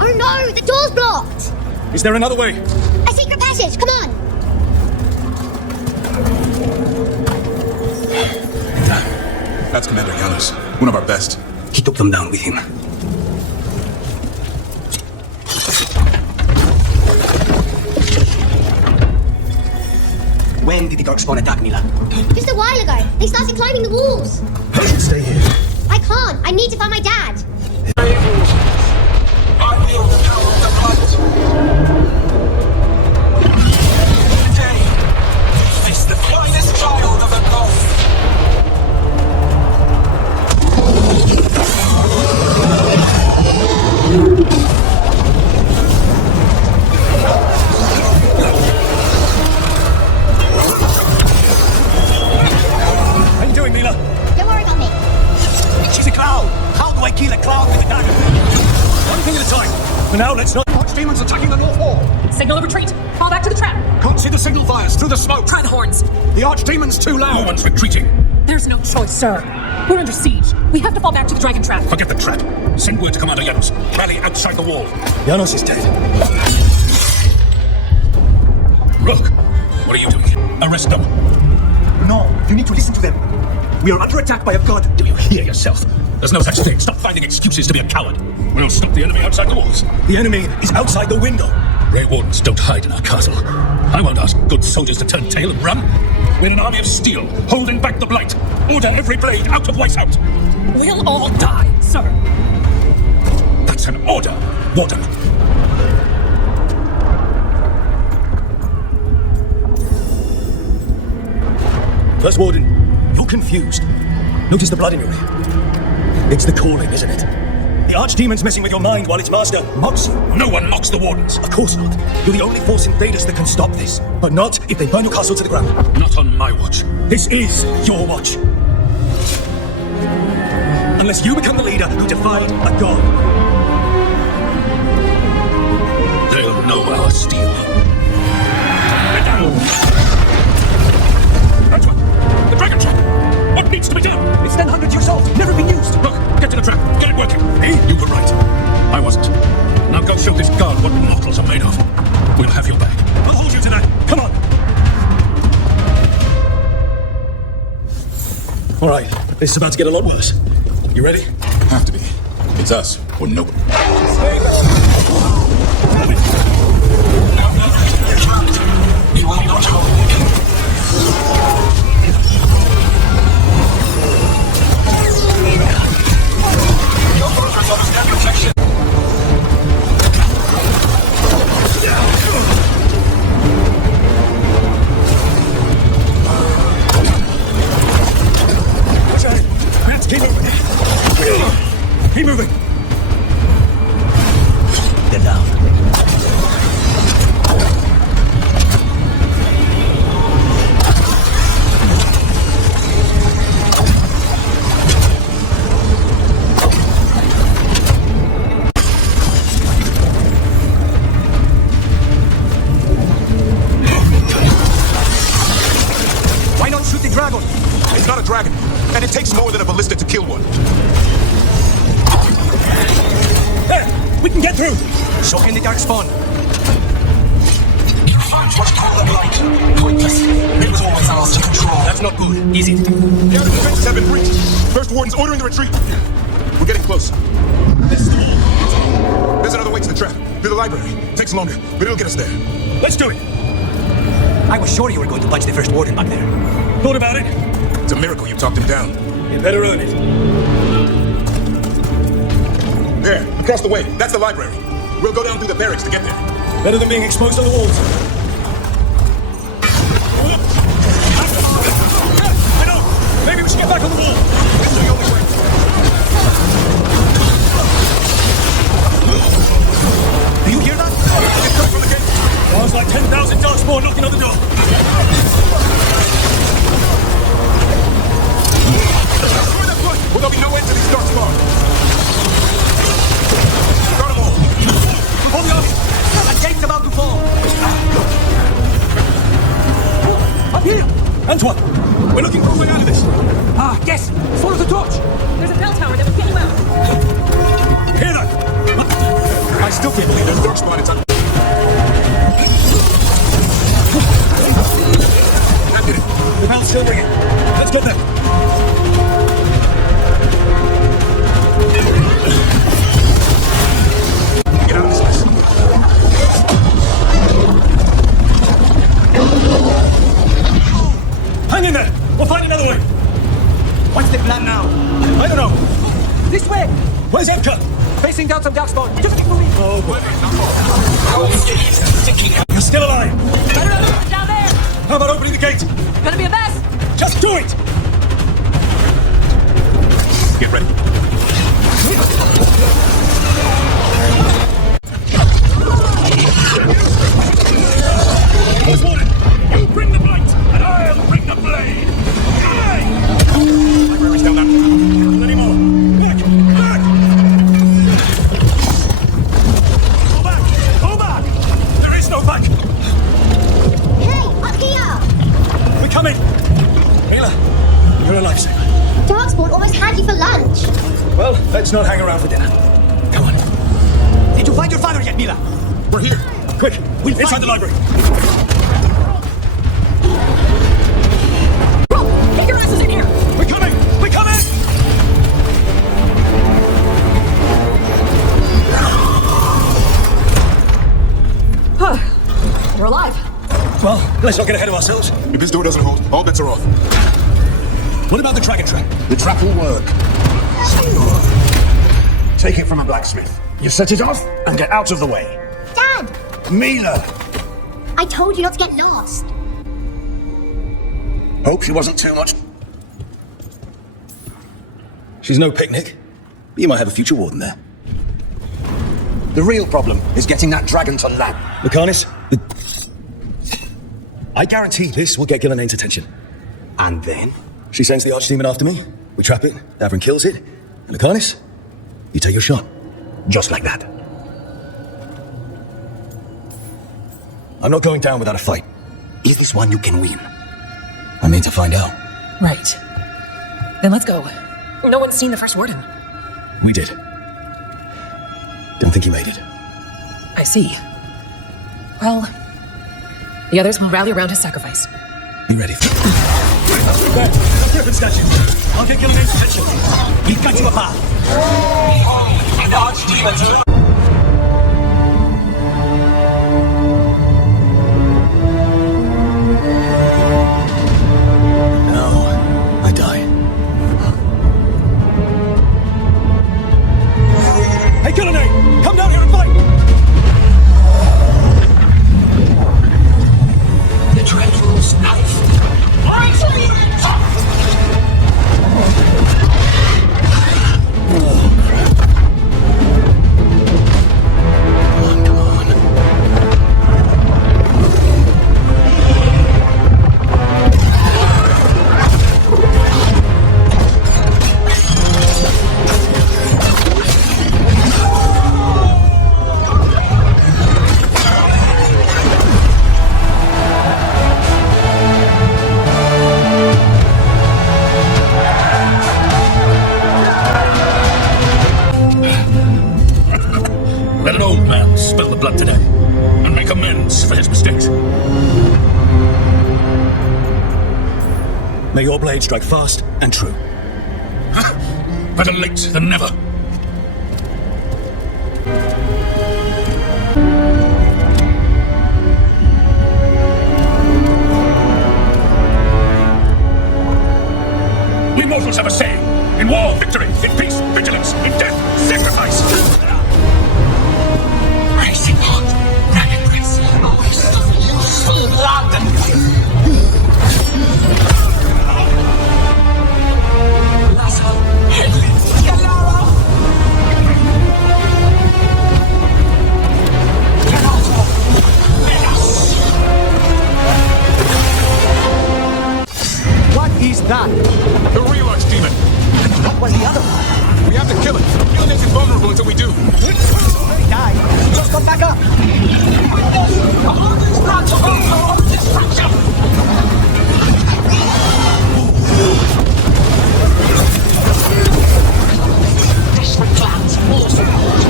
Oh no, the door's blocked. Is there another way? A secret passage. Come on. That's Commander Gallus, one of our best. He took them down with him. When did the Darkspawn attack, Mila? Just a while ago. They started climbing the walls. I should stay here. I I can't. I need to find my dad. Face the finest child of the gods. How you doing, Mila? Don't worry about me. She's a cloud. How do I kill a cloud with a dagger? One thing at a time. For now, let's not. Archdemons attacking the North Wall. Signal a retreat. Fall back to the trap. Can't see the signal fires through the smoke. Try the horns. The Archdemon's too loud. No one's retreating. There's no choice, sir. We're under siege. We have to fall back to the dragon trap. Forget the trap. Send word to Commander Janos. Rally outside the wall. Janos is dead. Rook, what are you doing? Arrest them. No, you need to listen to them. We are under attack by a god. Do you hear yourself? There's no such thing. Stop finding excuses to be a coward. We'll stop the enemy outside the walls. The enemy is outside the window. Grey Wardens don't hide in our castle. I won't ask good soldiers to turn tail and run. We're an army of steel, holding back the blight. Order every blade out of Weishaupt. We'll all die, sir. That's an order, Warden. First Warden, you're confused. Notice the blood in your ear. It's the calling, isn't it? The Archdemon's messing with your mind while its master mocks you. No one mocks the Wardens. Of course not. You're the only force invaders that can stop this. But not if they burn your castle to the ground. Not on my watch. This is your watch. Unless you become the leader who defied a god. They'll know our steel. Get down! That's one. The dragon trap! What needs to be done? It's 100 years old. Never been used. Look, get to the trap. Get it working. Hey, you were right. I wasn't. Now go show this guard what mortals are made of. We'll have you back. I'll hold you to that. Come on. All right. This is about to get a lot worse. You ready? Have to be. It's us or nobody. You will not hold. Your fortress understands protection. Keep moving. Keep moving. They're down. Why not shoot the dragon? It's not a dragon, and it takes more than a ballista to kill one. There! We can get through! Shock in the dark spawn. You find what's called a blight. Pointless. It was always ours to control. That's not good. Easy. The outer defenses have been breached. First Warden's ordering the retreat. We're getting close. There's another way to the trap. Through the library. Takes longer, but it'll get us there. Let's do it. I was sure you were going to punch the First Warden back there. Thought about it. It's a miracle you talked him down. You better earn it. There, across the way. That's the library. We'll go down through the barracks to get there. Better than being exposed on the walls. I know! Maybe we should get back on the wall. It's the only way. Do you hear that? It's coming from the gate. Sounds like 10,000 darkspawn knocking on the door. Destroy that point, or there'll be no end to these darkspawn. Got them all. Hold the army! A gate's about to fall! Up here! Antoine! We're looking for a way out of this! Yes! Follow the torch! There's a bell tower that will get you out. Hear that? I still can't believe there's darkspawn inside. That did it. The bell's still ringing. Let's go there. Get out of this mess. Hang in there! We'll find another way! What's the plan now? I don't know. Where's Emka? Facing down some dark spawn. Just keep moving. Oh, boy. You're still alive. Down there! How about opening the gate? Gonna be a mess! Just do it! Get ready. Who's warning? You bring the blight, and I'll bring the blade! Library's down there. Not anymore. Back! Back! Go back! Go back! There is no back! Hey, up here! We're coming! Mila, you're a lifesaver. Darkspawn almost had you for lunch. Well, let's not hang around for dinner. Come on. Did you find your father yet, Mila? We're here. Quick, inside the library. Get your asses in here! We're coming! We're coming! You're alive. Well, let's not get ahead of ourselves. If this door doesn't hold, all bets are off. What about the dragon trap? The trap will work. Take it from a blacksmith. You set it off and get out of the way. Dad! Mila! I told you not to get lost. Hope she wasn't too much. She's no picnic. You might have a future warden there. The real problem is getting that dragon to land. Lucanus, I guarantee this will get Gillenaine's attention. And then she sends the archdemon after me. We trap it, Davrin kills it, and Lucanus, you take your shot. Just like that. I'm not going down without a fight. Is this one you can win? I mean to find out. Right. Then let's go. No one's seen the first warden. We did. Don't think he made it. I see. Well, the others will rally around his sacrifice. Be ready for it. Back, a griffin statue. I'll get Gillenaine's attention. We've got you apart. The archdemons. I die. Hey, Gillenaine! Come down here and fight! The Dreadful's knife. Let an old man spill the blood today and make amends for his mistakes. May your blade strike fast and true. Better late than never. We mortals have a saying. In war, victory. In peace, vigilance. In death, sacrifice. Racing hot. Dragon race. Waste of useful blood. What is that? The real archdemon. What was the other one? We have to kill it. Gillenaine's invulnerable until we do. He died. Just come back up. Desperate clans all support.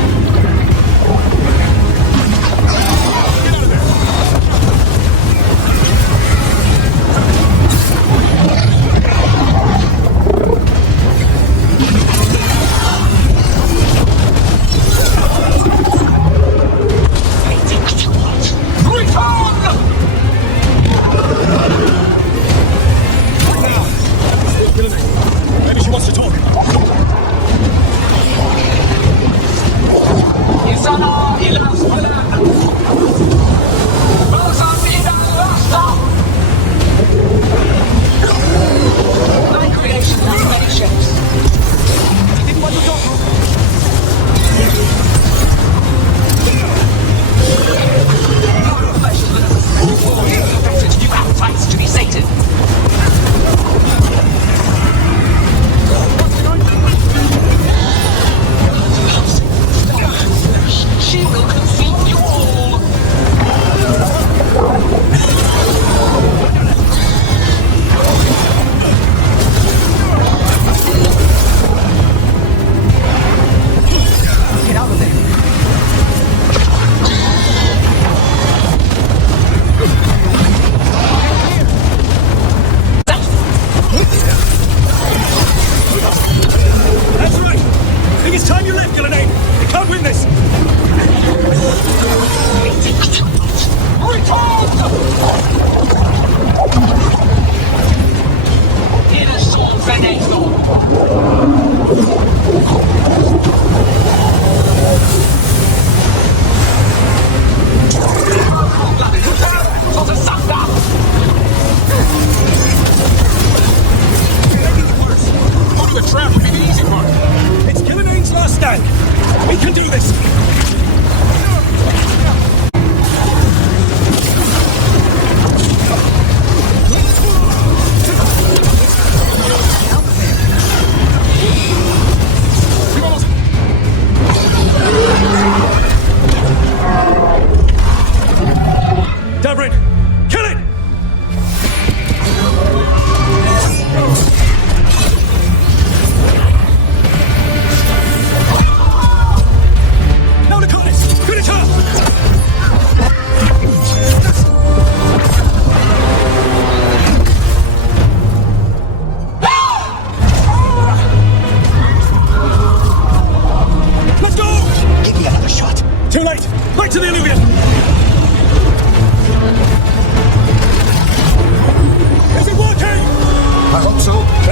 Get out of there. Return!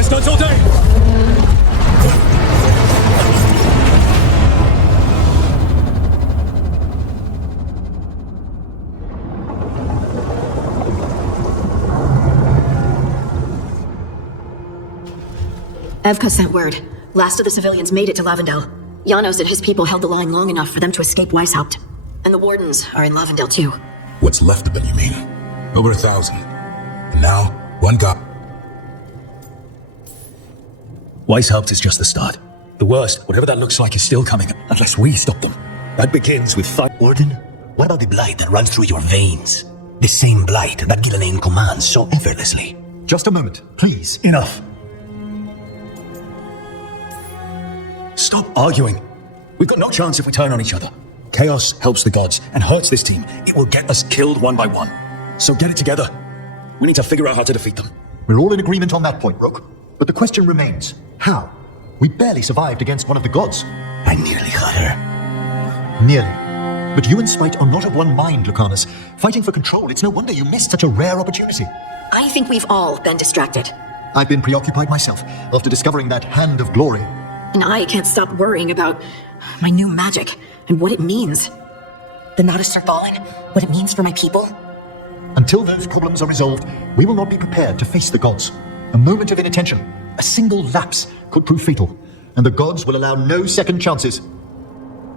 Studs all day! Evka sent word. Last of the civilians made it to Lavendel. Jano said his people held the line long enough for them to escape Weishaupt. And the wardens are in Lavendel too. What's left of them, you mean? Over 1,000. And now, one guy. Weishaupt is just the start. The worst, whatever that looks like, is still coming, unless we stop them. That begins with Warden, what about the blight that runs through your veins? The same blight that Gillian commands so effortlessly. Just a moment, please. Enough. Stop arguing. We've got no chance if we turn on each other. Chaos helps the gods and hurts this team. It will get us killed one by one. So get it together. We need to figure out how to defeat them. We're all in agreement on that point, Rook. But the question remains, how? We barely survived against one of the gods. I nearly had her. Nearly. But you and Spite are not of one mind, Lucanus. Fighting for control, it's no wonder you missed such a rare opportunity. I think we've all been distracted. I've been preoccupied myself after discovering that hand of glory. And I can't stop worrying about my new magic and what it means. The Nautists are falling. What it means for my people. Until those problems are resolved, we will not be prepared to face the gods. A moment of inattention, a single lapse, could prove fatal, and the gods will allow no second chances.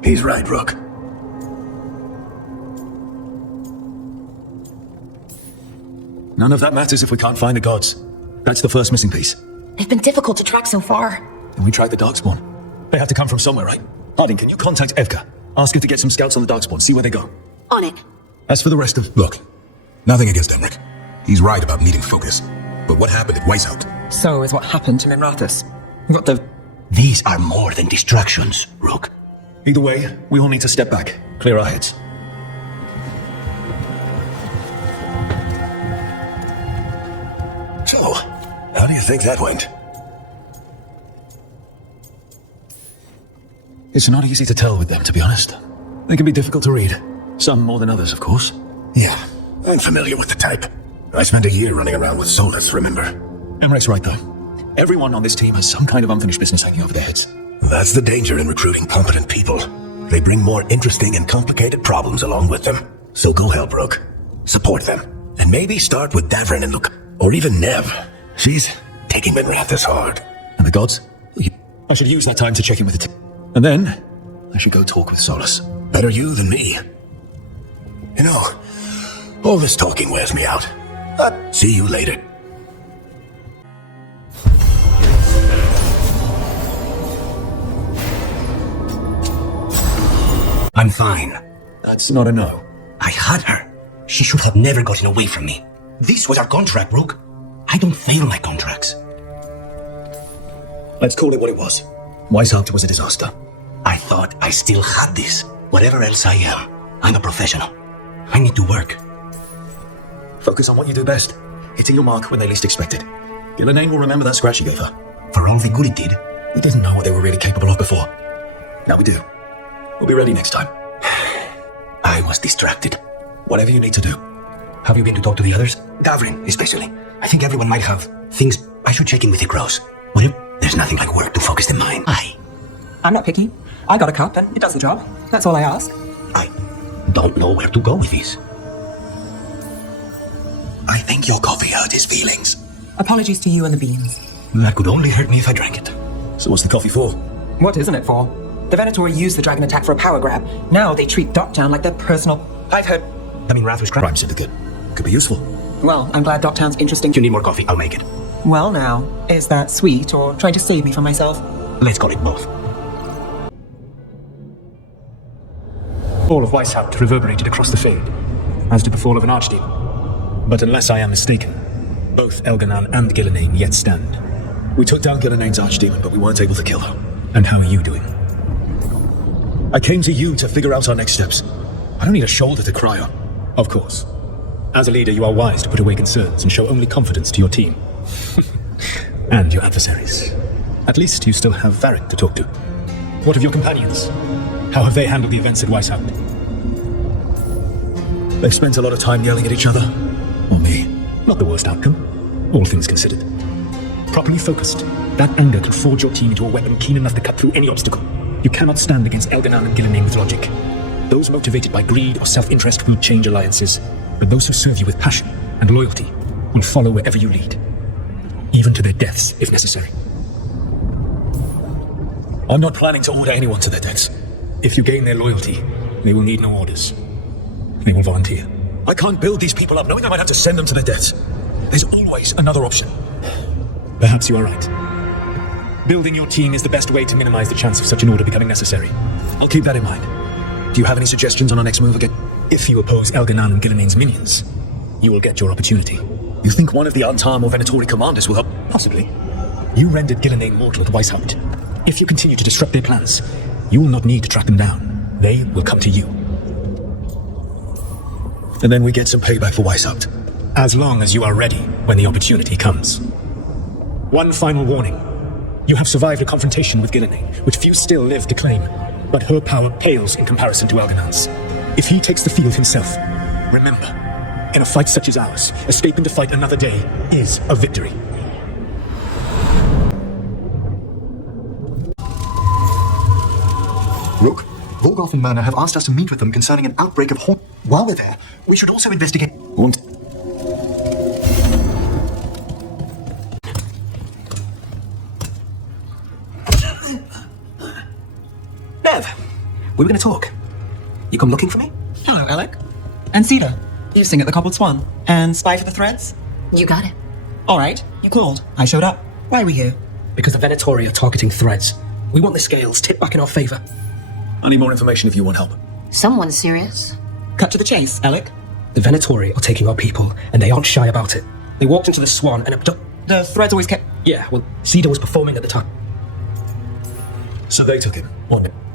He's right, Rook. None of that matters if we can't find the gods. That's the first missing piece. They've been difficult to track so far. And we tried the Darkspawn. They have to come from somewhere, right? Harding, can you contact Evka? Ask her to get some scouts on the Darkspawn, see where they go. On it. As for the rest of... Look, nothing against Emmerich. He's right about needing focus. But what happened at Weishaupt? So is what happened to Minrathus. What the... These are more than distractions, Rook. Either way, we all need to step back, clear our heads. So, how do you think that went? It's not easy to tell with them, to be honest. They can be difficult to read. Some more than others, of course. Yeah, I'm familiar with the type. I spent a year running around with Solus, remember? Emmerich's right, though. Everyone on this team has some kind of unfinished business hanging over their heads. That's the danger in recruiting competent people. They bring more interesting and complicated problems along with them. So go help Rook. Support them. And maybe start with Davrin and Luke. Or even Nev. She's taking Minrathus hard. And the gods? I should use that time to check in with the team. And then, I should go talk with Solus. Better you than me. You know, all this talking wears me out. See you later. I'm fine. That's not a no. I had her. She should have never gotten away from me. This was our contract, Rook. I don't fail my contracts. Let's call it what it was. Weishaupt was a disaster. I thought I still had this. Whatever else I am, I'm a professional. I need to work. Focus on what you do best. Hitting your mark when they least expect it. Gillian will remember that scratch you gave her. For all the good it did. We didn't know what they were really capable of before. Now we do. We'll be ready next time. I was distracted. Whatever you need to do. Have you been to talk to the others? Davrin, especially. I think everyone might have things. I should check in with the crows. Will you? There's nothing like work to focus the mind. I'm not picky. I got a cup and it does the job. That's all I ask. I don't know where to go with this. I think your coffee hurt his feelings. Apologies to you and the beans. That could only hurt me if I drank it. So what's the coffee for? What isn't it for? The Venator used the dragon attack for a power grab. Now they treat Dogtown like their personal... I've heard... I mean, Rath's crime syndicate. Could be useful. Well, I'm glad Dogtown's interesting. If you need more coffee, I'll make it. Well now, is that sweet or trying to save me from myself? Let's call it both. Fall of Weishaupt reverberated across the Fade, as did the fall of an archdemon. But unless I am mistaken, both Elganan and Gillian yet stand. We took down Gillian's archdemon, but we weren't able to kill her. And how are you doing? I came to you to figure out our next steps. I don't need a shoulder to cry on. Of course. As a leader, you are wise to put away concerns and show only confidence to your team. And your adversaries. At least you still have Varric to talk to. What of your companions? How have they handled the events at Weishaupt? They've spent a lot of time yelling at each other. Or me. Not the worst outcome, all things considered. Properly focused, that anger can forge your team into a weapon keen enough to cut through any obstacle. You cannot stand against Elganan and Gillenane with logic. Those motivated by greed or self-interest will change alliances, but those who serve you with passion and loyalty will follow wherever you lead, even to their deaths if necessary. I'm not planning to order anyone to their deaths. If you gain their loyalty, they will need no orders. They will volunteer. I can't build these people up knowing I might have to send them to their deaths. There's always another option. Perhaps you are right. Building your team is the best way to minimize the chance of such an order becoming necessary. I'll keep that in mind. Do you have any suggestions on our next move again? If you oppose Elganan and Gillenane's minions, you will get your opportunity. You think one of the Antam or Venatori commanders will help? Possibly. You rendered Gillenane mortal at Weishaupt. If you continue to disrupt their plans, you will not need to track them down. They will come to you. And then we get some payback for Weishaupt. As long as you are ready when the opportunity comes. One final warning. You have survived a confrontation with Gillenane, which few still live to claim, but her power pales in comparison to Elganan's. If he takes the field himself, remember, in a fight such as ours, escaping to fight another day is a victory. Rook, Veilguard and Myrna have asked us to meet with them concerning an outbreak of haunt. While we're there, we should also investigate haunt. Bev, we were going to talk. You come looking for me? Hello, Alec. And Cedar, you sing at the Cobbled Swan and spy for the threads? You got it. All right, you called. I showed up. Why are we here? Because the Venatori are targeting threads. We want the scales tipped back in our favor. I need more information if you want help. Someone's serious. Cut to the chase, Alec. The Venatori are taking our people, and they aren't shy about it. They walked into the Swan and the threads always kept... Yeah, well, Cedar was performing at the time. So they took him.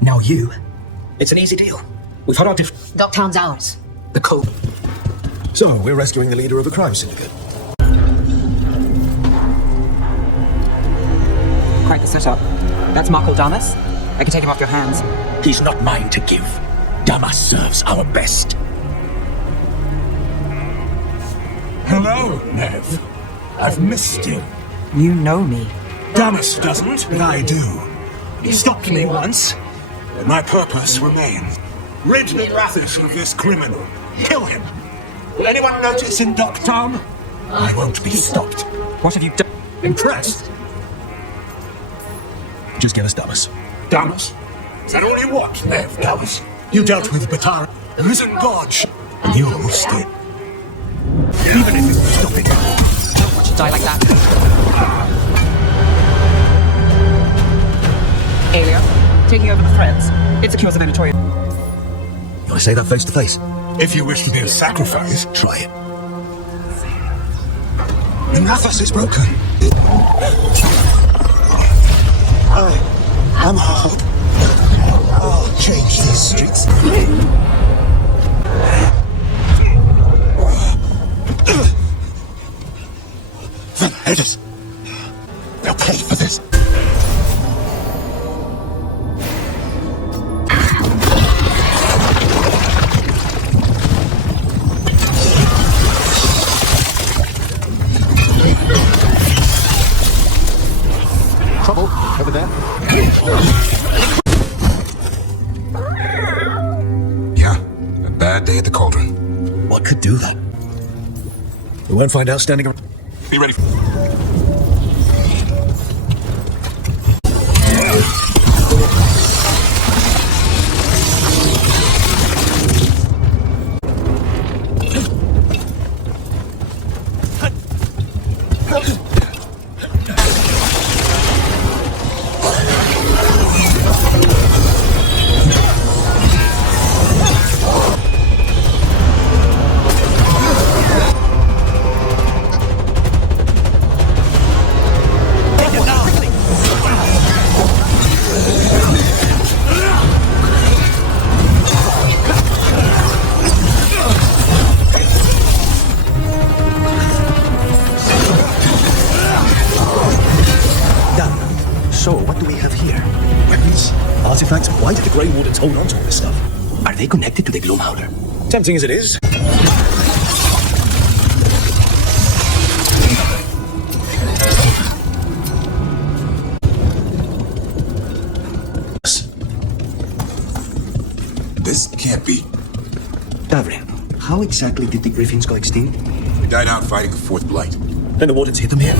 Now you. It's an easy deal. We've had our Dogtown's ours. The code. So, we're rescuing the leader of a crime syndicate. Quite the setup. That's Marco Damas. I can take him off your hands. He's not mine to give. Damas serves our best. Hello, Nev. I've missed you. You know me. Damas doesn't, but I do. He stopped me once, but my purpose remains. Rid Rathish of this criminal. Kill him. Will anyone notice in Dogtown? I won't be stopped. What have you done? Impressed? Just give us Damas. Damas? Is that all you want, Nev Damas? You dealt with Batara, the risen god, and you lost it. Even if it was stopping. Don't want you to die like that. Alia, taking over the threads. It secures the Venatori. You want to say that face to face? If you wish to be a sacrifice, Try it. Rathis is broken. I'm hard. I'll change these streets. Van Hedges. They'll pay for this. Trouble over there. Yeah, a bad day at the cauldron. What could do that? We won't find out standing around. Be ready. So, what do we have here? Weapons? Artifacts? Why did the Grey Wardens hold on to all this stuff? Are they connected to the Gloomhowler? Tempting as it is. How exactly did the Griffins go extinct? They died out fighting the Fourth Blight. Then the Wardens hit them here. With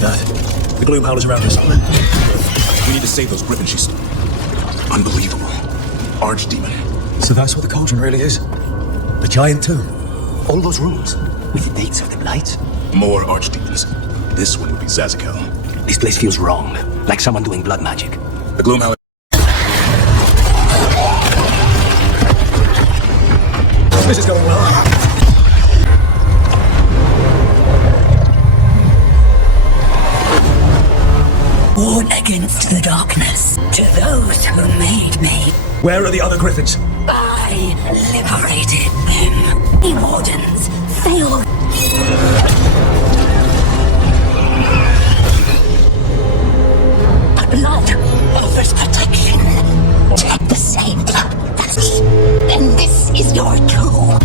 that, the gloom howlers around us. We need to save those Griffins. She's unbelievable. Archdemon. So that's what the cauldron really is. The giant tomb. All those rooms with the dates of the Blights? More Archdemons. This one would be Zazakel. This place feels wrong, like someone doing blood magic. The Gloomhowler. This is going well. Warn against the darkness to those who made me. Where are the other Griffins? I liberated them. The Wardens failed. But blood offers protection. Take the same blood as me, and this is your doom.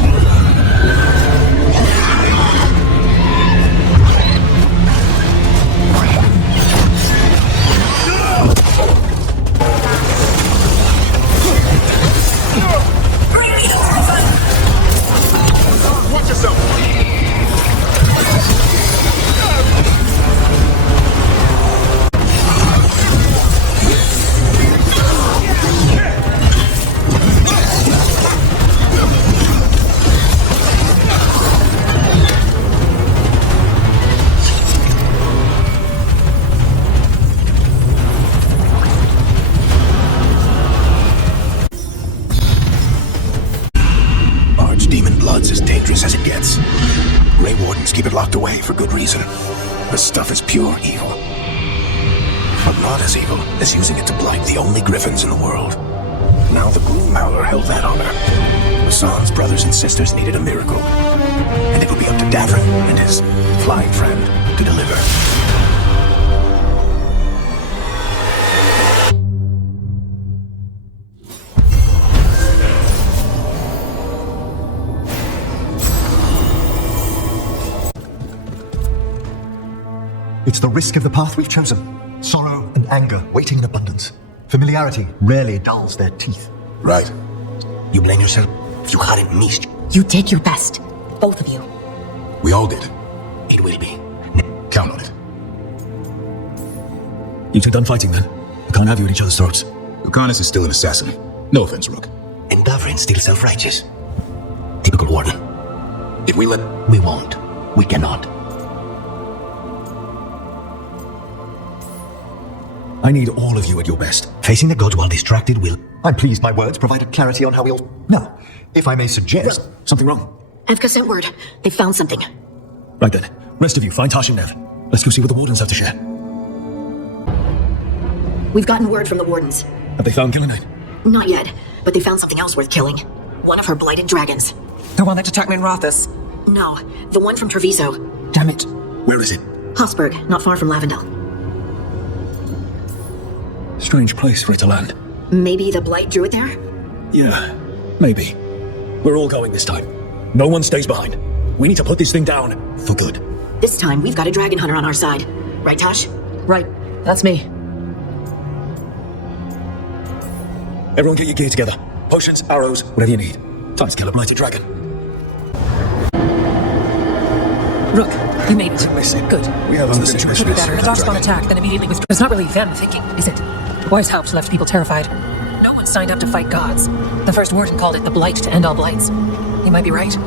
Watch yourself! Archdemon blood's as dangerous as it gets. Grey Wardens keep it locked away for good reason. The stuff is pure evil. But not as evil as using it to blight the only Griffins in the world. Now the Gloomhowler held that honor. Hassan's brothers and sisters needed a miracle. And it would be up to Davin and his flying friend to deliver. It's the risk of the path we've chosen. Sorrow and anger waiting in abundance. Familiarity rarely dulls their teeth. Right. You blame yourself if you hadn't missed. You did your best. Both of you. We all did. It will be. Count on it. You two done fighting then? We can't have you at each other's throats. Lucanus is still an assassin. No offense, Rook. And Davrin's still self-righteous. Typical Warden. If we let... We won't. We cannot. I need all of you at your best. Facing the gods while distracted will... I'm pleased my words provided clarity on how we all... Now, if I may suggest... Something wrong? Evka sent word. They found something. Right then. Rest of you, find Tash and Nev. Let's go see what the Wardens have to share. We've gotten word from the Wardens. Have they found Gillenite? Not yet, but they found something else worth killing. One of her blighted dragons. The one that attacked me in Rothus? No, the one from Treviso. Damn it. Where is it? Hosberg, not far from Lavendel. Strange place for it to land. Maybe the blight drew it there? Yeah, maybe. We're all going this time. No one stays behind. We need to put this thing down for good. This time, we've got a dragon hunter on our side. Right, Tosh? Right, that's me. Everyone get your gear together. Potions, arrows, whatever you need. Time to kill a blighted dragon. Rook, you made it. Listen, good. We have unfinished Could be better. The Darkspawn attacked, then immediately withdrew. It's not really them thinking, is it? The boy's help left people terrified. No one signed up to fight gods. The first warden called it the blight to end all blights. He might be right.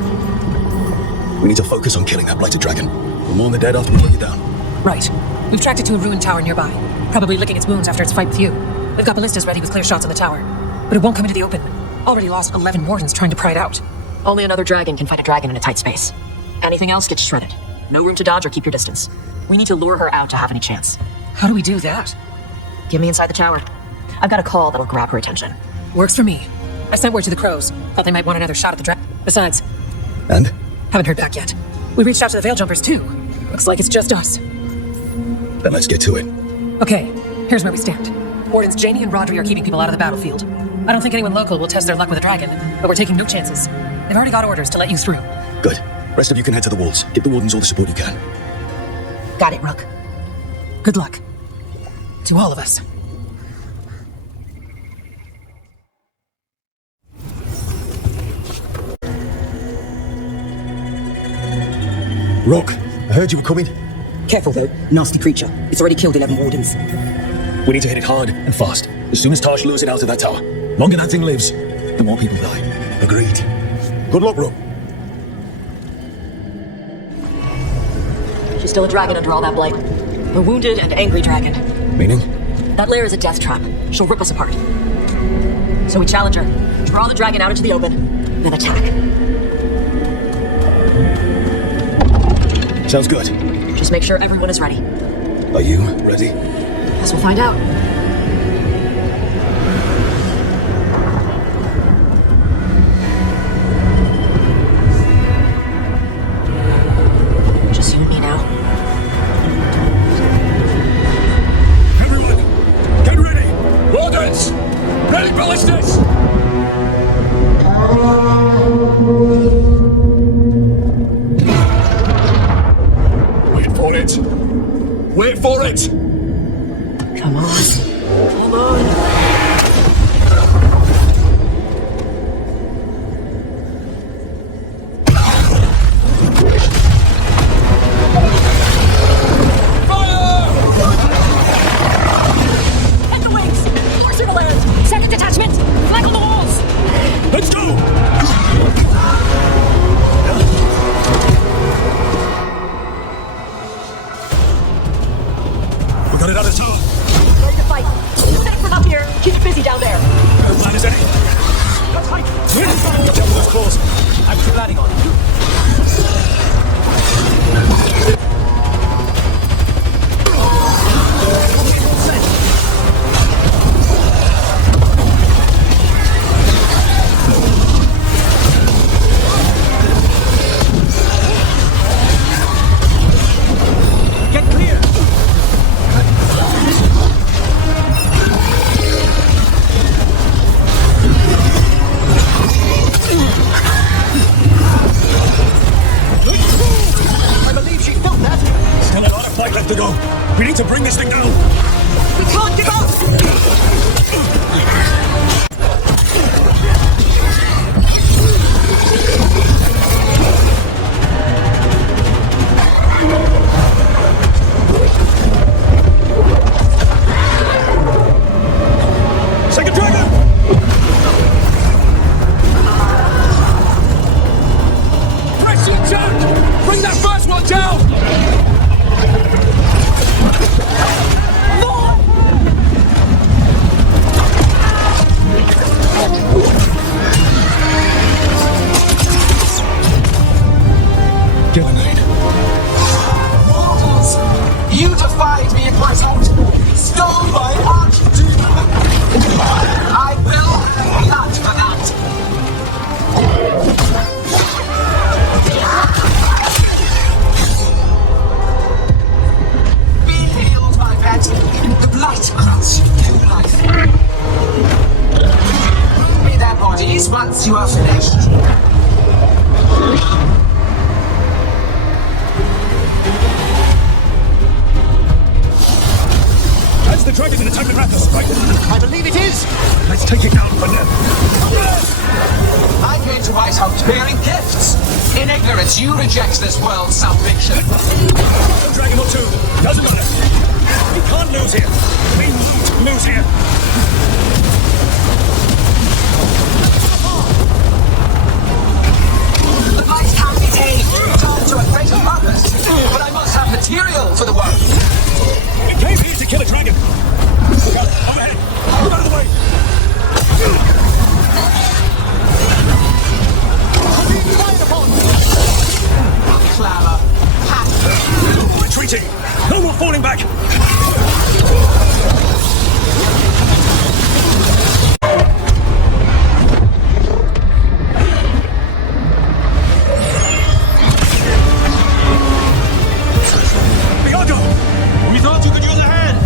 We need to focus on killing that blighted dragon. We'll mourn the dead after we put you down. Right. We've tracked it to a ruined tower nearby. Probably licking its wounds after its fight with you. We've got ballistas ready with clear shots on the tower. But it won't come into the open. Already lost 11 wardens trying to pry it out. Only another dragon can fight a dragon in a tight space. Anything else gets shredded. No room to dodge or keep your distance. We need to lure her out to have any chance. How do we do that? Get me inside the tower. I've got a call that'll grab her attention. Works for me. I sent word to the crows. Thought they might want another shot at the dragon. Besides... And? Haven't heard back yet. We reached out to the Veil Jumpers too. Looks like it's just us. Then let's get to it. Okay, here's where we stand. Wardens Janie and Rodri are keeping people out of the battlefield. I don't think anyone local will test their luck with a dragon, but we're taking no chances. They've already got orders to let you through. Good. Rest of you can head to the walls. Give the Wardens all the support you can. Got it, Rook. Good luck. To all of us. Rock, I heard you were coming. Careful though, nasty creature. It's already killed 11 wardens. We need to hit it hard and fast. As soon as Tosh lures it out of that tower. Longer that thing lives, the more people die. Agreed. Good luck, Rook. She's still a dragon under all that blight. A wounded and angry dragon. Meaning? That lair is a death trap. She'll rip us apart. So we challenge her. Draw the dragon out into the open, then attack. Sounds good. Just make sure everyone is ready. Are you ready? Guess we'll find out. Just you and me now. Everyone, get ready! Wardens! Ready ballistics! Wait for it! Wait for it! Come on. Come on. Head the wings! Force through the land! Send a detachment! Flank on the walls! Let's go! We got it out of town. Ready to fight. Safe from up here. Keep it busy down there. No plan is any. That's tight. Get down with those claws. I'm still landing on you. Get clear! I believe she felt that. Still a lot of fight left to go. We need to bring this thing down. We can't give up! Second dragon! Press your jump! Bring that first one down! Gillenade. Mortals, you defied me in person, stole my archdruid. I will have blood for that. Be healed, my pet. The blight grants you new life. Bring me their bodies once you are finished. That's the dragon that attacked the Rathos, right? I believe it is. Let's take it down for now. I came to White House bearing gifts. In ignorance, you reject this world's salvation. A dragon or two, doesn't matter. We can't lose here. We won't lose here. The light can be tamed, turned to a greater purpose, but I must have material for the work. We came here to kill a dragon. Look out, overhead. Move out of the way. Clamor. Retreating. No more falling back. Bianco! We thought you could use a hand.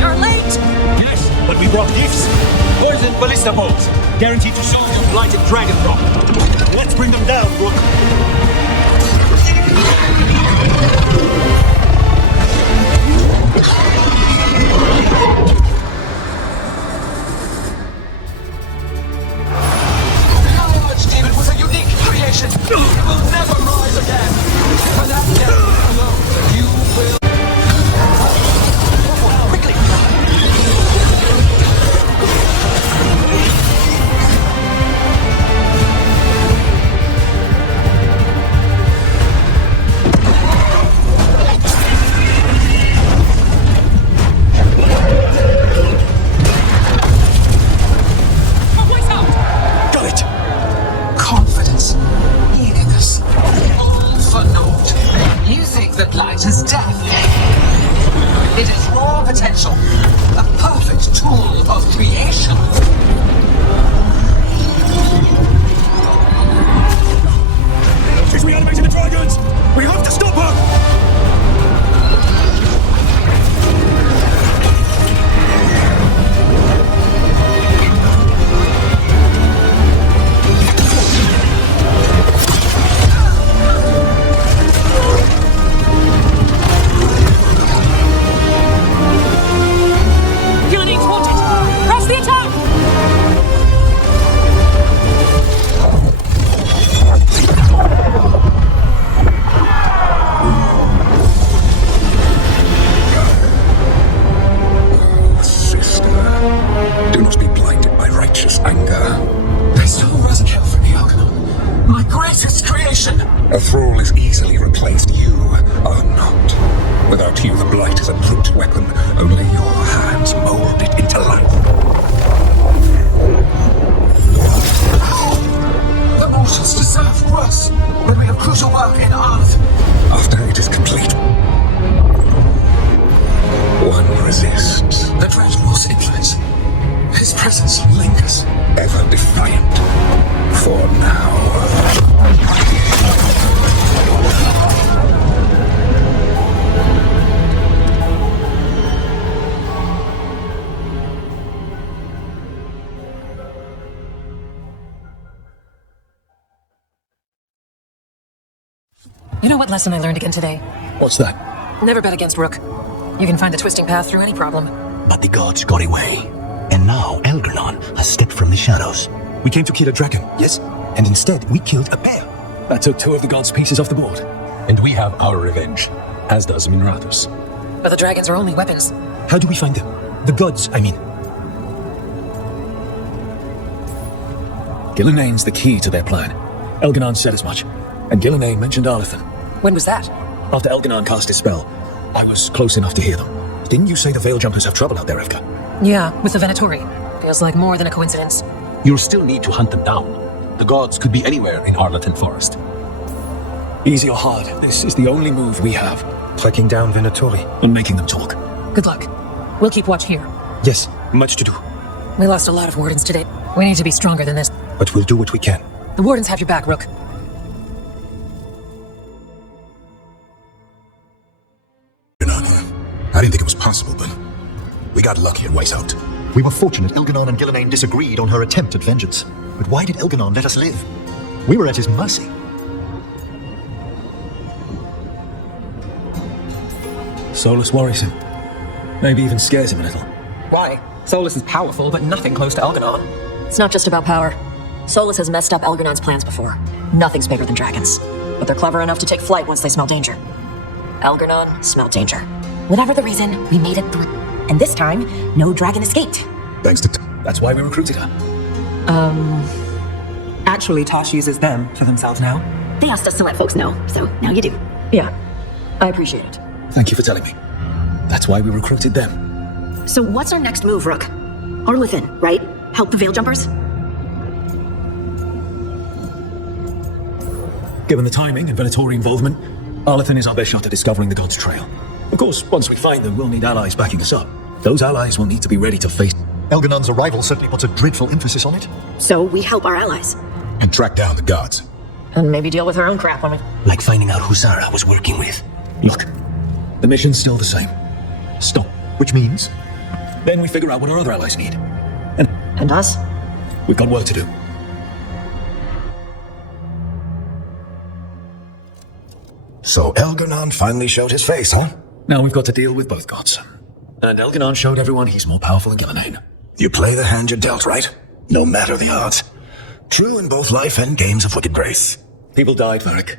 You're late! Yes, but we brought gifts. Poison ballista bolts. Guaranteed to solve your blighted dragon problem. Let's bring them down, Rook. abomination! A thrall is easily replaced. You are not. Without you, the blight is a brute weapon. Only your hands mold it into life. The mortals deserve worse, but we have crucial work in Earth. After it is complete, one resists. The Dreadwolf's influence. His presence lingers. Ever defiant. For now. You know what lesson I learned again today? What's that? Never bet against Rook. You can find the twisting path through any problem. But the gods got away. And now Elgernon has stepped from the shadows. We came to kill a dragon, yes? And instead, we killed a bear. That took 2 of the gods' pieces off the board. And we have our revenge, as does Minrathus. But the dragons are only weapons. How do we find them? The gods, I mean. Gillenayne's the key to their plan. Elgernon said as much. And Gillenayne mentioned Arlethan. When was that? After Elgernon cast his spell, I was close enough to hear them. Didn't you say the Veil Jumpers have trouble out there, Evka? Yeah, with the Venatori. Feels like more than a coincidence. You'll still need to hunt them down. The gods could be anywhere in Arlethan Forest. Easy or hard, this is the only move we have. Tracking down Venatori. And making them talk. Good luck. We'll keep watch here. Yes, much to do. We lost a lot of wardens today. We need to be stronger than this. But we'll do what we can. The wardens have your back, Rook. I didn't think it was possible, but we got lucky at Weishaupt. We were fortunate Elgernon and Gillenayne disagreed on her attempt at vengeance. But why did Elgernon let us live? We were at his mercy. Solus worries him. Maybe even scares him a little. Why? Solus is powerful, but nothing close to Elgernon. It's not just about power. Solus has messed up Elgernon's plans before. Nothing's bigger than dragons. But they're clever enough to take flight once they smell danger. Elgernon smelled danger. Whatever the reason, we made it through. And this time, no dragon escaped. Thanks to... That's why we recruited her. Actually, Tosh uses them for themselves now. They asked us to let folks know, so now you do. Yeah, I appreciate it. Thank you for telling me. That's why we recruited them. So what's our next move, Rook? Arlethan, right? Help the Veil Jumpers? Given the timing and Venatori involvement, Arlethan is our best shot at discovering the gods' trail. Of course, once we find them, we'll need allies backing us up. Those allies will need to be ready to face... Elgernon's arrival certainly puts a dreadful emphasis on it. So we help our allies. And track down the gods. And maybe deal with our own crap when we... Like finding out who Zara was working with. Look, the mission's still the same. Stop. Which means? Then we figure out what our other allies need. And us? We've got work to do. So Elgernon finally showed his face, huh? Now we've got to deal with both gods. And Elgernon showed everyone he's more powerful than Gillenayne. You play the hand you're dealt, right? No matter the odds. True in both life and games of wicked grace. People died, Varric.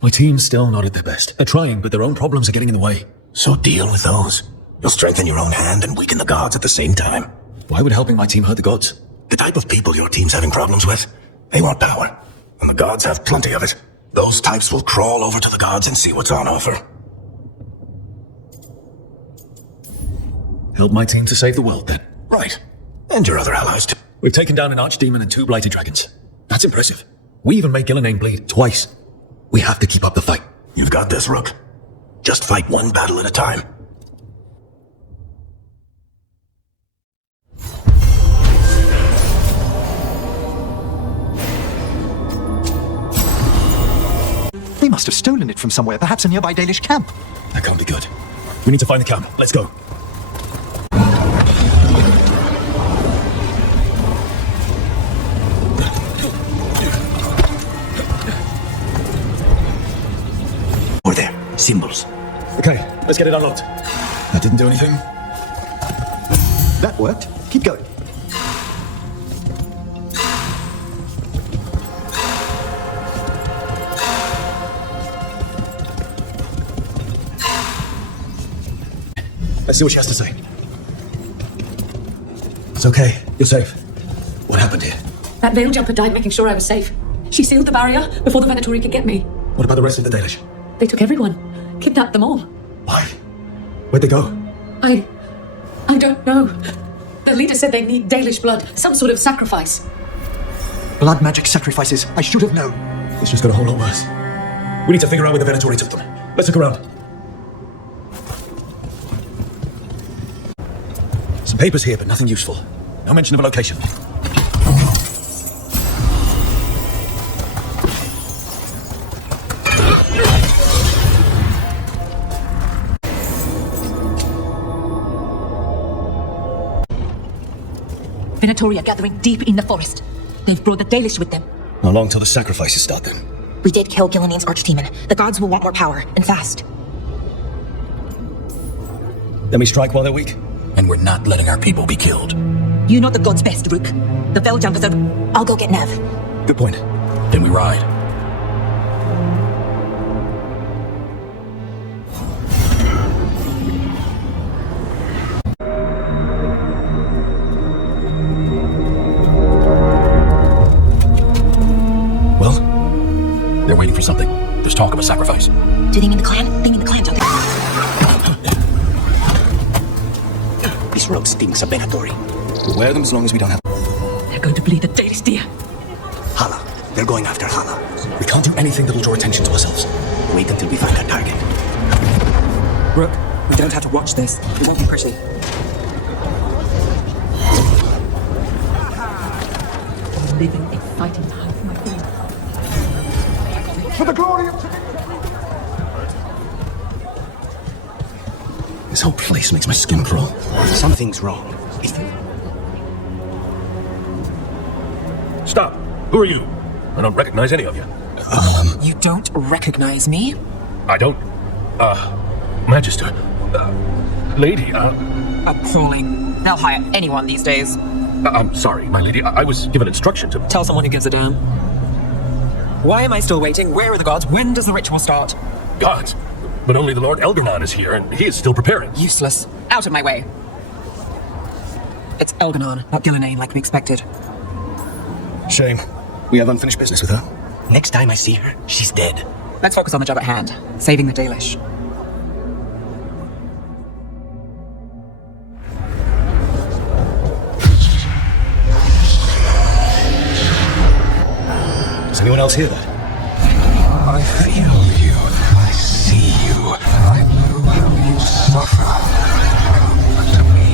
My team's still not at their best. They're trying, but their own problems are getting in the way. So deal with those. You'll strengthen your own hand and weaken the gods at the same time. Why would helping my team hurt the gods? The type of people your team's having problems with, they want power. And the gods have plenty of it. Those types will crawl over to the gods and see what's on offer. Help my team to save the world, then. Right. And your other allies, too. We've taken down an archdemon and 2 blighted dragons. That's impressive. We even made Gillenayne bleed twice. We have to keep up the fight. You've got this, Rook. Just fight one battle at a time. They must have stolen it from somewhere, perhaps a nearby Dalish camp. That can't be good. We need to find the camp. Let's go. Over there. Symbols. Okay, let's get it unlocked. That didn't do anything. That worked. Keep going. Let's see what she has to say. It's okay. You're safe. What happened here? That Veil Jumper died making sure I was safe. She sealed the barrier before the Venatori could get me. What about the rest of the Dalish? They took everyone. Kidnapped them all. Why? Where'd they go? I don't know. The leader said they need Dalish blood. Some sort of sacrifice. Blood magic sacrifices. I should have known. It's just got a whole lot worse. We need to figure out where the Venatori took them. Let's look around. Some papers here, but nothing useful. No mention of a location. Venatori are gathering deep in the forest. They've brought the Dalish with them. Not long till the sacrifices start then. We did kill Gilline's archdemon. The gods will want more power, and fast. Then we strike while they're weak. And we're not letting our people be killed. You know the gods best, Rook. The Veil Jumpers are... I'll go get Nev. Good point. Then we ride. Well, they're waiting for something. There's talk of a sacrifice. Do they mean the clan? They mean the clan, don't they? This rogue stinks of Venatori. We'll wear them as long as we don't have... They're going to bleed the Dalish deer. Hala. They're going after Hala. We can't do anything that'll draw attention to ourselves. Wait until we find our target. Rook, we don't have to watch this. It won't be pretty. Living a fighting time for my queen. For the glory of... This whole place makes my skin crawl. Something's wrong, isn't it? Stop. Who are you? I don't recognize any of you. You don't recognize me? I don't. Magister. Lady, Appalling. They'll hire anyone these days. I'm sorry, my lady. I was given instruction to... Tell someone who gives a damn. Why am I still waiting? Where are the gods? When does the ritual start? Gods? But only the Lord Elgarnon is here, and he is still preparing. Useless. Out of my way. It's Elgarnon, not Gillinane like we expected. Shame. We have unfinished business with her. Next time I see her, she's dead. Let's focus on the job at hand. Saving the Dalish. Does anyone else hear that? I feel you. I see you. I know how you suffer. Come to me.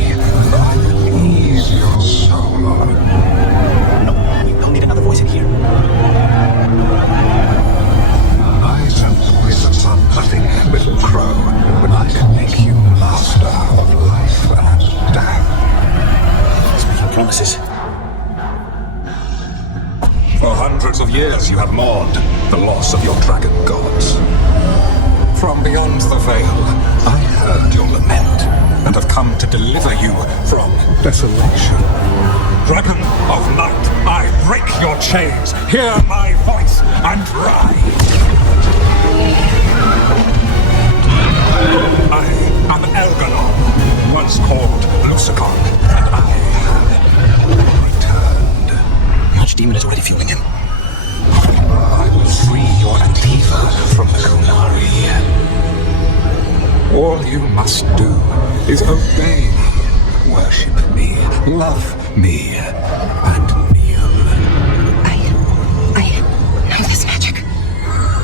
I will ease your soul. No, we don't need another voice in here. Lies and wizards are nothing, little crow, when I can make you master of life and death. Speaking promises. For hundreds of years you have mourned the loss of your dragon gods. From beyond the veil, I heard your lament and have come to deliver you from desolation. Dragon of night, I break your chains. Hear my voice and ride. I am Elgarnon, once called Lucicon, and I have returned. Archdemon is already fueling him. I will free your Antiva from the Kunari. All you must do is obey me, worship me, love me, and kneel. I know this magic.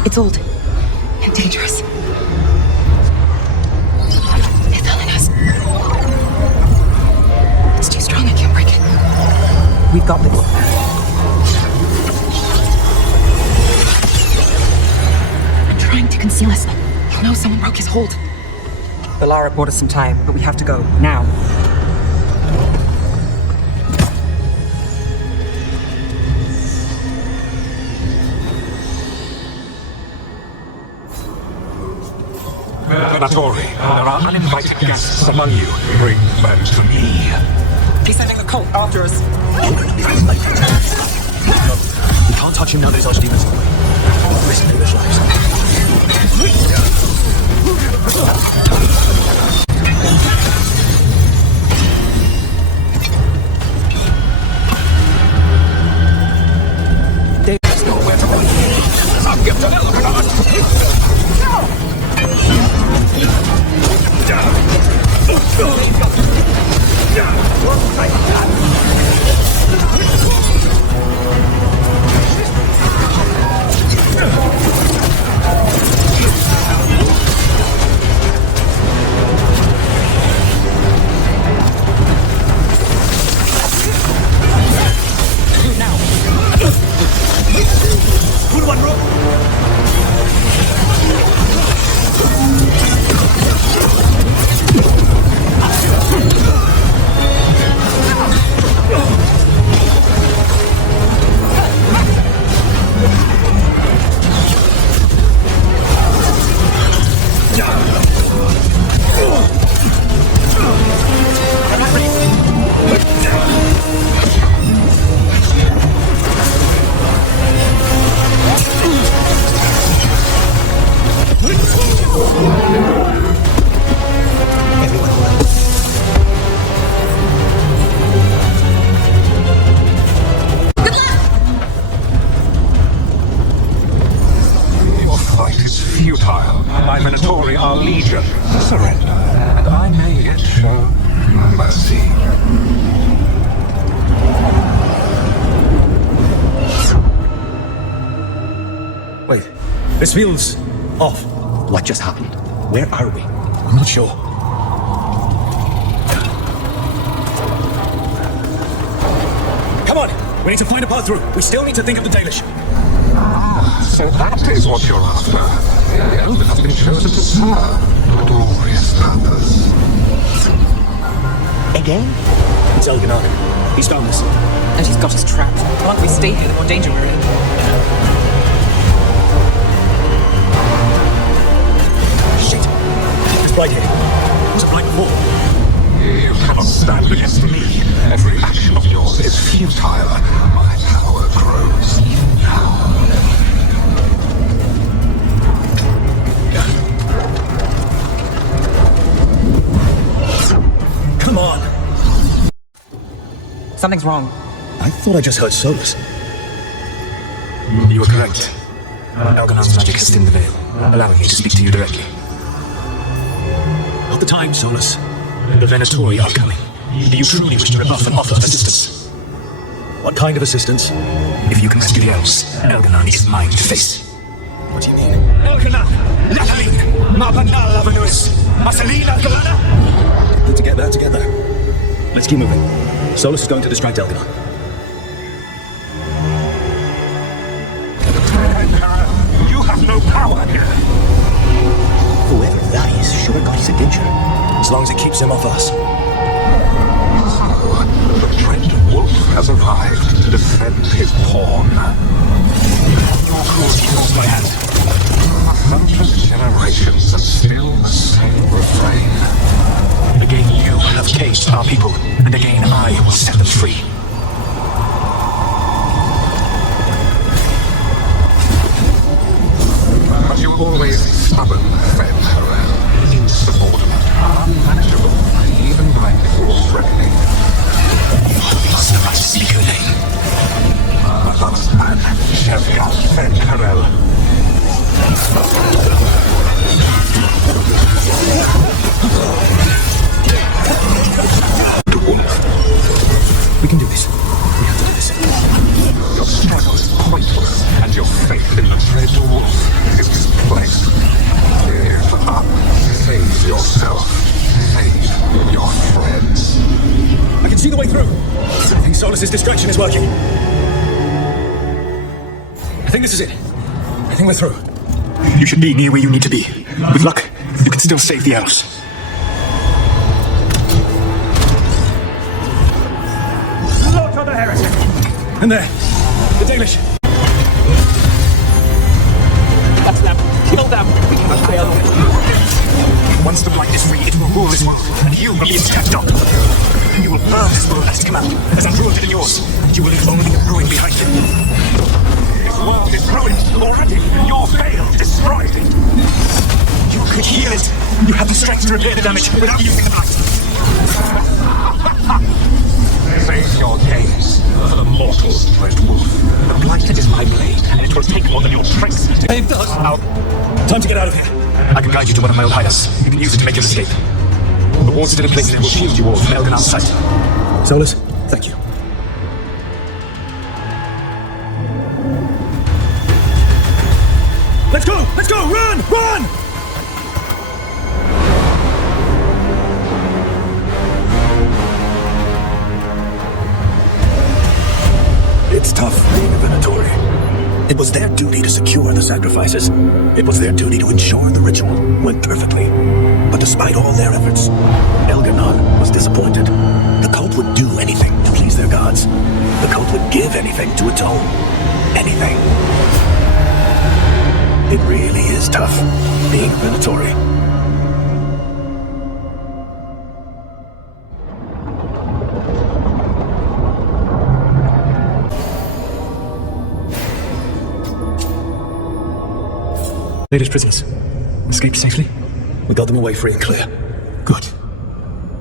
It's old and dangerous. It's telling us. It's too strong, I can't break it. We've got this. Trying to conceal us. He'll know someone broke his hold. Balara bought us some time, but we have to go. Now. Venatori, there are uninvited guests among you. Bring them to me. He's sending the cult after us. We can't touch him now that his Archdemon's away. Risk English lives. There's nowhere to futile. My Minotauri are legion. Surrender, and I may yet show mercy. Wait, this feels off. What just happened? Where are we? I'm not sure. Come on, we need to find a path through. We still need to think of the Dalish. So that is what you're after. The Elven has been chosen to serve a glorious purpose. Again? It's Elganar. He's found us. And he's got us trapped. The longer we stay here, the more danger we're in. Shit. It's bright here. Was it bright before? You cannot stand against me. Every action of yours is futile. My power grows even now. Come on! Something's wrong. I thought I just heard Solus. You were correct. Elganar's magic has thinned the veil, allowing me to speak to you directly. Not the time, Solus. The Venatori are coming. Do you truly wish to rebuff and offer assistance? What kind of assistance? If you can rescue the elves, Elganar is mine to face. What do you mean? Elganar! Natalie! Mapanal Avenues! Marcelina Galana! Need to get that together. Let's keep moving. Solus is going to distract Elganar. You have no power here! Whoever that is, sure God he's a danger. As long as it keeps him off us. So, the dread wolf has arrived to defend his pawn. Your cruelty forced my hand. 100 generations and still the same refrain. Again you have caged our people, and again I will set them free. But you always stubborn, Fen Harel. Insubordinate, unmanageable, even by force reckoning. You must not speak her name. My last man, Shevka Fen Harel. We can do this. We have to do this. Your struggle is pointless, and your faith in the dread wolf is misplaced. Give up. Save yourself. Save your friends. I can see the way through. I think Solus's distraction is working. I think this is it. I think we're through. You should be near where you need to be. With luck, you can still save the elves. Slaughter the heretic! And there, the Dalish. That's them. Kill them. We cannot fail. Once the light is free, it will rule this world, and you will be its captain. You will burn this world as its command, as unruined than yours. You will leave only ruin behind you. This world is ruined already. Your veil destroyed it. You could heal it. You have the strength to repair the damage without using the light. Save your gaze for the mortal dread wolf. The blight is my blade, and it will will take more than your trace. It does. Now, time to get out of here. I can guide you to one of my old hideouts. You can use it to make your escape. The ward's still in place and it will shield you all from Elganar's sight. Solus, thank you. Let's go! Let's go! Run! Run! It's tough being a Venatori. It was their duty to secure the sacrifices. It was their duty to ensure the ritual went perfectly. But despite all their efforts, Elganon was disappointed. The cult would do anything to please their gods. The cult would give anything to atone. Anything. It really is tough being a Venatori. Latest prisoners. Escaped safely? We got them away free and clear. Good.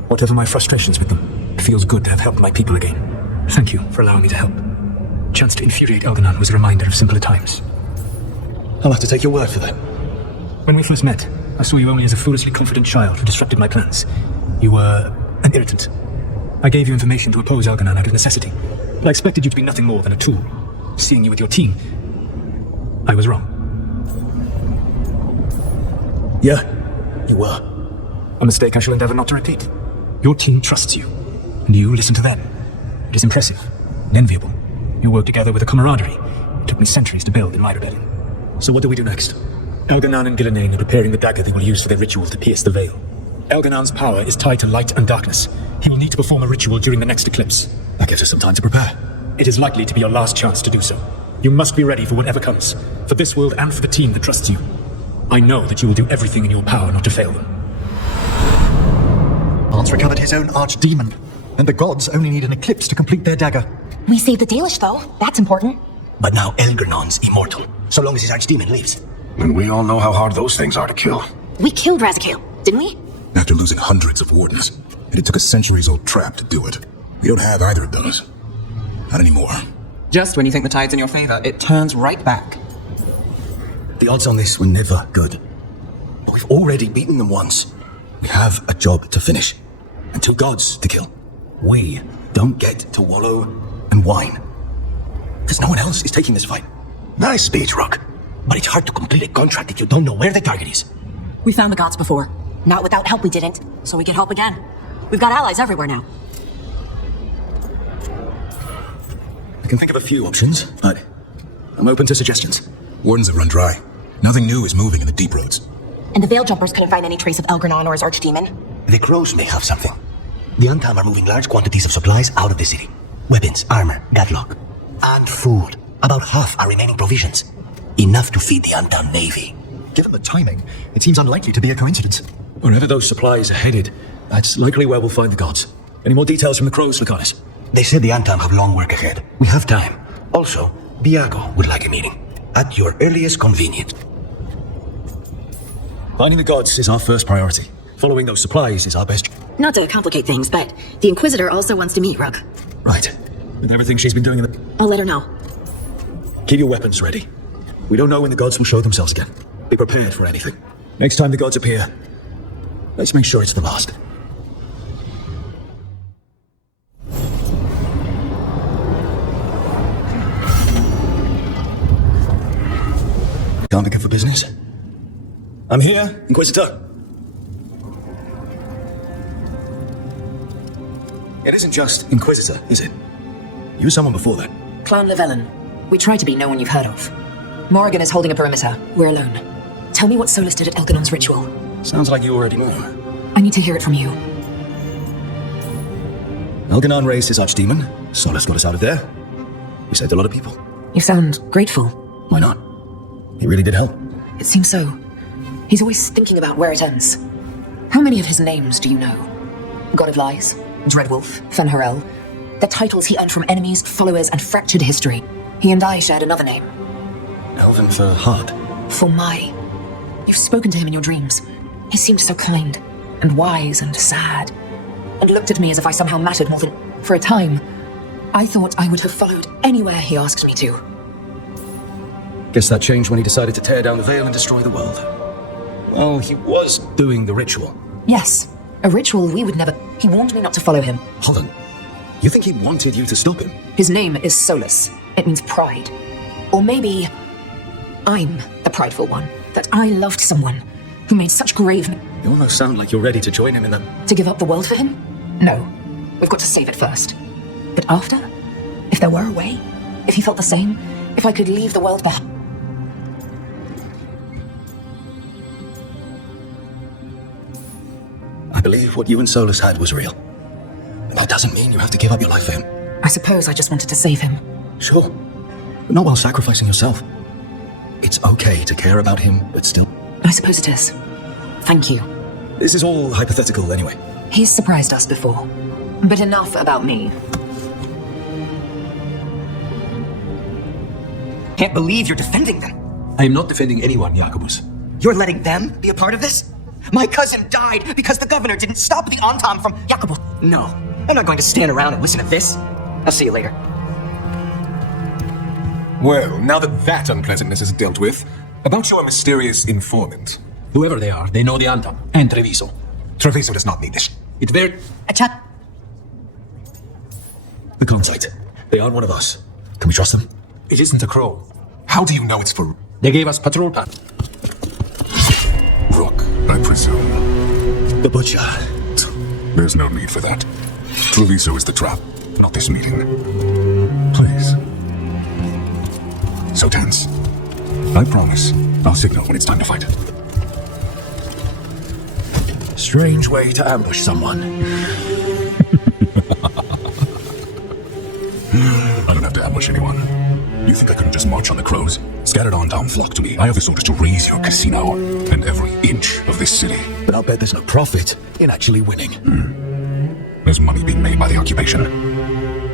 Whatever my frustrations with them, it feels good to have helped my people again. Thank you for allowing me to help. Chance to infuriate Elganon was a reminder of simpler times. I'll have to take your word for that. When we first met, I saw you only as a foolishly confident child who disrupted my plans. You were an irritant. I gave you information to oppose Elganon out of necessity, but I expected you to be nothing more than a tool. Seeing you with your team, I was wrong. Yeah, you were. A mistake I shall endeavor not to repeat. Your team trusts you, and you listen to them. It is impressive and enviable. You work together with a camaraderie it took me centuries to build in my rebellion. So what do we do next? Elganon and Gillenane are preparing the dagger they will use for their ritual to pierce the veil. Elganon's power is tied to light and darkness. He will need to perform a ritual during the next eclipse. That gives us some time to prepare. It is likely to be your last chance to do so. You must be ready for whatever comes, for this world and for the team that trusts you. I know that you will do everything in your power not to fail them. Bart's recovered his own archdemon, and the gods only need an eclipse to complete their dagger. We saved the Dalish, though. That's important. But now Elgernon's immortal, so long as his archdemon lives. And we all know how hard those things are to kill. We killed Razakale, didn't we? After losing hundreds of wardens, and it took a centuries-old trap to do it. We don't have either of those. Not anymore. Just when you think the tide's in your favor, it turns right back. The odds on this were never good. But we've already beaten them once. We have a job to finish. And 2 gods to kill. We don't get to wallow and whine. Because no one else is taking this fight. Nice speech, Rook. But it's hard to complete a contract if you don't know where the target is. We found the gods before. Not without help we didn't, so we can help again. We've got allies everywhere now. I can think of a few options, but I'm open to suggestions. Wardens have run dry. Nothing new is moving in the deep roads. And the Veil Jumpers couldn't find any trace of Elgranon or his archdemon. The crows may have something. The Untam are moving large quantities of supplies out of the city. Weapons, armor, gadlock. And food. About half are remaining provisions. Enough to feed the Untam navy. Given the timing, it seems unlikely to be a coincidence. Wherever those supplies are headed, that's likely where we'll find the gods. Any more details from the crows, Lyconis? They said the Untam have long work ahead. We have time. Also, Biago would like a meeting. At your earliest convenience. Finding the gods is our first priority. Following those supplies is our best. Not to complicate things, but the Inquisitor also wants to meet Rook. Right. With everything she's been doing in the... I'll let her know. Keep your weapons ready. We don't know when the gods will show themselves again. Be prepared for anything. Next time the gods appear, let's make sure it's the last. Can't be good for business. I'm here, Inquisitor. It isn't just Inquisitor, is it? You were someone before that. Clan Llewellyn. We try to be no one you've heard of. Morrigan is holding a perimeter. We're alone. Tell me what Solus did at Elganon's ritual. Sounds like you already know him. I need to hear it from you. Elganon raised his archdemon. Solus got us out of there. We saved a lot of people. You sound grateful. Why not? He really did help. It seems so. He's always thinking about where it ends. How many of his names do you know? God of Lies, Dreadwolf, Fen'Harel. The titles he earned from enemies, followers, and fractured history. He and I shared another name. Elven for heart. For Mai. You've spoken to him in your dreams. He seemed so kind, and wise, and sad, and looked at me as if I somehow mattered more than... For a time, I thought I would have followed anywhere he asked me to. Guess that changed when he decided to tear down the veil and destroy the world. Well, he was doing the ritual. Yes, a ritual we would never. He warned me not to follow him. Hold on. You think he wanted you to stop him? His name is Solus. It means pride. Or maybe I'm the prideful one. That I loved someone who made such grave. You almost sound like you're ready to join him in the... To give up the world for him? No. We've got to save it first. But after? If there were a way? If he felt the same? If I could leave the world behind? I believe what you and Solus had was real. That doesn't mean you have to give up your life for him. I suppose I just wanted to save him. Sure. But not while sacrificing yourself. It's okay to care about him, but still... I suppose it is. Thank you. This is all hypothetical anyway. He's surprised us before. But enough about me. Can't believe you're defending them. I am not defending anyone, Jacobus. You're letting them be a part of this? My cousin died because the governor didn't stop the Antam from... Jacobus. No, I'm not going to stand around and listen to this. I'll see you later. Well, now that unpleasantness is dealt with, about your mysterious informant. Whoever they are, they know the Antam and Treviso. Treviso does not need this. It's very... The contact. They aren't one of us. Can we trust them? It isn't a crow. How do you know it's for... They gave us patrol pass. Rook, I presume. The Butcher. There's no need for that. Treviso is the trap, not this meeting. Please. So tense. I promise. I'll signal when it's time to fight. Strange way to ambush someone. I don't have to ambush anyone. You think I couldn't just march on the crows? Scattered on down flock to me. I have the soldiers to raise your casino and every inch of this city. But I'll bet there's no profit in actually winning. There's money being made by the occupation,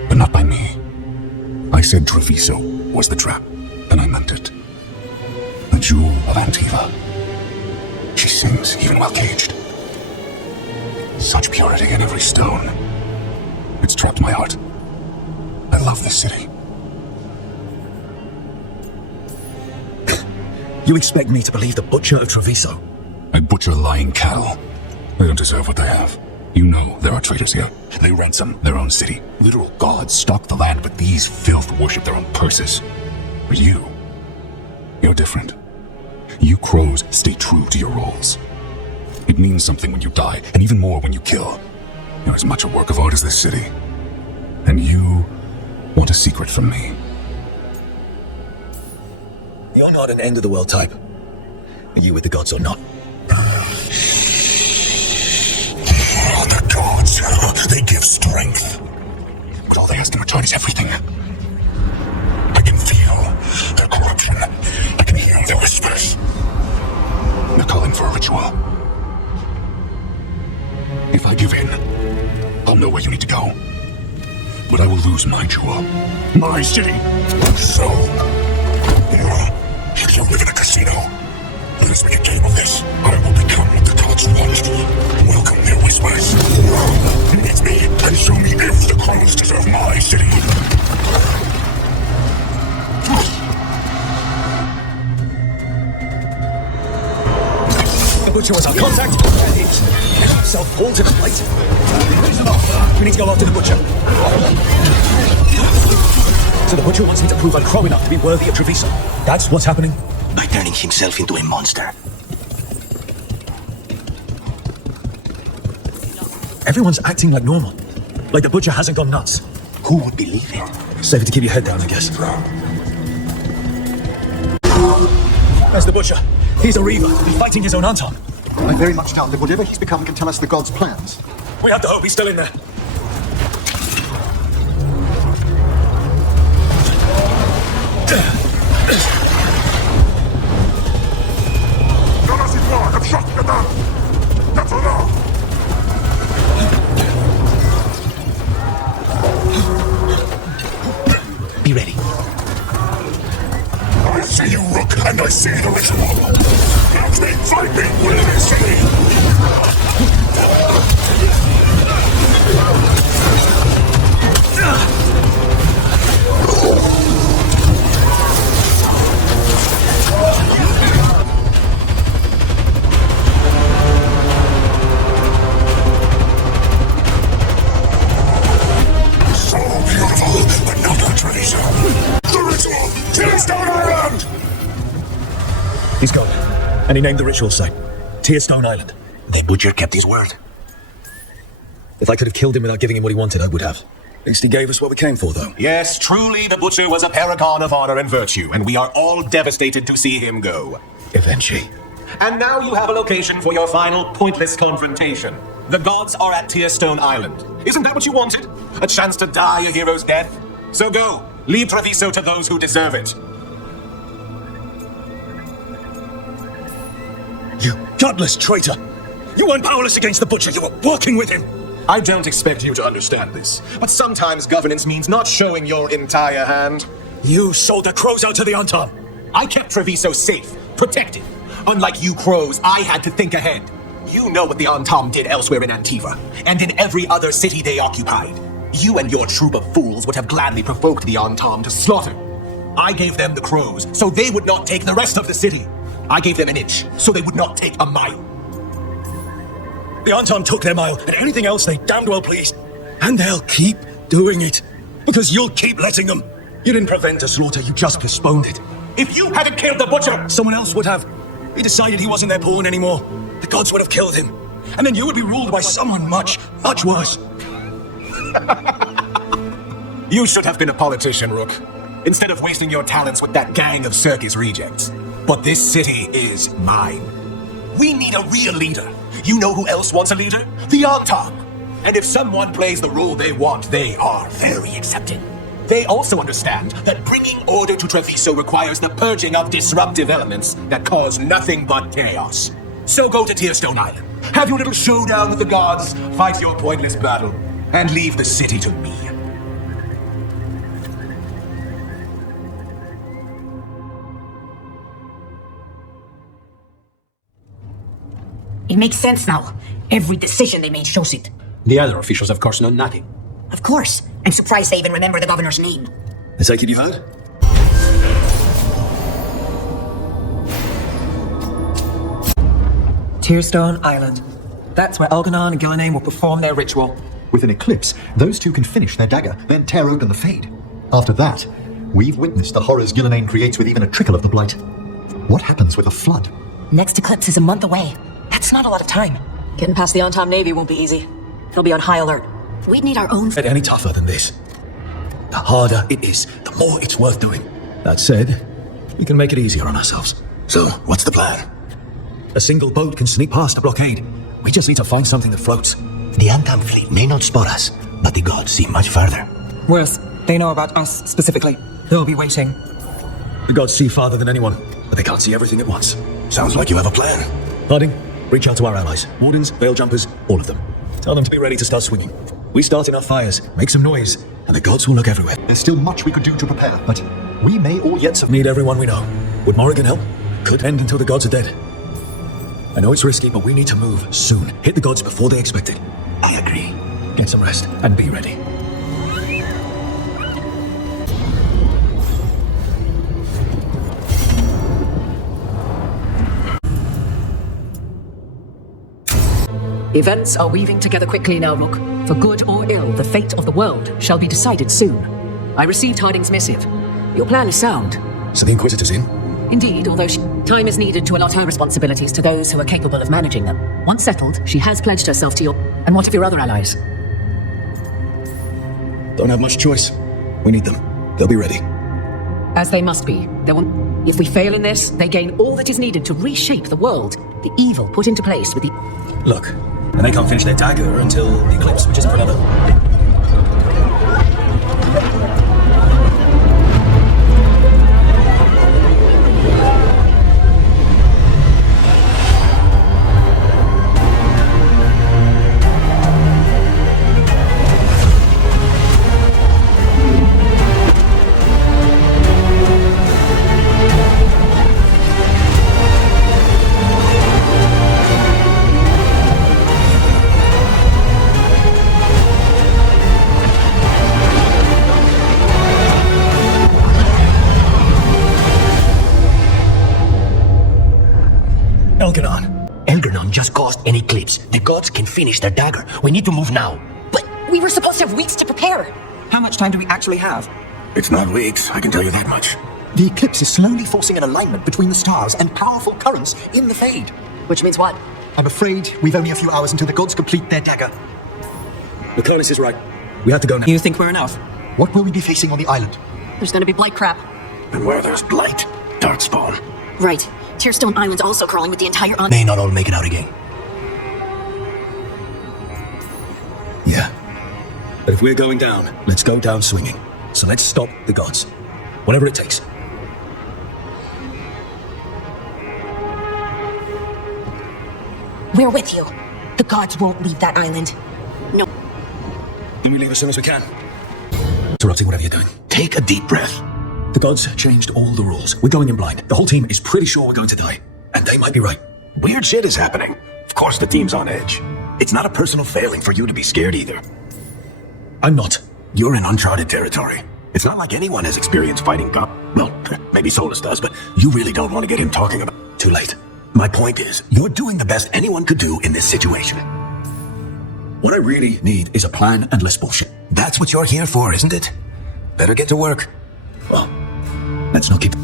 but not by me. I said Treviso was the trap, and I meant it. The jewel of Antiva. She sings even while caged. Such purity in every stone. It's trapped my heart. I love this city. You expect me to believe the Butcher of Treviso? I butcher lying cattle. They don't deserve what they have. You know there are traitors here. They ransom their own city. Literal gods stalk the land, but these filth worship their own purses. But you're different. You crows stay true to your roles. It means something when you die, and even more when you kill. You're as much a work of art as this city. And you want a secret from me. You're not an end-of-the-world type. Are you with the gods or not? The gods, they give strength. But all they ask in return is everything. I can feel their corruption. I can hear their whispers. They're calling for a ritual. If I give in, I'll know where you need to go. But I will lose my jewel, my city. So, if you live in a casino, let us make a game of this. I will become what the gods want. Welcome their whispers. Meet me and show me if the crows deserve my city. The Butcher was our contact. Self-alternate, right? We need to go after the Butcher. So the Butcher wants me to prove I'm crow enough to be worthy of Treviso. That's what's happening? By turning himself into a monster. Everyone's acting like normal. Like the Butcher hasn't gone nuts. Who would believe it? Safer to keep your head down, I guess. There's the Butcher. He's a Reaver, fighting his own Anton. I very much doubt that whatever he's become can tell us the god's plans. We have to hope he's still in there. Be ready. I see you, Rook, and I see the ritual. Let me find me where they see. Tearstone Island! He's gone. And he named the ritual site Tearstone Island. The butcher kept his word. If I could have killed him without giving him what he wanted, I would have. At least he gave us what we came for, though. Yes, truly, the Butcher was a paragon of honor and virtue, and we are all devastated to see him go. Eventually. And now you have a location for your final pointless confrontation. The gods are at Tearstone Island. Isn't that what you wanted? A chance to die a hero's death? So go, leave Treviso to those who deserve it. You godless traitor! You weren't powerless against the Butcher, you were working with him! I don't expect you to understand this, but sometimes governance means not showing your entire hand. You sold the crows out to the Anton! I kept Treviso safe, protected. Unlike you crows, I had to think ahead. You know what the Antom did elsewhere in Antiva, and in every other city they occupied. You and your troop of fools would have gladly provoked the Antom to slaughter. I gave them the crows, so they would not take the rest of the city. I gave them an inch, so they would not take a mile. The Anton took their mile, and anything else they damned well pleased. And they'll keep doing it, because you'll keep letting them. You didn't prevent the slaughter, you just postponed it. If you hadn't killed the Butcher, someone else would have. He decided he wasn't their pawn anymore. The gods would have killed him. And then you would be ruled by someone much, much worse. You should have been a politician, Rook, instead of wasting your talents with that gang of circus rejects. But this city is mine. We need a real leader. You know who else wants a leader? The Anton. And if someone plays the role they want, they are very accepting. They also understand that bringing order to Treviso requires the purging of disruptive elements that cause nothing but chaos. So go to Tearstone Island, have your little showdown with the gods, fight your pointless battle, and leave the city to me. It makes sense now. Every decision they made shows it. The other officials, of course, know nothing. Of course. I'm surprised they even remember the governor's name. I take it you've heard? Tearstone Island. That's where Elganon and Gillenane will perform their ritual. With an eclipse, those two can finish their dagger, then tear open the Fade. After that, we've witnessed the horrors Gillenane creates with even a trickle of the Blight. What happens with a flood? Next eclipse is a month away. That's not a lot of time. Getting past the Antom Navy won't be easy. They'll be on high alert. We'd need our own... Any tougher than this. The harder it is, the more it's worth doing. That said, we can make it easier on ourselves. So, what's the plan? A single boat can sneak past the blockade. We just need to find something that floats. The Antom fleet may not spot us, but the gods see much further. Worse, they know about us specifically. They'll be waiting. The gods see farther than anyone, but they can't see everything at once. Sounds like you have a plan. Harding, reach out to our allies. Wardens, veil jumpers, all of them. Tell them to be ready to start swinging. We start enough fires, make some noise, and the gods will look everywhere. There's still much we could do to prepare, but we may all yet need everyone we know. Would Morrigan help? Could end until the gods are dead. I know it's risky, but we need to move soon. Hit the gods before they expect it. I agree. Get some rest and be ready. Events are weaving together quickly now, Rook. For good or ill, the fate of the world shall be decided soon. I received Harding's missive. Your plan is sound. So the Inquisitor's in? Indeed, although time is needed to allot her responsibilities to those who are capable of managing them. Once settled, she has pledged herself to your... And what of your other allies? Don't have much choice. We need them. They'll be ready. As they must be. If we fail in this, they gain all that is needed to reshape the world. The evil put into place with the... Look, and they can't finish their dagger until the eclipse, which isn't for another. Elganon just caused an eclipse. The gods can finish their dagger. We need to move now. But we were supposed to have weeks to prepare. How much time do we actually have? It's not weeks, I can tell you that much. The eclipse is slowly forcing an alignment between the stars and powerful currents in the Fade. Which means what? I'm afraid we've only a few hours until the gods complete their dagger. The Colonist is right. We have to go now. You think we're enough? What will we be facing on the island? There's gonna be blight crap. And where there's blight, darkspawn. Right. Tearstone Island's also crawling with the entire May not all make it out again. Yeah. But if we're going down, let's go down swinging. So let's stop the gods. Whatever it takes. We're with you. The gods won't leave that island. No. Then we leave as soon as we can. Interrupting whatever you're doing. Take a deep breath. The gods changed all the rules. We're going in blind. The whole team is pretty sure we're going to die. And they might be right. Weird shit is happening. Of course the team's on edge. It's not a personal failing for you to be scared either. I'm not. You're in uncharted territory. It's not like anyone has experienced fighting God. Well, maybe Solus does, but you really don't want to get him talking about it. Too late. My point is, you're doing the best anyone could do in this situation. What I really need is a plan and less bullshit. That's what you're here for, isn't it? Better get to work. Well, let's not keep...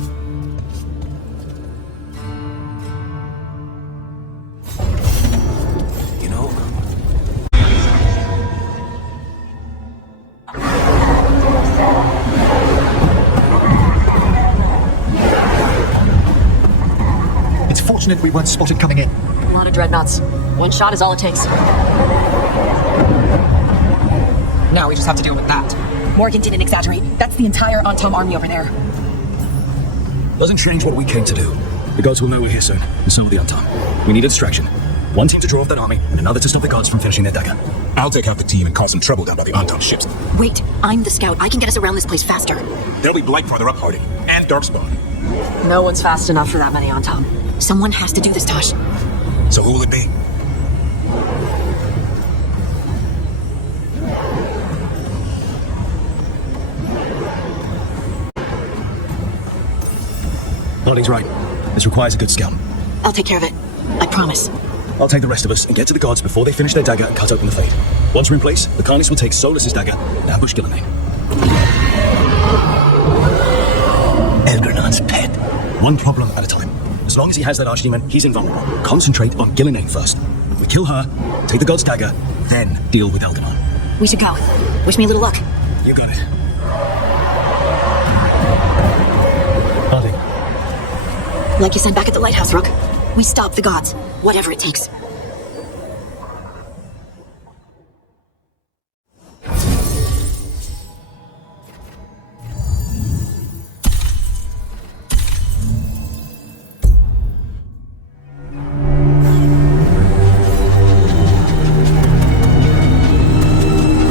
You know... It's fortunate we weren't spotted coming in. A lot of dreadnoughts. One shot is all it takes. Now we just have to deal with that. Morgan didn't exaggerate. That's the entire Antom army over there. Doesn't change what we came to do. The gods will know we're here soon, and so will the Antom. We need a distraction. One team to draw off that army, and another to stop the gods from finishing their dagger. I'll take out the team and cause some trouble down by the Anton ships. Wait, I'm the scout. I can get us around this place faster. There'll be blight farther up, Hardy, and darkspawn. No one's fast enough for that many Antom. Someone has to do this, Tosh. So who will it be? Harding's right. This requires a good scout. I'll take care of it. I promise. I'll take the rest of us and get to the gods before they finish their dagger and cut open the Fade. Once we're in place, the Carnists will take Solus's dagger and ambush Gillenane. Elgernon's pet. One problem at a time. As long as he has that archdemon, he's invulnerable. Concentrate on Gillenane first. We kill her, take the god's dagger, then deal with Elgernon. We should go. Wish me a little luck. You got it. Like you said back at the lighthouse, Rook. We stop the gods. Whatever it takes.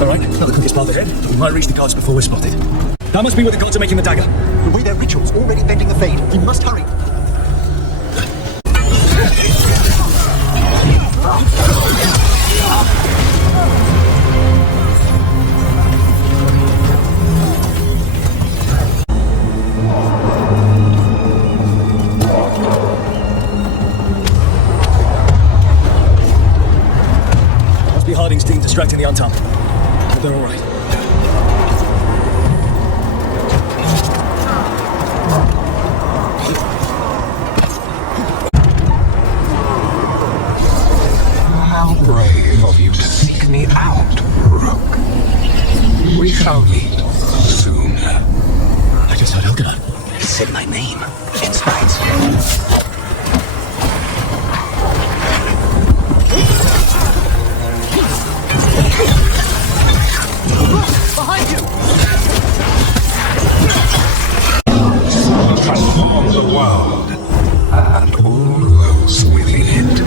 Alright, not the quickest path ahead, but we might reach the gods before we're spotted. That must be where the gods are making the dagger. The way their ritual's already bending the Fade. We must hurry. Must be Harding's team distracting the Antom. But they're alright. How brave of you to seek me out, Rook. We shall meet soon. I just heard Elgernon. He said my name. It's right. Behind you! Transform the world and all those within it.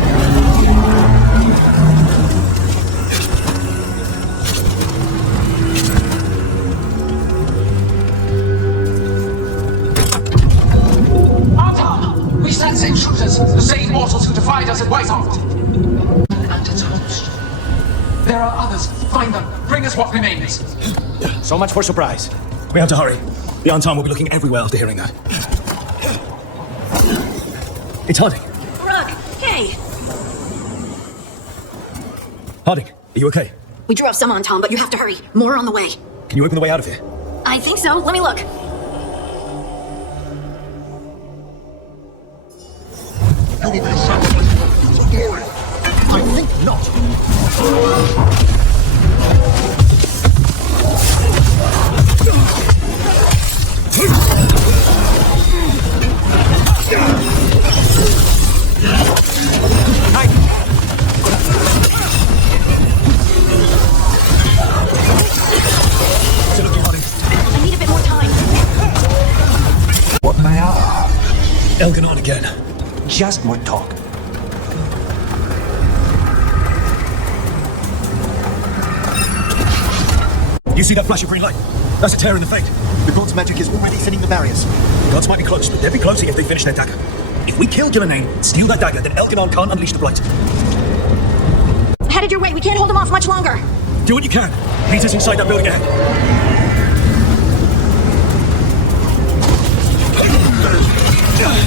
Anton! We sense intruders, the same mortals who defied us at Whitehall. And its host. There are others. Find them. Bring us what remains. So much for surprise. We have to hurry. The Antom will be looking everywhere after hearing that. It's Harding. Rook, hey! Harding, are you okay? We drew up some on Tom, but you have to hurry. More on the way. Can you open the way out of here? I think so. Let me look. any of this glory? I think not. I need a bit more time. What they are? Elganon again. Just more talk. You see that flash of green light? That's a tear in the fate. The god's magic is already thinning the barriers. The gods might be close, but they'll be closing if they finish their dagger. If we kill Gillenane, steal that dagger, then Elganon can't unleash the blight. Headed your way. We can't hold him off much longer. Do what you can. Meet us inside that building ahead.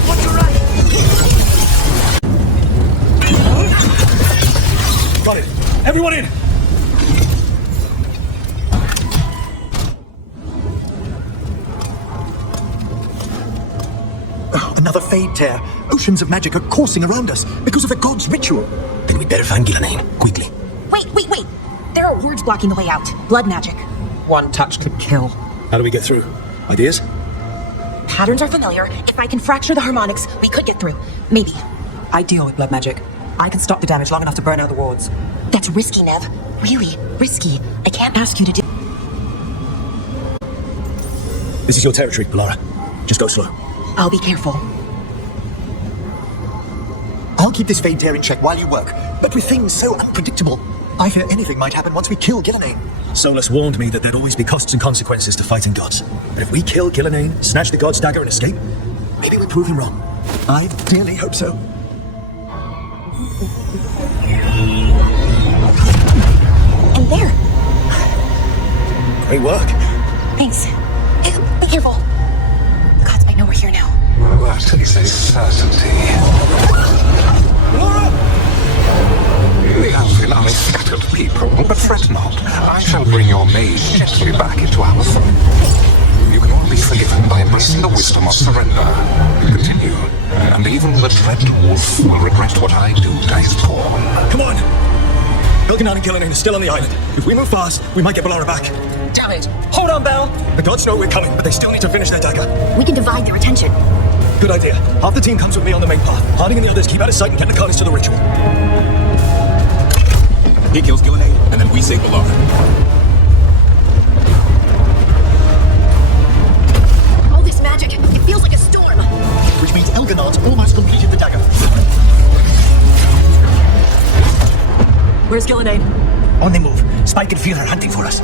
What's your right? Got it. Everyone in! Another fade tear. Oceans of magic are coursing around us because of the god's ritual. Then we better find Gillenane, quickly. Wait. There are words blocking the way out. Blood magic. One touch could kill. How do we get through? Ideas? Patterns are familiar. If I can fracture the harmonics, we could get through. Maybe. I deal with blood magic. I can stop the damage long enough to burn out the wards. That's risky, Nev. Really risky. I can't ask you to do... This is your territory, Polara. Just go slow. I'll be careful. I'll keep this fade tear in check while you work, but with things so unpredictable, I fear anything might happen once we kill Gillenane. Solus warned me that there'd always be costs and consequences to fighting gods. But if we kill Gillenane, snatch the god's dagger and escape, maybe we prove him wrong. I dearly hope so. And there. Great work. Thanks. Be careful. The gods might know we're here now. That is a certainty. The Alvin are a scattered people, but fret not. I shall bring your mage gently back into our fold. You can all be forgiven by embracing the wisdom of surrender. Continue, and even the dread wolf will regret what I do to his pawn. Come on! Elganon and Gillenane are still on the island. If we move fast, we might get Polara back. Damn it! Hold on, Belle! The gods know we're coming, but they still need to finish their dagger. We can divide their attention. Good idea. Half the team comes with me on the main path. Harding and the others keep out of sight and get the Carnage to the ritual. He kills Gillenane, and then we save Polara. All this magic, it feels like a storm. Which means Elganon's almost completed the dagger. Where's Gillenane? On the move. Spike and feel her hunting for us.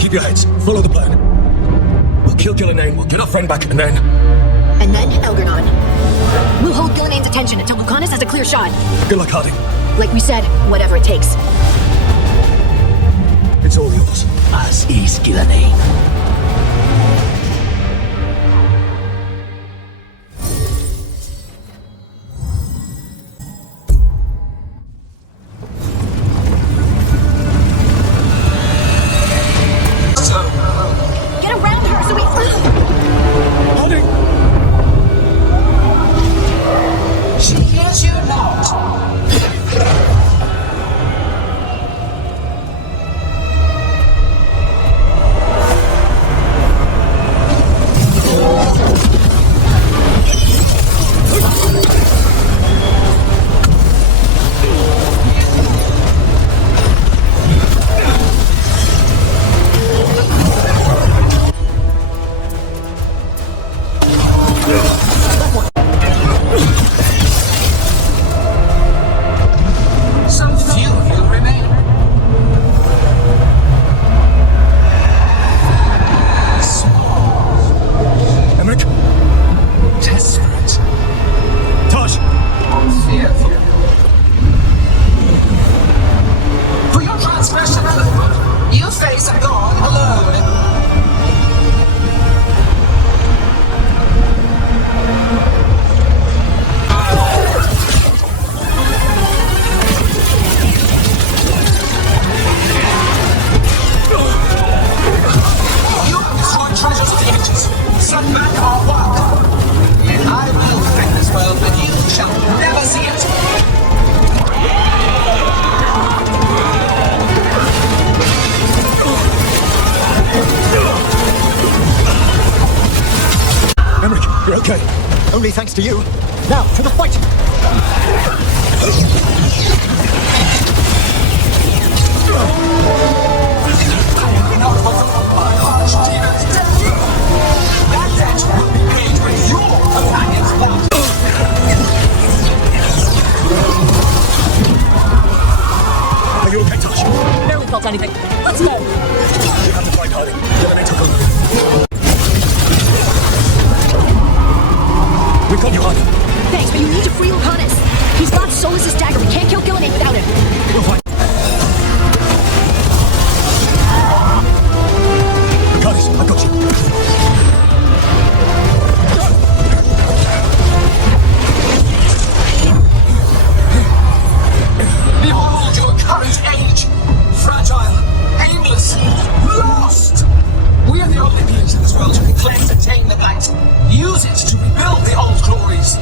Keep your heads. Follow the plan. We'll kill Gillenane, we'll get our friend back, and then... And then Elganon. We'll hold Gillenane's attention until Lucanus has a clear shot. Good luck, Harding. Like we said, whatever it takes. It's all yours. As is Gillenane. Get around her so we... Harding! She hears you not. You're okay. Only thanks to you. Now, to the fight! Are you okay, Tosh? Barely felt anything. Let's go. You have to fight Harding. The elevator will go. We've got you, Harding. Thanks, but you need to free Lucanus. He's got Solus's dagger. We can't kill Gilliman without him. We'll fight. Lucanus, I've got you. Behold your current age! Fragile, aimless, lost! We are the only beings in this world who can claim to tame the night. Use it to rebuild the old glories.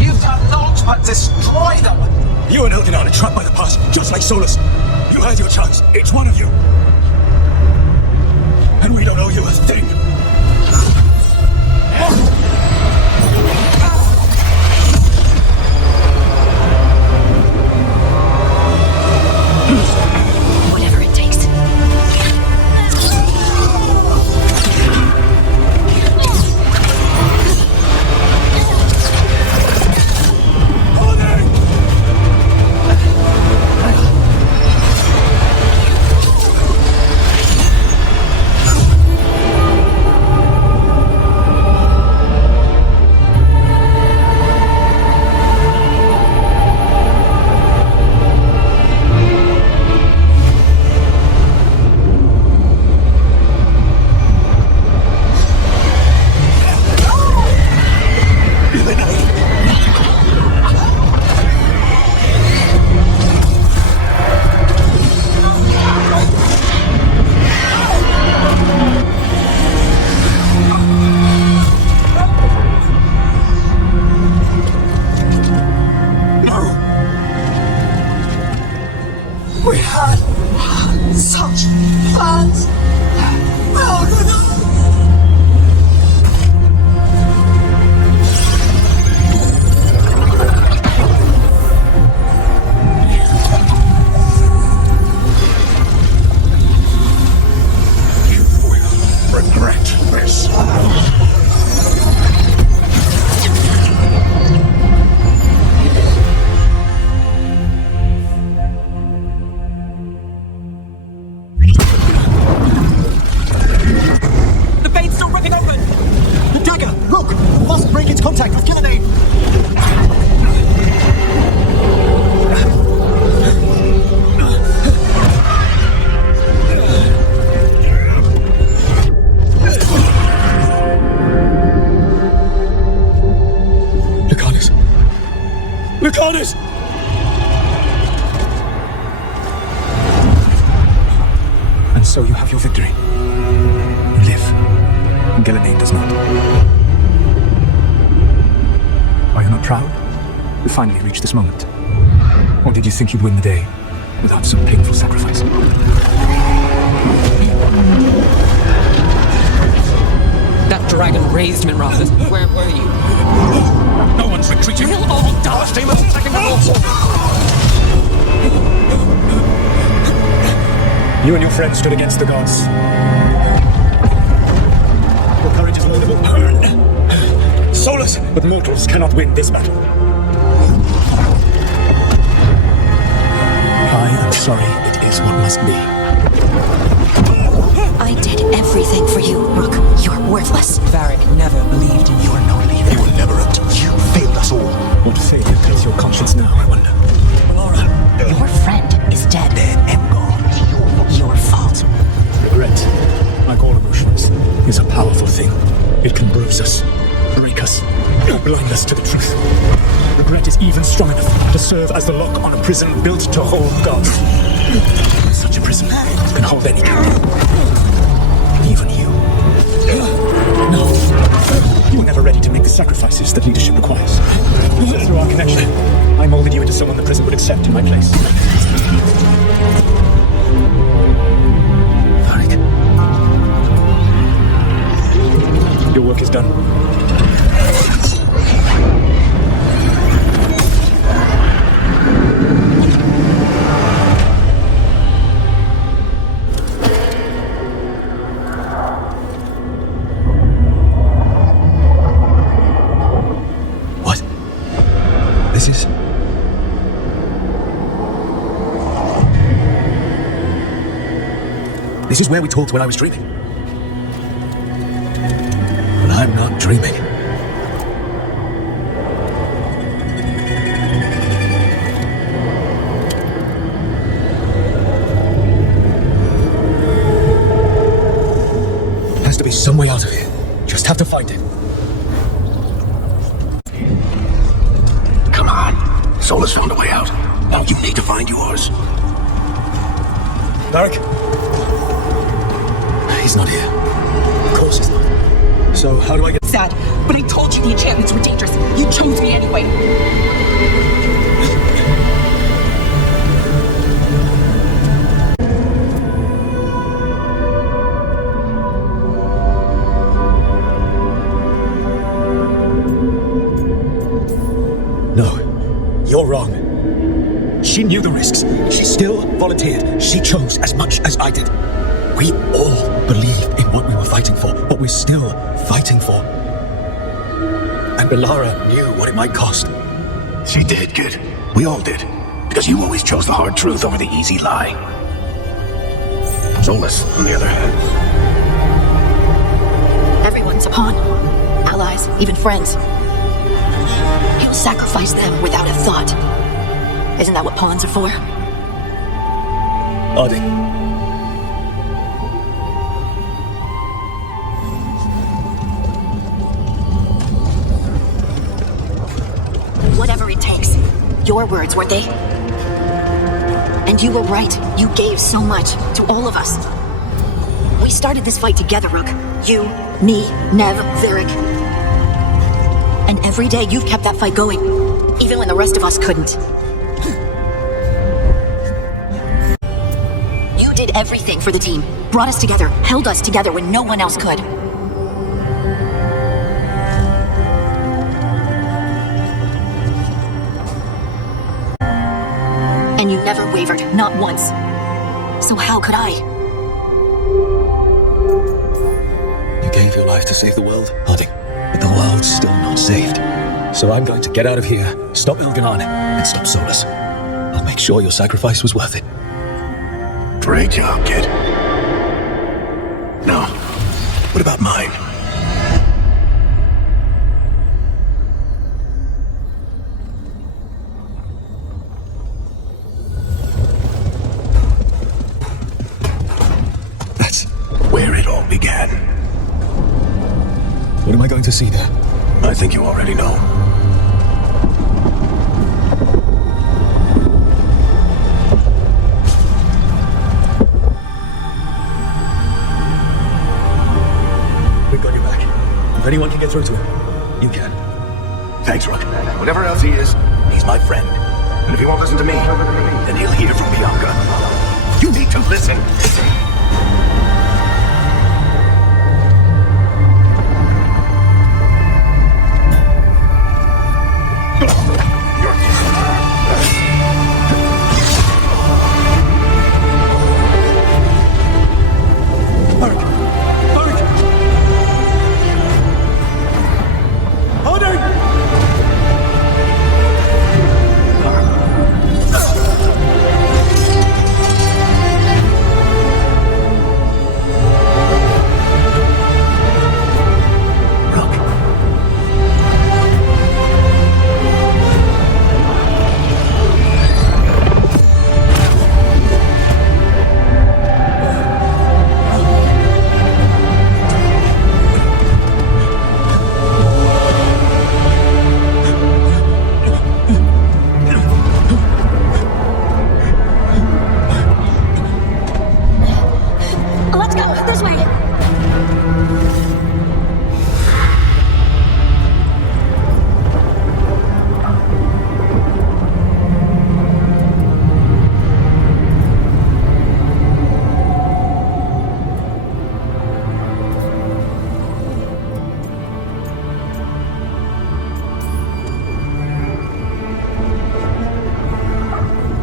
You've done naught but destroy them. You and Eldinar are trapped by the past, just like Solus. You had your chance, each one of you. And we don't owe you a thing. Whatever it takes. We had such plans. You will regret this. The bait's still ripping open! The dagger! Look! Must break its contact with Gilliman! Lucanus! Lucanus! And so you have your victory. You live. And Gilliman does not. Are you not proud? You finally reached this moment. Or did you think you'd win the day without some painful sacrifice? That dragon raised Minrathus. Where were you? No one's retreating. We'll all die. Stay with attacking the portal. You and your friends stood against the gods. Your courage is laudable. Solus, but mortals cannot win this battle. I am sorry, it is what must be. I did everything for you, Rook. You're worthless. Varric never believed in you. You are no leader. You will never have to. You failed us all. What failure pays your conscience now, I wonder? Laura, your friend is dead. Dead and gone. Your fault. Regret, like all emotions, is a powerful thing. It can bruise us, break us, blind us to the truth. Regret is even strong enough to serve as the lock on a prison built to hold gods. Such a prison can hold any captive. Even you. No. You were never ready to make the sacrifices that leadership requires. Through our connection, I molded you into someone the prison would accept in my place. Varric. Your work is done. This is where we talked when I was dreaming. But I'm not dreaming. Has to be some way out of here. Just have to find it. Come on. Solus found a way out. Now you need to find yours. Barak? He's not here. Of course he's not. So how do I get... Sad, but I told you the enchantments were dangerous. You chose me anyway. No, you're wrong. She knew the risks. She still volunteered. She chose as much as I did. We all believed in what we were fighting for, what we're still fighting for. And Belara knew what it might cost. She did, kid. We all did. Because you always chose the hard truth over the easy lie. Solus, on the other hand. Everyone's a pawn. Allies, even friends. He'll sacrifice them without a thought. Isn't that what pawns are for? Arding. Whatever it takes. Your words, weren't they? And you were right. You gave so much to all of us. We started this fight together, Rook. You, me, Nev, Varric. And every day you've kept that fight going, even when the rest of us couldn't. You did everything for the team, brought us together, held us together when no one else could. And you never wavered, not once. So how could I? You gave your life to save the world, Arding. But the world's still not saved. So I'm going to get out of here, stop Ilganon, and stop Solus. I'll make sure your sacrifice was worth it. Great job, kid. Now, what about mine? That's where it all began. What am I going to see there? I think you already know. We've got your back. If anyone can get through to him, you can. Thanks, Rook. Whatever else he is, he's my friend. And if he won't listen to me, then he'll hear from Bianca. You need to listen.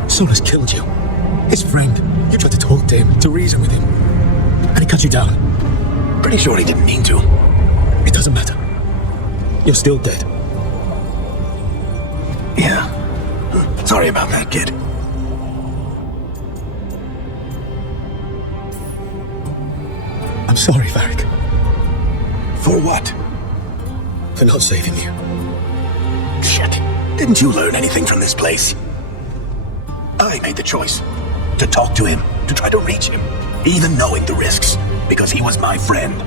Solus killed you. His friend. You tried to talk to him, to reason with him. And he cut you down. Pretty sure he didn't mean to. It doesn't matter. You're still dead. Yeah. Sorry about that, kid. I'm sorry, Varric. For what? For not saving you. Shit. Didn't you learn anything from this place? I made the choice to talk to him, to try to reach him, even knowing the risks, because he was my friend.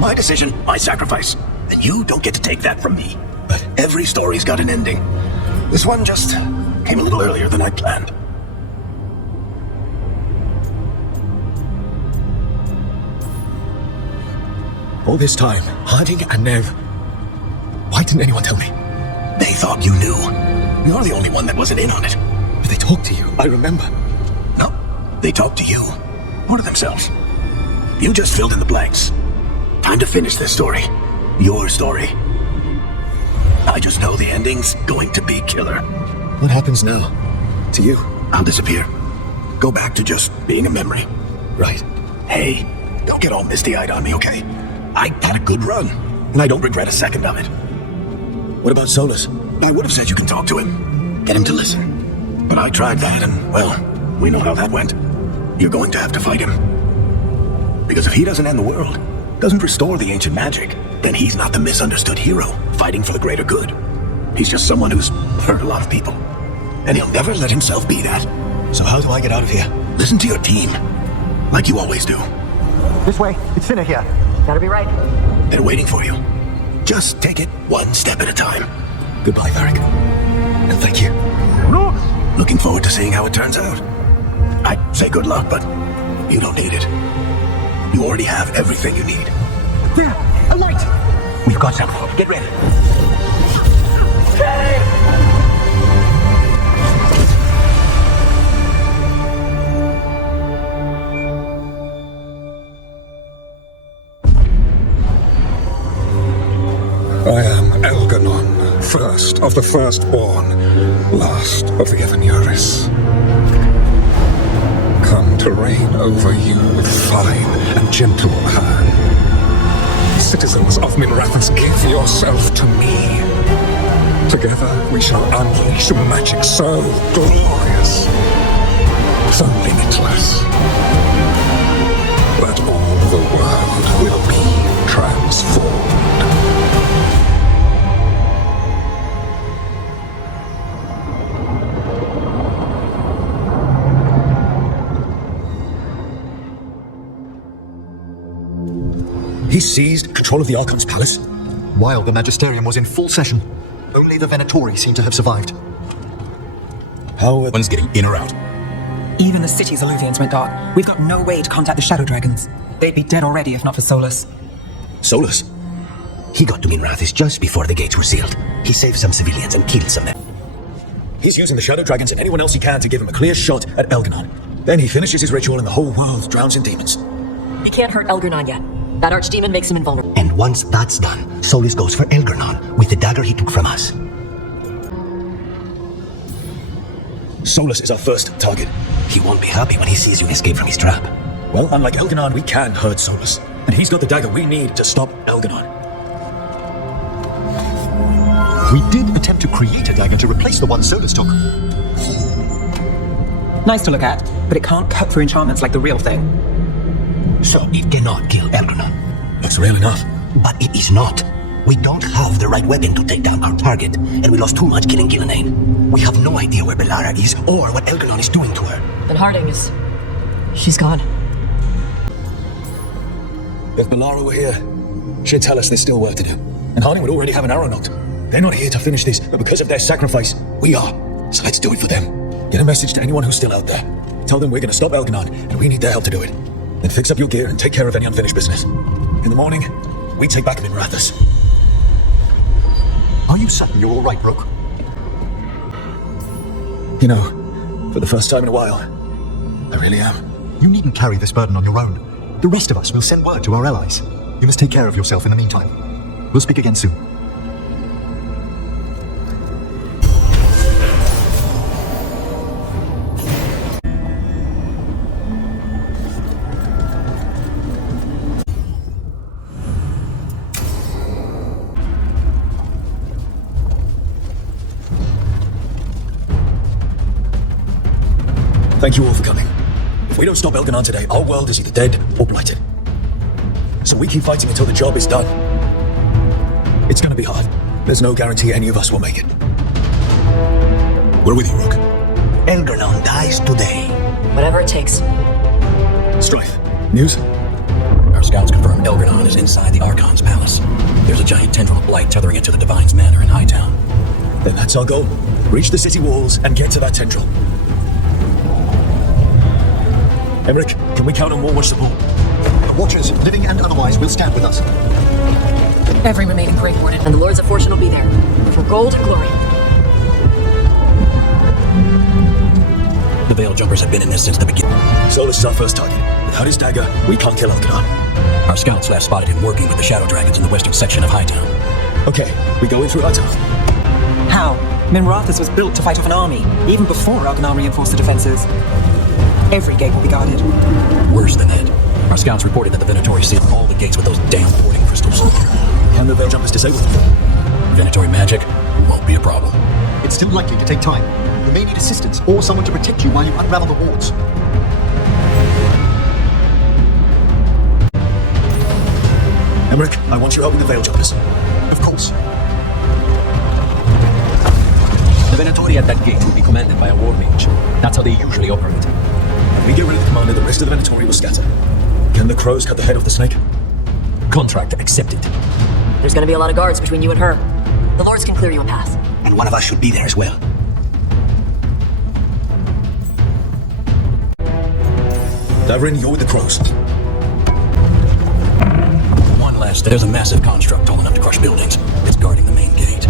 My decision, my sacrifice. And you don't get to take that from me. But every story's got an ending. This one just came a little earlier than I planned. All this time, Harding and Nev. Why didn't anyone tell me? They thought you knew. You're the only one that wasn't in on it. But they talked to you, I remember. No, they talked to you. Or to themselves. You just filled in the blanks. Time to finish this story. Your story. I just know the ending's going to be killer. What happens now? To you? I'll disappear. Go back to just being a memory. Right. Hey, don't get all misty-eyed on me, okay? I had a good run, and I don't regret a second of it. What about Solus? I would have said you can talk to him. Get him to listen. But I tried that, and, well, we know how that went. You're going to have to fight him. Because if he doesn't end the world, doesn't restore the ancient magic, then he's not the misunderstood hero fighting for the greater good. He's just someone who's hurt a lot of people. And he'll never let himself be that. So how do I get out of here? Listen to your team. Like you always do. This way. It's thinner here. Gotta be right. They're waiting for you. Just take it one step at a time. Goodbye, Varric. And thank you. Looking forward to seeing how it turns out. I'd say good luck, but you don't need it. You already have everything you need. There! A light! We've got something. Get ready. I am Elganon, first of the firstborn, last of the Evanuris. Come to reign over you with fine and gentle hand. Citizens of Minrathous, give yourself to me. Together we shall unleash magic so glorious, so limitless, that all the world will be transformed. He seized control of the Archon's palace? While the Magisterium was in full session, only the Venatori seem to have survived. How are one's getting in or out? Even the city's Illuvians went dark. We've got no way to contact the Shadow Dragons. They'd be dead already if not for Solus. Solus? He got to Minrathous just before the gates were sealed. He saved some civilians and killed some men. He's using the Shadow Dragons and anyone else he can to give him a clear shot at Elganon. Then he finishes his ritual and the whole world drowns in demons. He can't hurt Elganon yet. That archdemon makes him invulnerable. And once that's done, Solus goes for Elganon with the dagger he took from us. Solus is our first target. He won't be happy when he sees you escape from his trap. Well, unlike Elganon, we can hurt Solus. And he's got the dagger we need to stop Elganon. We did attempt to create a dagger to replace the one Solus took. Nice to look at, but it can't cut through enchantments like the real thing. So it cannot kill Elganon. That's real enough. But it is not. We don't have the right weapon to take down our target, and we lost too much killing Gillenane. We have no idea where Bellara is or what Elganon is doing to her. Then Harding is... she's gone. If Bellara were here, she'd tell us there's still work to do. And Harding would already have an arrow note. They're not here to finish this, but because of their sacrifice, we are. So let's do it for them. Get a message to anyone who's still out there. Tell them we're going to stop Elganon, and we need their help to do it. Then fix up your gear and take care of any unfinished business. In the morning, we take back Minrathous. Are you certain you're all right, Rook? You know, for the first time in a while, I really am. You needn't carry this burden on your own. The rest of us will send word to our allies. You must take care of yourself in the meantime. We'll speak again soon. Thank you all for coming. If we don't stop Elganon today, our world is either dead or blighted. so we keep fighting until the job is done. It's gonna be hard. There's no guarantee any of us will make it. We're with you, Rook. Elgernon dies today. Whatever it takes. Strife, news? Our scouts confirm Elgernon is inside the Archon's palace. There's a giant tendril of blight tethering it to the Divine's Manor in Hightown. Then that's our goal. Reach the city walls and get to that tendril. Emmerich, can we count on more watch support? Watchers, living and otherwise, will stand with us. Every remaining Grey Warden. And the Lords of Fortune will be there. For gold and glory. The Veil Jumpers have been in this since the beginning. Solus is our first target. Without his dagger, we can't kill Elgernon. Our scouts last spotted him working with the Shadow Dragons in the western section of Hightown. Okay, we go in through Hightown. How? Minrathous was built to fight off an army, even before Elgernon reinforced the defenses. Every gate will be guarded. Worse than that. Our scouts reported that the Venatori sealed all the gates with those damn boarding crystals. Can the Veil Jumpers disable them? Venatori magic won't be a problem. It's still likely to take time. You may need assistance or someone to protect you while you unravel the wards. Emmerich, I want your help with the Veil Jumpers. Of course. The Venatori at that gate will be commanded by a war mage. That's how they usually operate. When we get rid of the commander, the rest of the Venatori will scatter. Can the crows cut the head off the snake? Contract accepted. There's gonna be a lot of guards between you and her. The Lords can clear you a path. And one of us should be there as well. Davrin, you're with the crows. One last. There's a massive construct tall enough to crush buildings. It's guarding the main gate.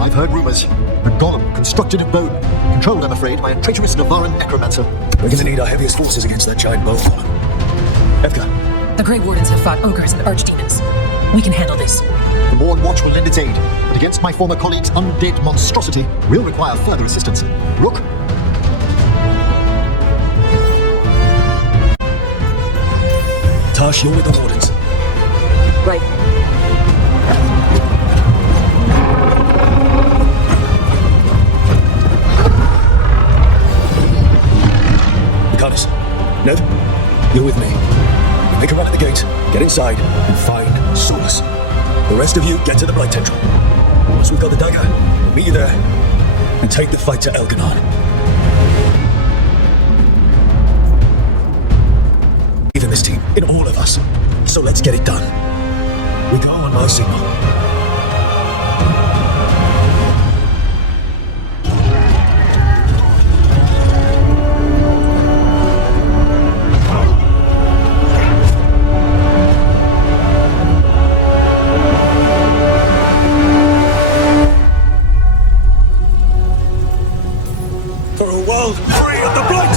I've heard rumors. A golem constructed of bone. Controlled, I'm afraid, by a traitorous Navaran necromancer. We're gonna need our heaviest forces against that giant bone golem. Evka. The Grey Wardens have fought ogres and archdemons. We can handle this. The Morn Watch will lend its aid, but against my former colleague's undead monstrosity, we'll require further assistance. Rook? Tash, you're with the Wardens. Right. Nicholas. Ned, you're with me. We make a run at the gate, get inside, and find Solus. The rest of you get to the Blight Tendril. Once we've got the dagger, we'll meet you there, and take the fight to Elgernon. In this team, in all of us. So let's get it done. We go on my signal. For a world free of the Blight!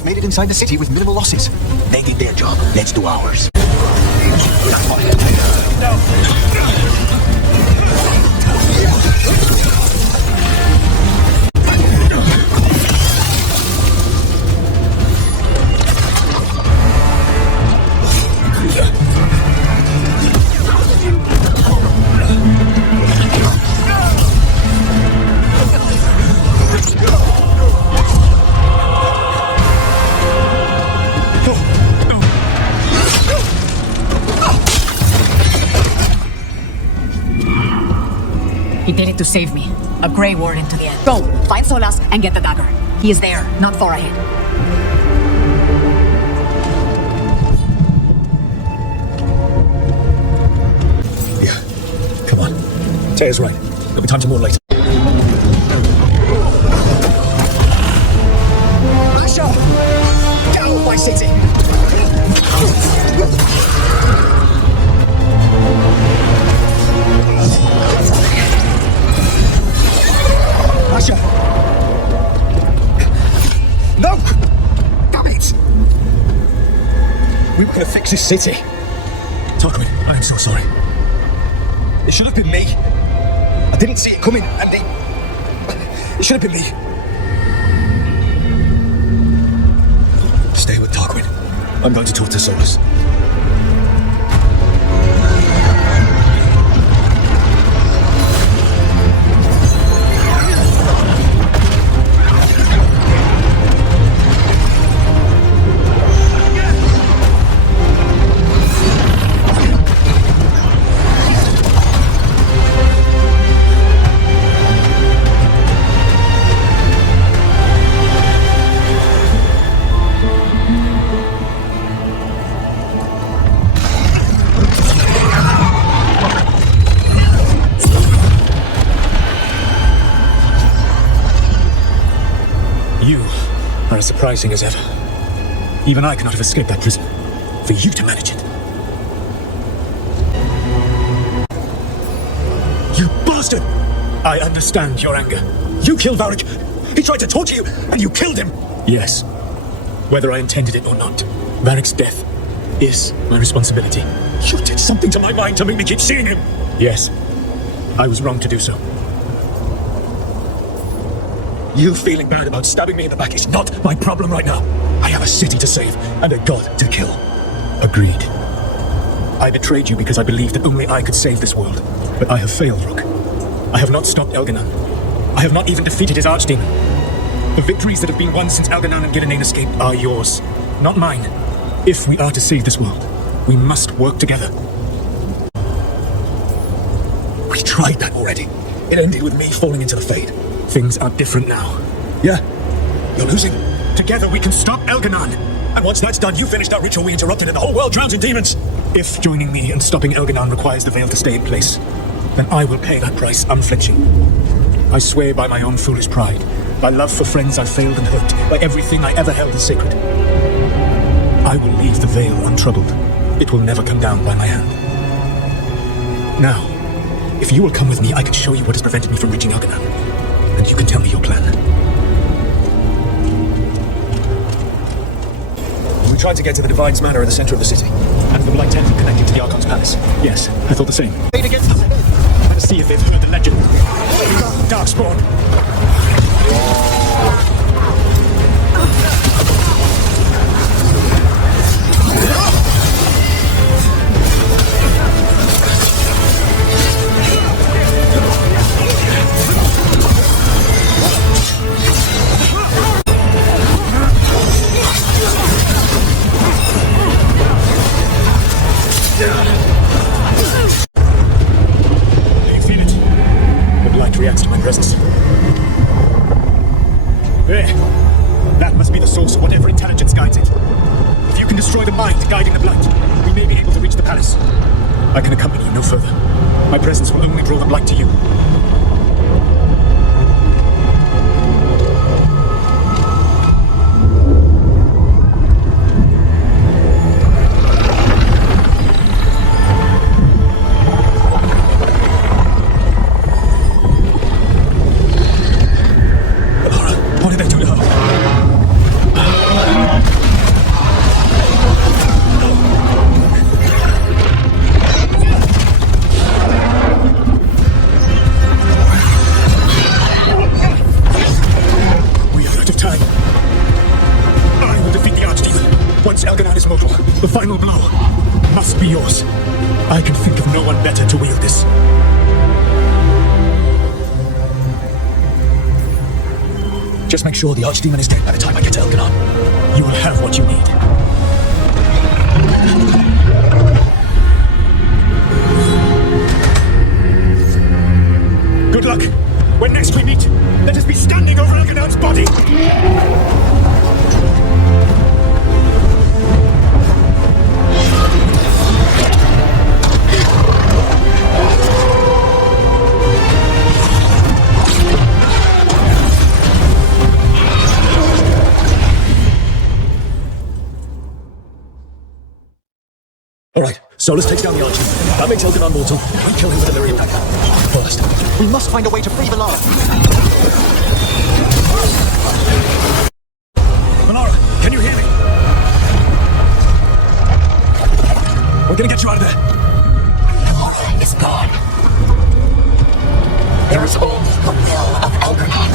we've made it inside the city with minimal losses. They did their job. Let's do ours. He did it to save me. A Grey Warden to the end. Go, find Solas and get the dagger. He is there, not far ahead. Yeah. Come on. Taya's right. There'll be time to mourn later. Masha! Get out of my city! Masha! No! Damn it! We were gonna fix this city. Tarquin, I am so sorry. It should have been me. I didn't see it coming, and it should have been me. Stay with Tarquin. I'm going to talk to Solas. You are as surprising as ever. Even I cannot have escaped that prison. For you to manage it. You bastard! I understand your anger. You killed Varric. He tried to torture you, and you killed him! Yes. Whether I intended it or not, Varric's death is my responsibility. You did something to my mind to make me keep seeing him! Yes. I was wrong to do so. You feeling bad about stabbing me in the back is not my problem right now. I have a city to save and a god to kill. Agreed. I betrayed you because I believed that only I could save this world. But I have failed, Rook. I have not stopped Elganon. I have not even defeated his archdemon. The victories that have been won since Elganon and Gillenane escaped are yours, not mine. If we are to save this world, we must work together. We tried that already. It ended with me falling into the Fade. Things are different now. Yeah, you're losing. Together we can stop Elganon. And once that's done, you finish that ritual we interrupted and the whole world drowns in demons. If joining me and stopping Elganon requires the veil to stay in place, then I will pay that price unflinching. I swear by my own foolish pride, by love for friends I've failed and hurt, by everything I ever held as sacred. I will leave the veil untroubled. It will never come down by my hand. Now, if you will come with me, I can show you what has prevented me from reaching Elganon. And you can tell me your plan. We tried to get to the Divine's Manor in the center of the city, and the Blight Temple connecting to the Archon's palace. Yes, I thought the same. Wait against us. Let's see if they've heard the legend. Darkspawn. Reacts to my presence. There. That must be the source of whatever intelligence guides it. If you can destroy the mind guiding the Blight, we may be able to reach the palace. I can accompany you no further. My presence will only draw the Blight to you. The final blow must be yours. I can think of no one better to wield this. Just make sure the Archdemon is dead by the time I get to Elganon. You will have what you need. Good luck. When next we meet, let us be standing over Elganon's body. Alright, Solus takes down the Archdemon. That makes Elganon mortal. We kill him with a Lyrium dagger. First, we must find a way to free Valara. Valara, can you hear me? We're gonna get you out of there. Valara is gone. There is only the will of Elganon.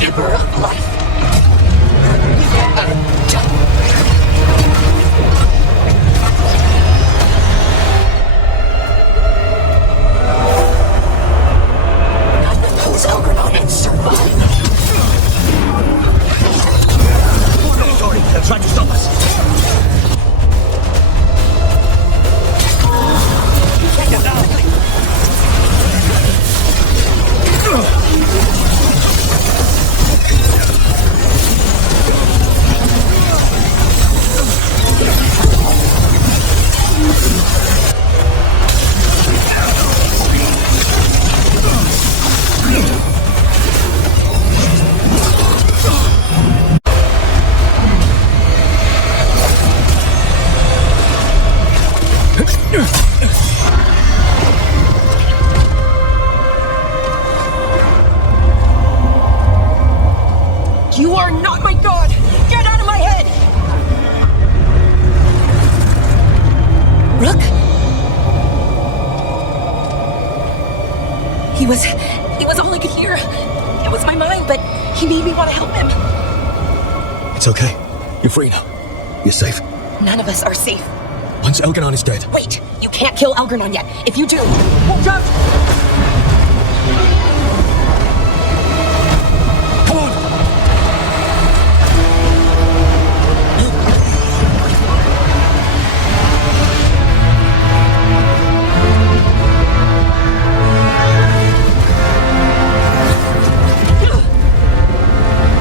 Giver of life. They're trying to stop us. Take them down. You are not my god! Get out of my head! Rook? He was all I could hear. It was my mind, but he made me want to help him. It's okay. You're free now. You're safe. None of us are safe. Once Elganon is dead. Wait! You can't kill Elganon yet. If you do, watch out! Come on!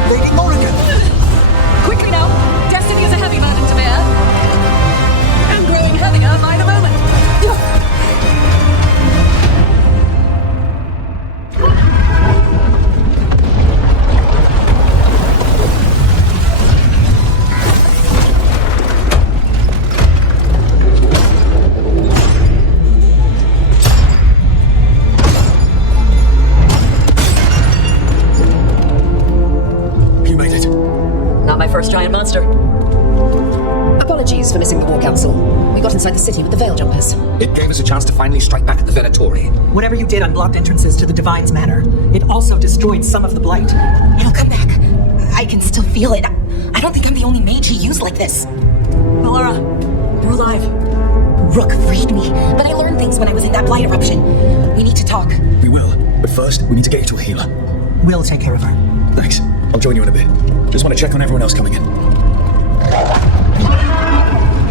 Lady Morrigan! Quickly now! Destiny is a heavy burden to bear. And growing heavier by the moment. You made it. Not my first giant monster. Apologies for missing the War Council. We got inside the city with the Veil Jumpers. It gave us a chance to finally strike back at the Venatori. Whatever you did unblocked entrances to the Divine's Manor. It also destroyed some of the Blight. It'll come back. I can still feel it. I don't think I'm the only mage he used like this. Valara, we're alive. Rook freed me, but I learned things when I was in that Blight eruption. We need to talk. We will. But first, we need to get you to a healer. We'll take care of her. Thanks. I'll join you in a bit. Just want to check on everyone else coming in.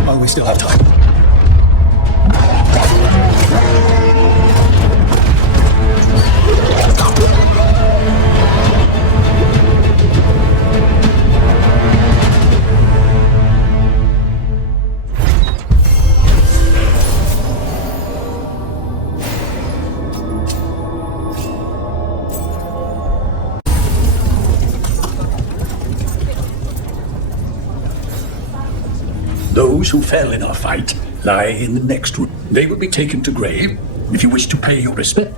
Oh, we still have time. Those who fell in our fight lie in the next room. They will be taken to grave if you wish to pay your respect.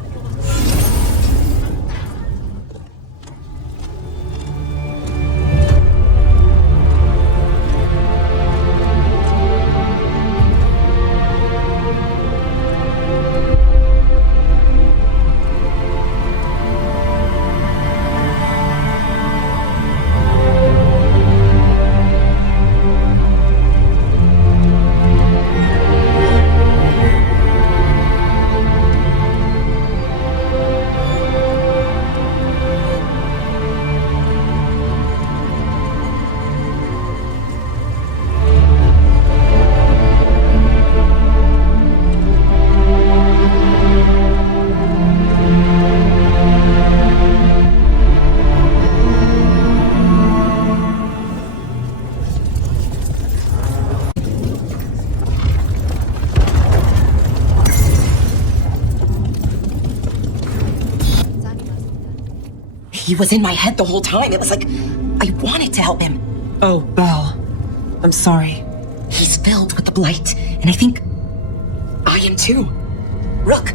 He was in my head the whole time. It was like I wanted to help him. Oh, Belle. I'm sorry. He's filled with the blight, and I think I am too. Rook.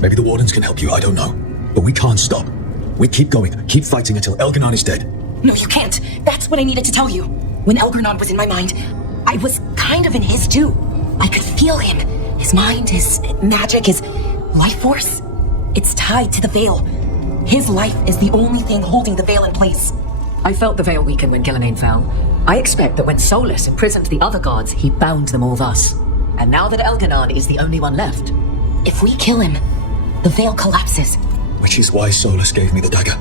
Maybe the Wardens can help you, I don't know. But we can't stop. We keep going, keep fighting until Elganon is dead. No, you can't. That's what I needed to tell you. When Elganon was in my mind, I was kind of in his too. I could feel him. His mind, his magic, his life force. It's tied to the Veil. His life is the only thing holding the Veil in place. I felt the Veil weaken when Gillenane fell. I expect that when Solus imprisoned the other gods, he bound them all thus. And now that Elganon is the only one left. If we kill him, the Veil collapses. Which is why Solus gave me the dagger.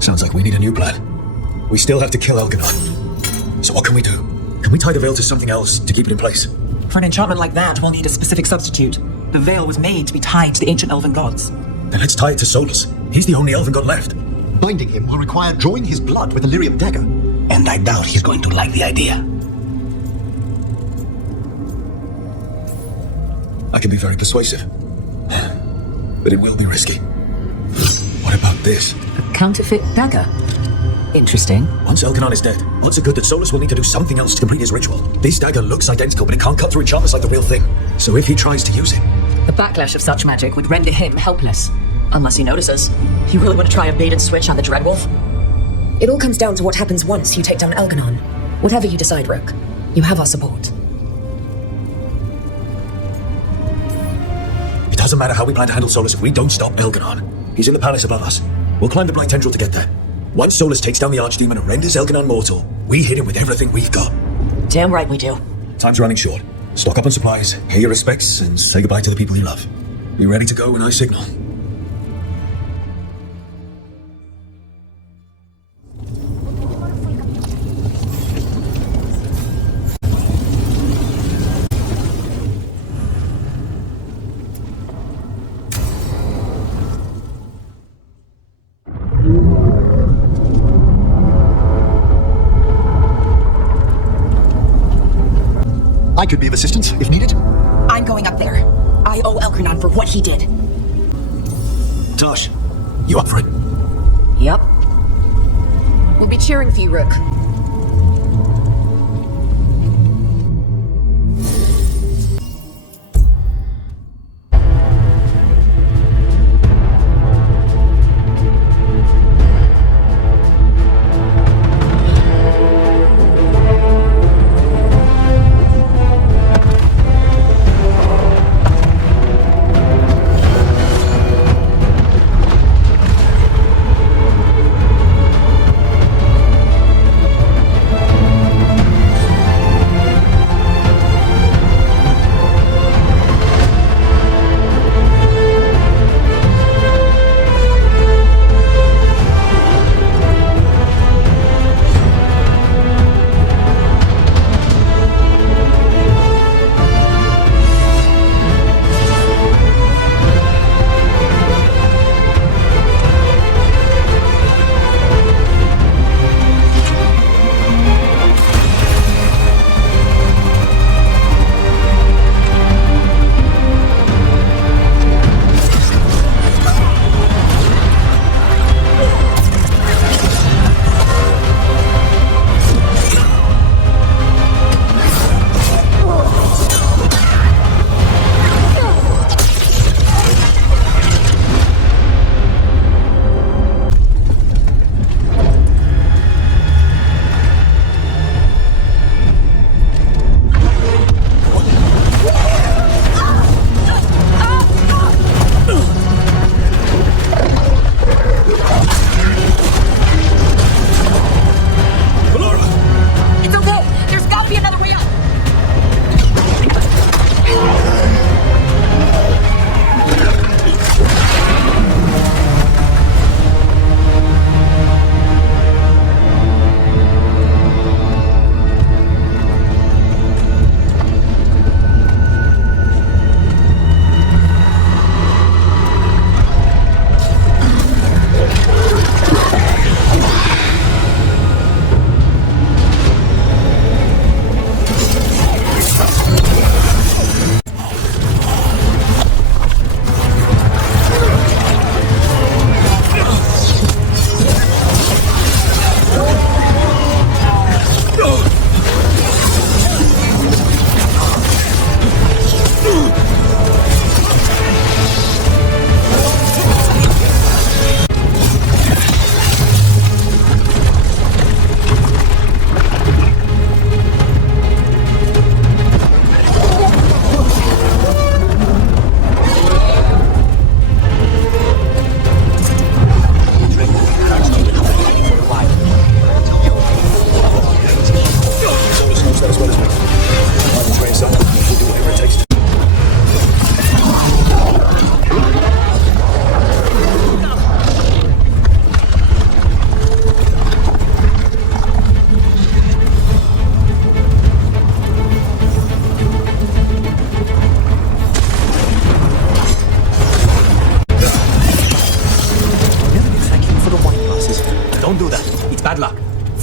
Sounds like we need a new plan. We still have to kill Elganon. So what can we do? Can we tie the Veil to something else to keep it in place? For an enchantment like that, we'll need a specific substitute. The Veil was made to be tied to the ancient elven gods. Then let's tie it to Solus. He's the only elven god left. Binding him will require drawing his blood with a lyrium dagger. And I doubt he's going to like the idea. I can be very persuasive. But it will be risky. What about this? A counterfeit dagger? Interesting. Once Elganon is dead, odds are good that Solus will need to do something else to complete his ritual. This dagger looks identical, but it can't cut through enchantments like the real thing. So if he tries to use it... The backlash of such magic would render him helpless. Unless he notices. You really want to try a bait and switch on the Dreadwolf? It all comes down to what happens once you take down Elganon. Whatever you decide, Rook, you have our support. It doesn't matter how we plan to handle Solus if we don't stop Elganon. He's in the palace above us. We'll climb the Blight Tendril to get there. Once Solus takes down the Archdemon and renders Elganon mortal, we hit him with everything we've got. Damn right we do. Time's running short. Stock up on supplies, pay your respects, and say goodbye to the people you love. Be ready to go when I signal. I could be of assistance if needed. I'm going up there. I owe Elganon for what he did. Tosh, you up for it? Yep. We'll be cheering for you, Rook.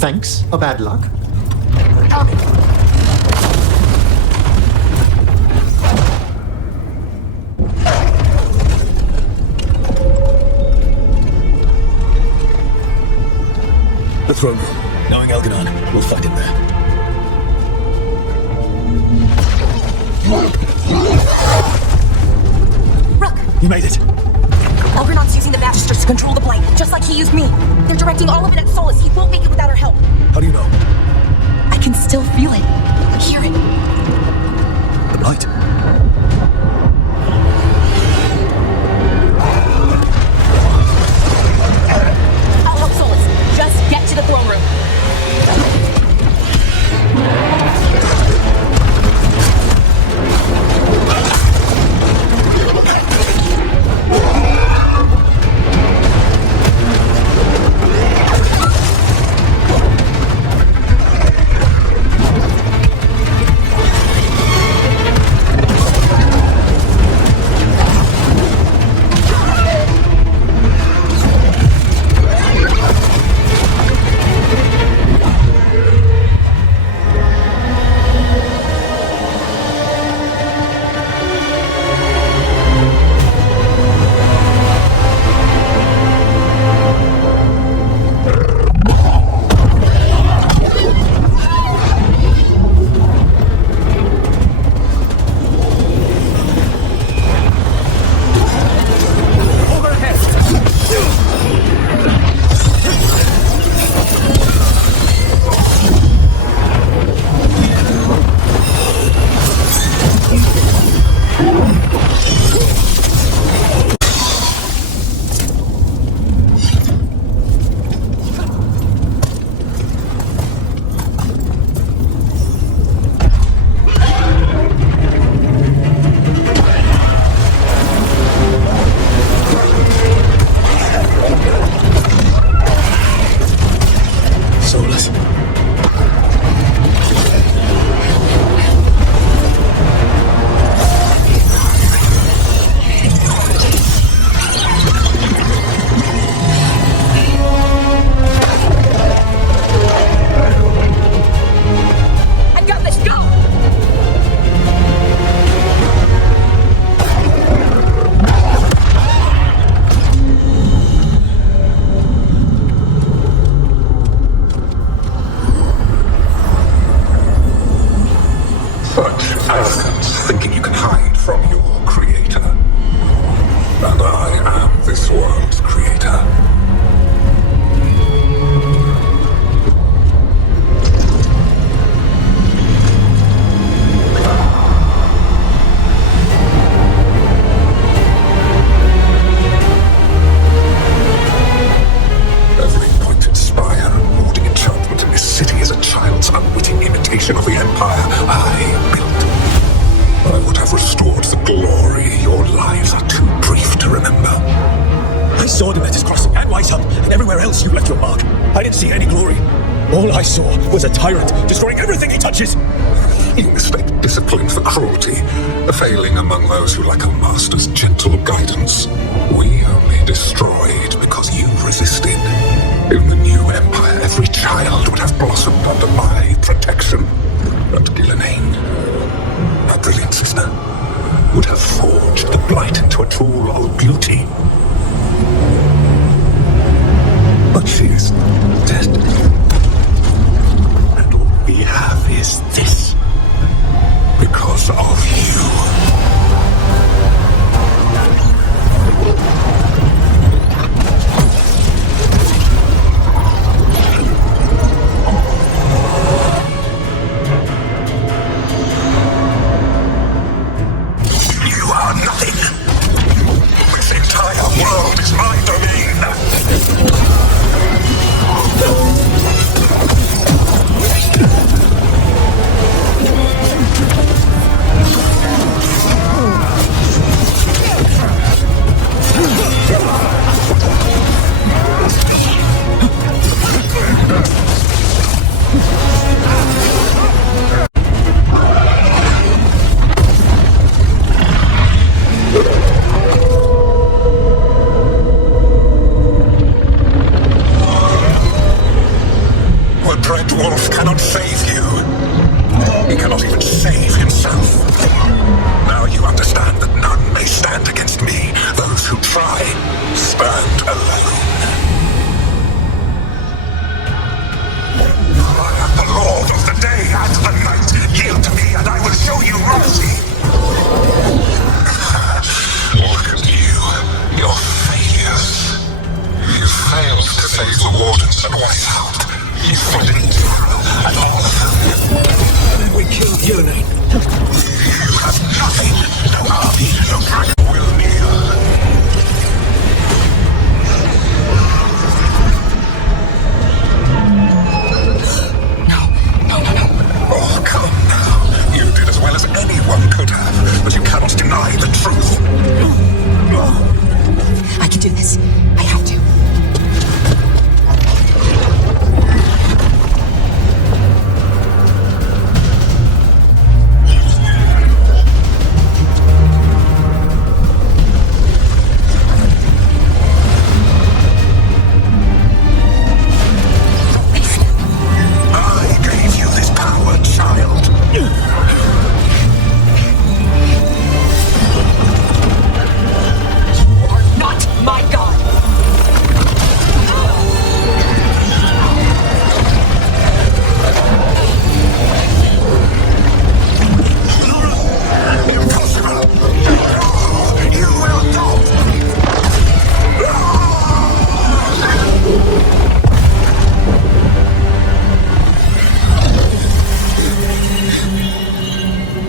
thanks or bad luck? The throne room. Knowing Elganon, we'll fight in there. Rook! You made it. Elganon's using the Magisters to control the Blight, just like he used me. They're directing all of it at Solus. He won't make it without our help. How do you know? I can still feel it. Hear it. The Blight. I'll help Solus. Just get to the throne room. Was a tyrant, destroying everything he touches. You mistake discipline for cruelty, failing among those who lack a master's gentle guidance. We only destroyed because you resisted. In the new empire, every child would have blossomed under my protection. But Gillenane, our brilliant sister, would have forged the Blight into a tool of beauty. But she is dead. We have is this because of you. You are nothing. This entire world is my domain.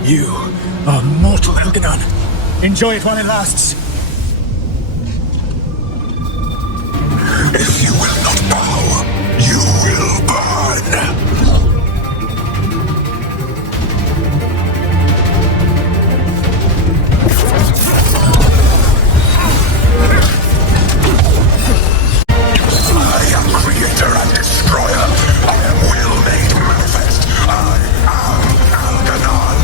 You are mortal, Elganon. Enjoy it while it lasts. If you will not bow, you will burn. I am creator and destroyer. I am will made manifest. I am Algernon.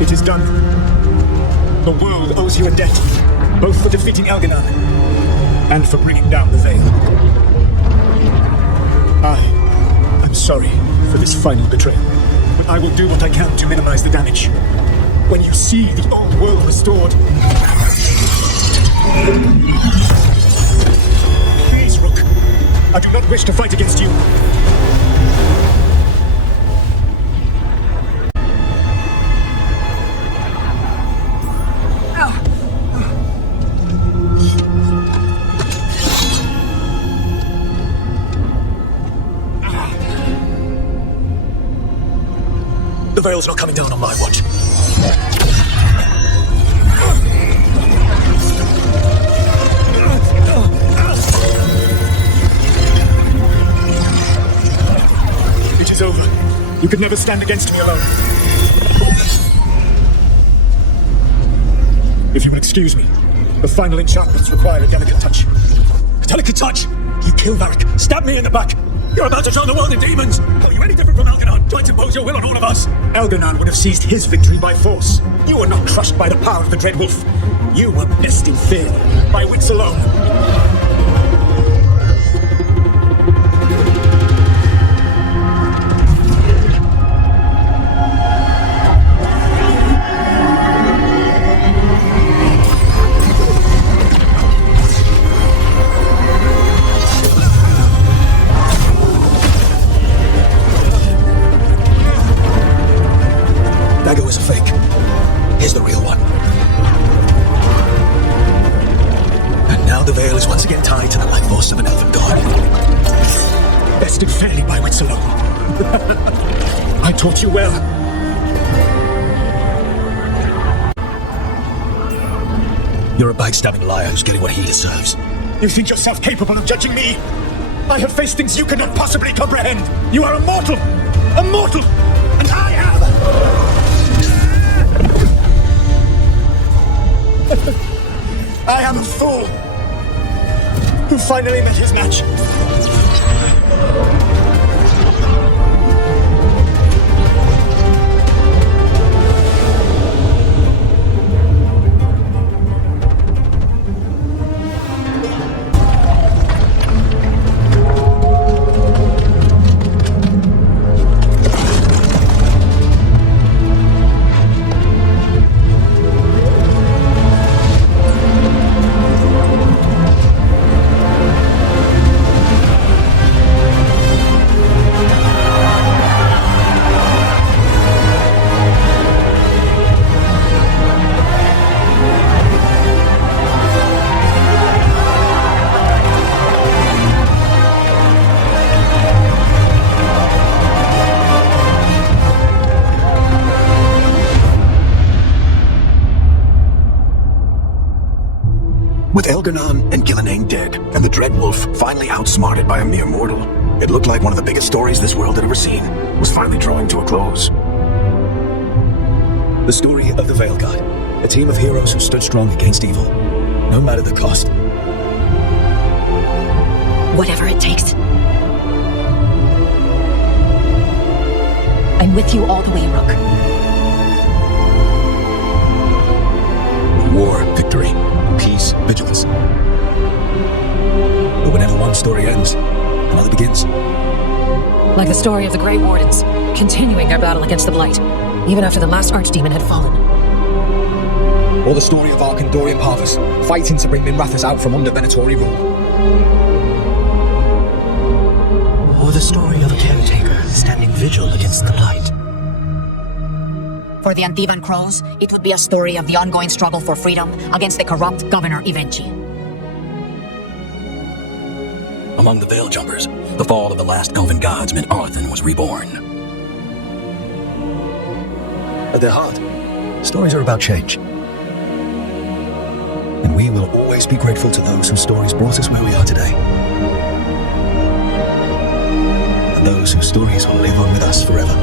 It is done. The world owes you a debt, both for defeating Elganon and for bringing down the Veil. I'm sorry for this final betrayal, but I will do what I can to minimize the damage. When you see the old world restored... Please, Rook. I do not wish to fight against you. The Veil's not coming down on my watch. It is over. You could never stand against me alone. If you will excuse me, the final enchantments require a delicate touch. A delicate touch? You kill Varric, stab me in the back. You're about to turn the world in demons! Are you any different from Algernon? Trying to impose your will on all of us? Algernon would have seized his victory by force. You were not crushed by the power of the Dread Wolf. You were best in fear, by wits alone. Dagger was a fake. Here's the real one. And now the Veil is once again tied to the life force of an elven god. Bested fairly by wits alone. I taught you well. You're a backstabbing liar who's getting what he deserves. You think yourself capable of judging me? I have faced things you cannot possibly comprehend. You are a mortal! A mortal! And I am... I am a fool who finally met his match. With Elganon and Gillenane dead, and the Dread Wolf finally outsmarted by a mere mortal, it looked like one of the biggest stories this world had ever seen was finally drawing to a close. The story of the Veilguard, a team of heroes who stood strong against evil, no matter the cost. Whatever it takes. I'm with you all the way, Rook. War, victory, peace, vigilance. But whenever one story ends, another begins. Like the story of the Grey Wardens, continuing their battle against the Blight, even after the last Archdemon had fallen. Or the story of Arkandorian Parvus, fighting to bring Minrathous out from under Venatori rule. Or the story of a caretaker standing vigil against the Blight. For the Antivan Crows, it would be a story of the ongoing struggle for freedom against the corrupt Governor Ivenchi. Among the Veil Jumpers, the fall of the last elven gods meant Arthur was reborn. At their heart, stories are about change. And we will always be grateful to those whose stories brought us where we are today. And those whose stories will live on with us forever.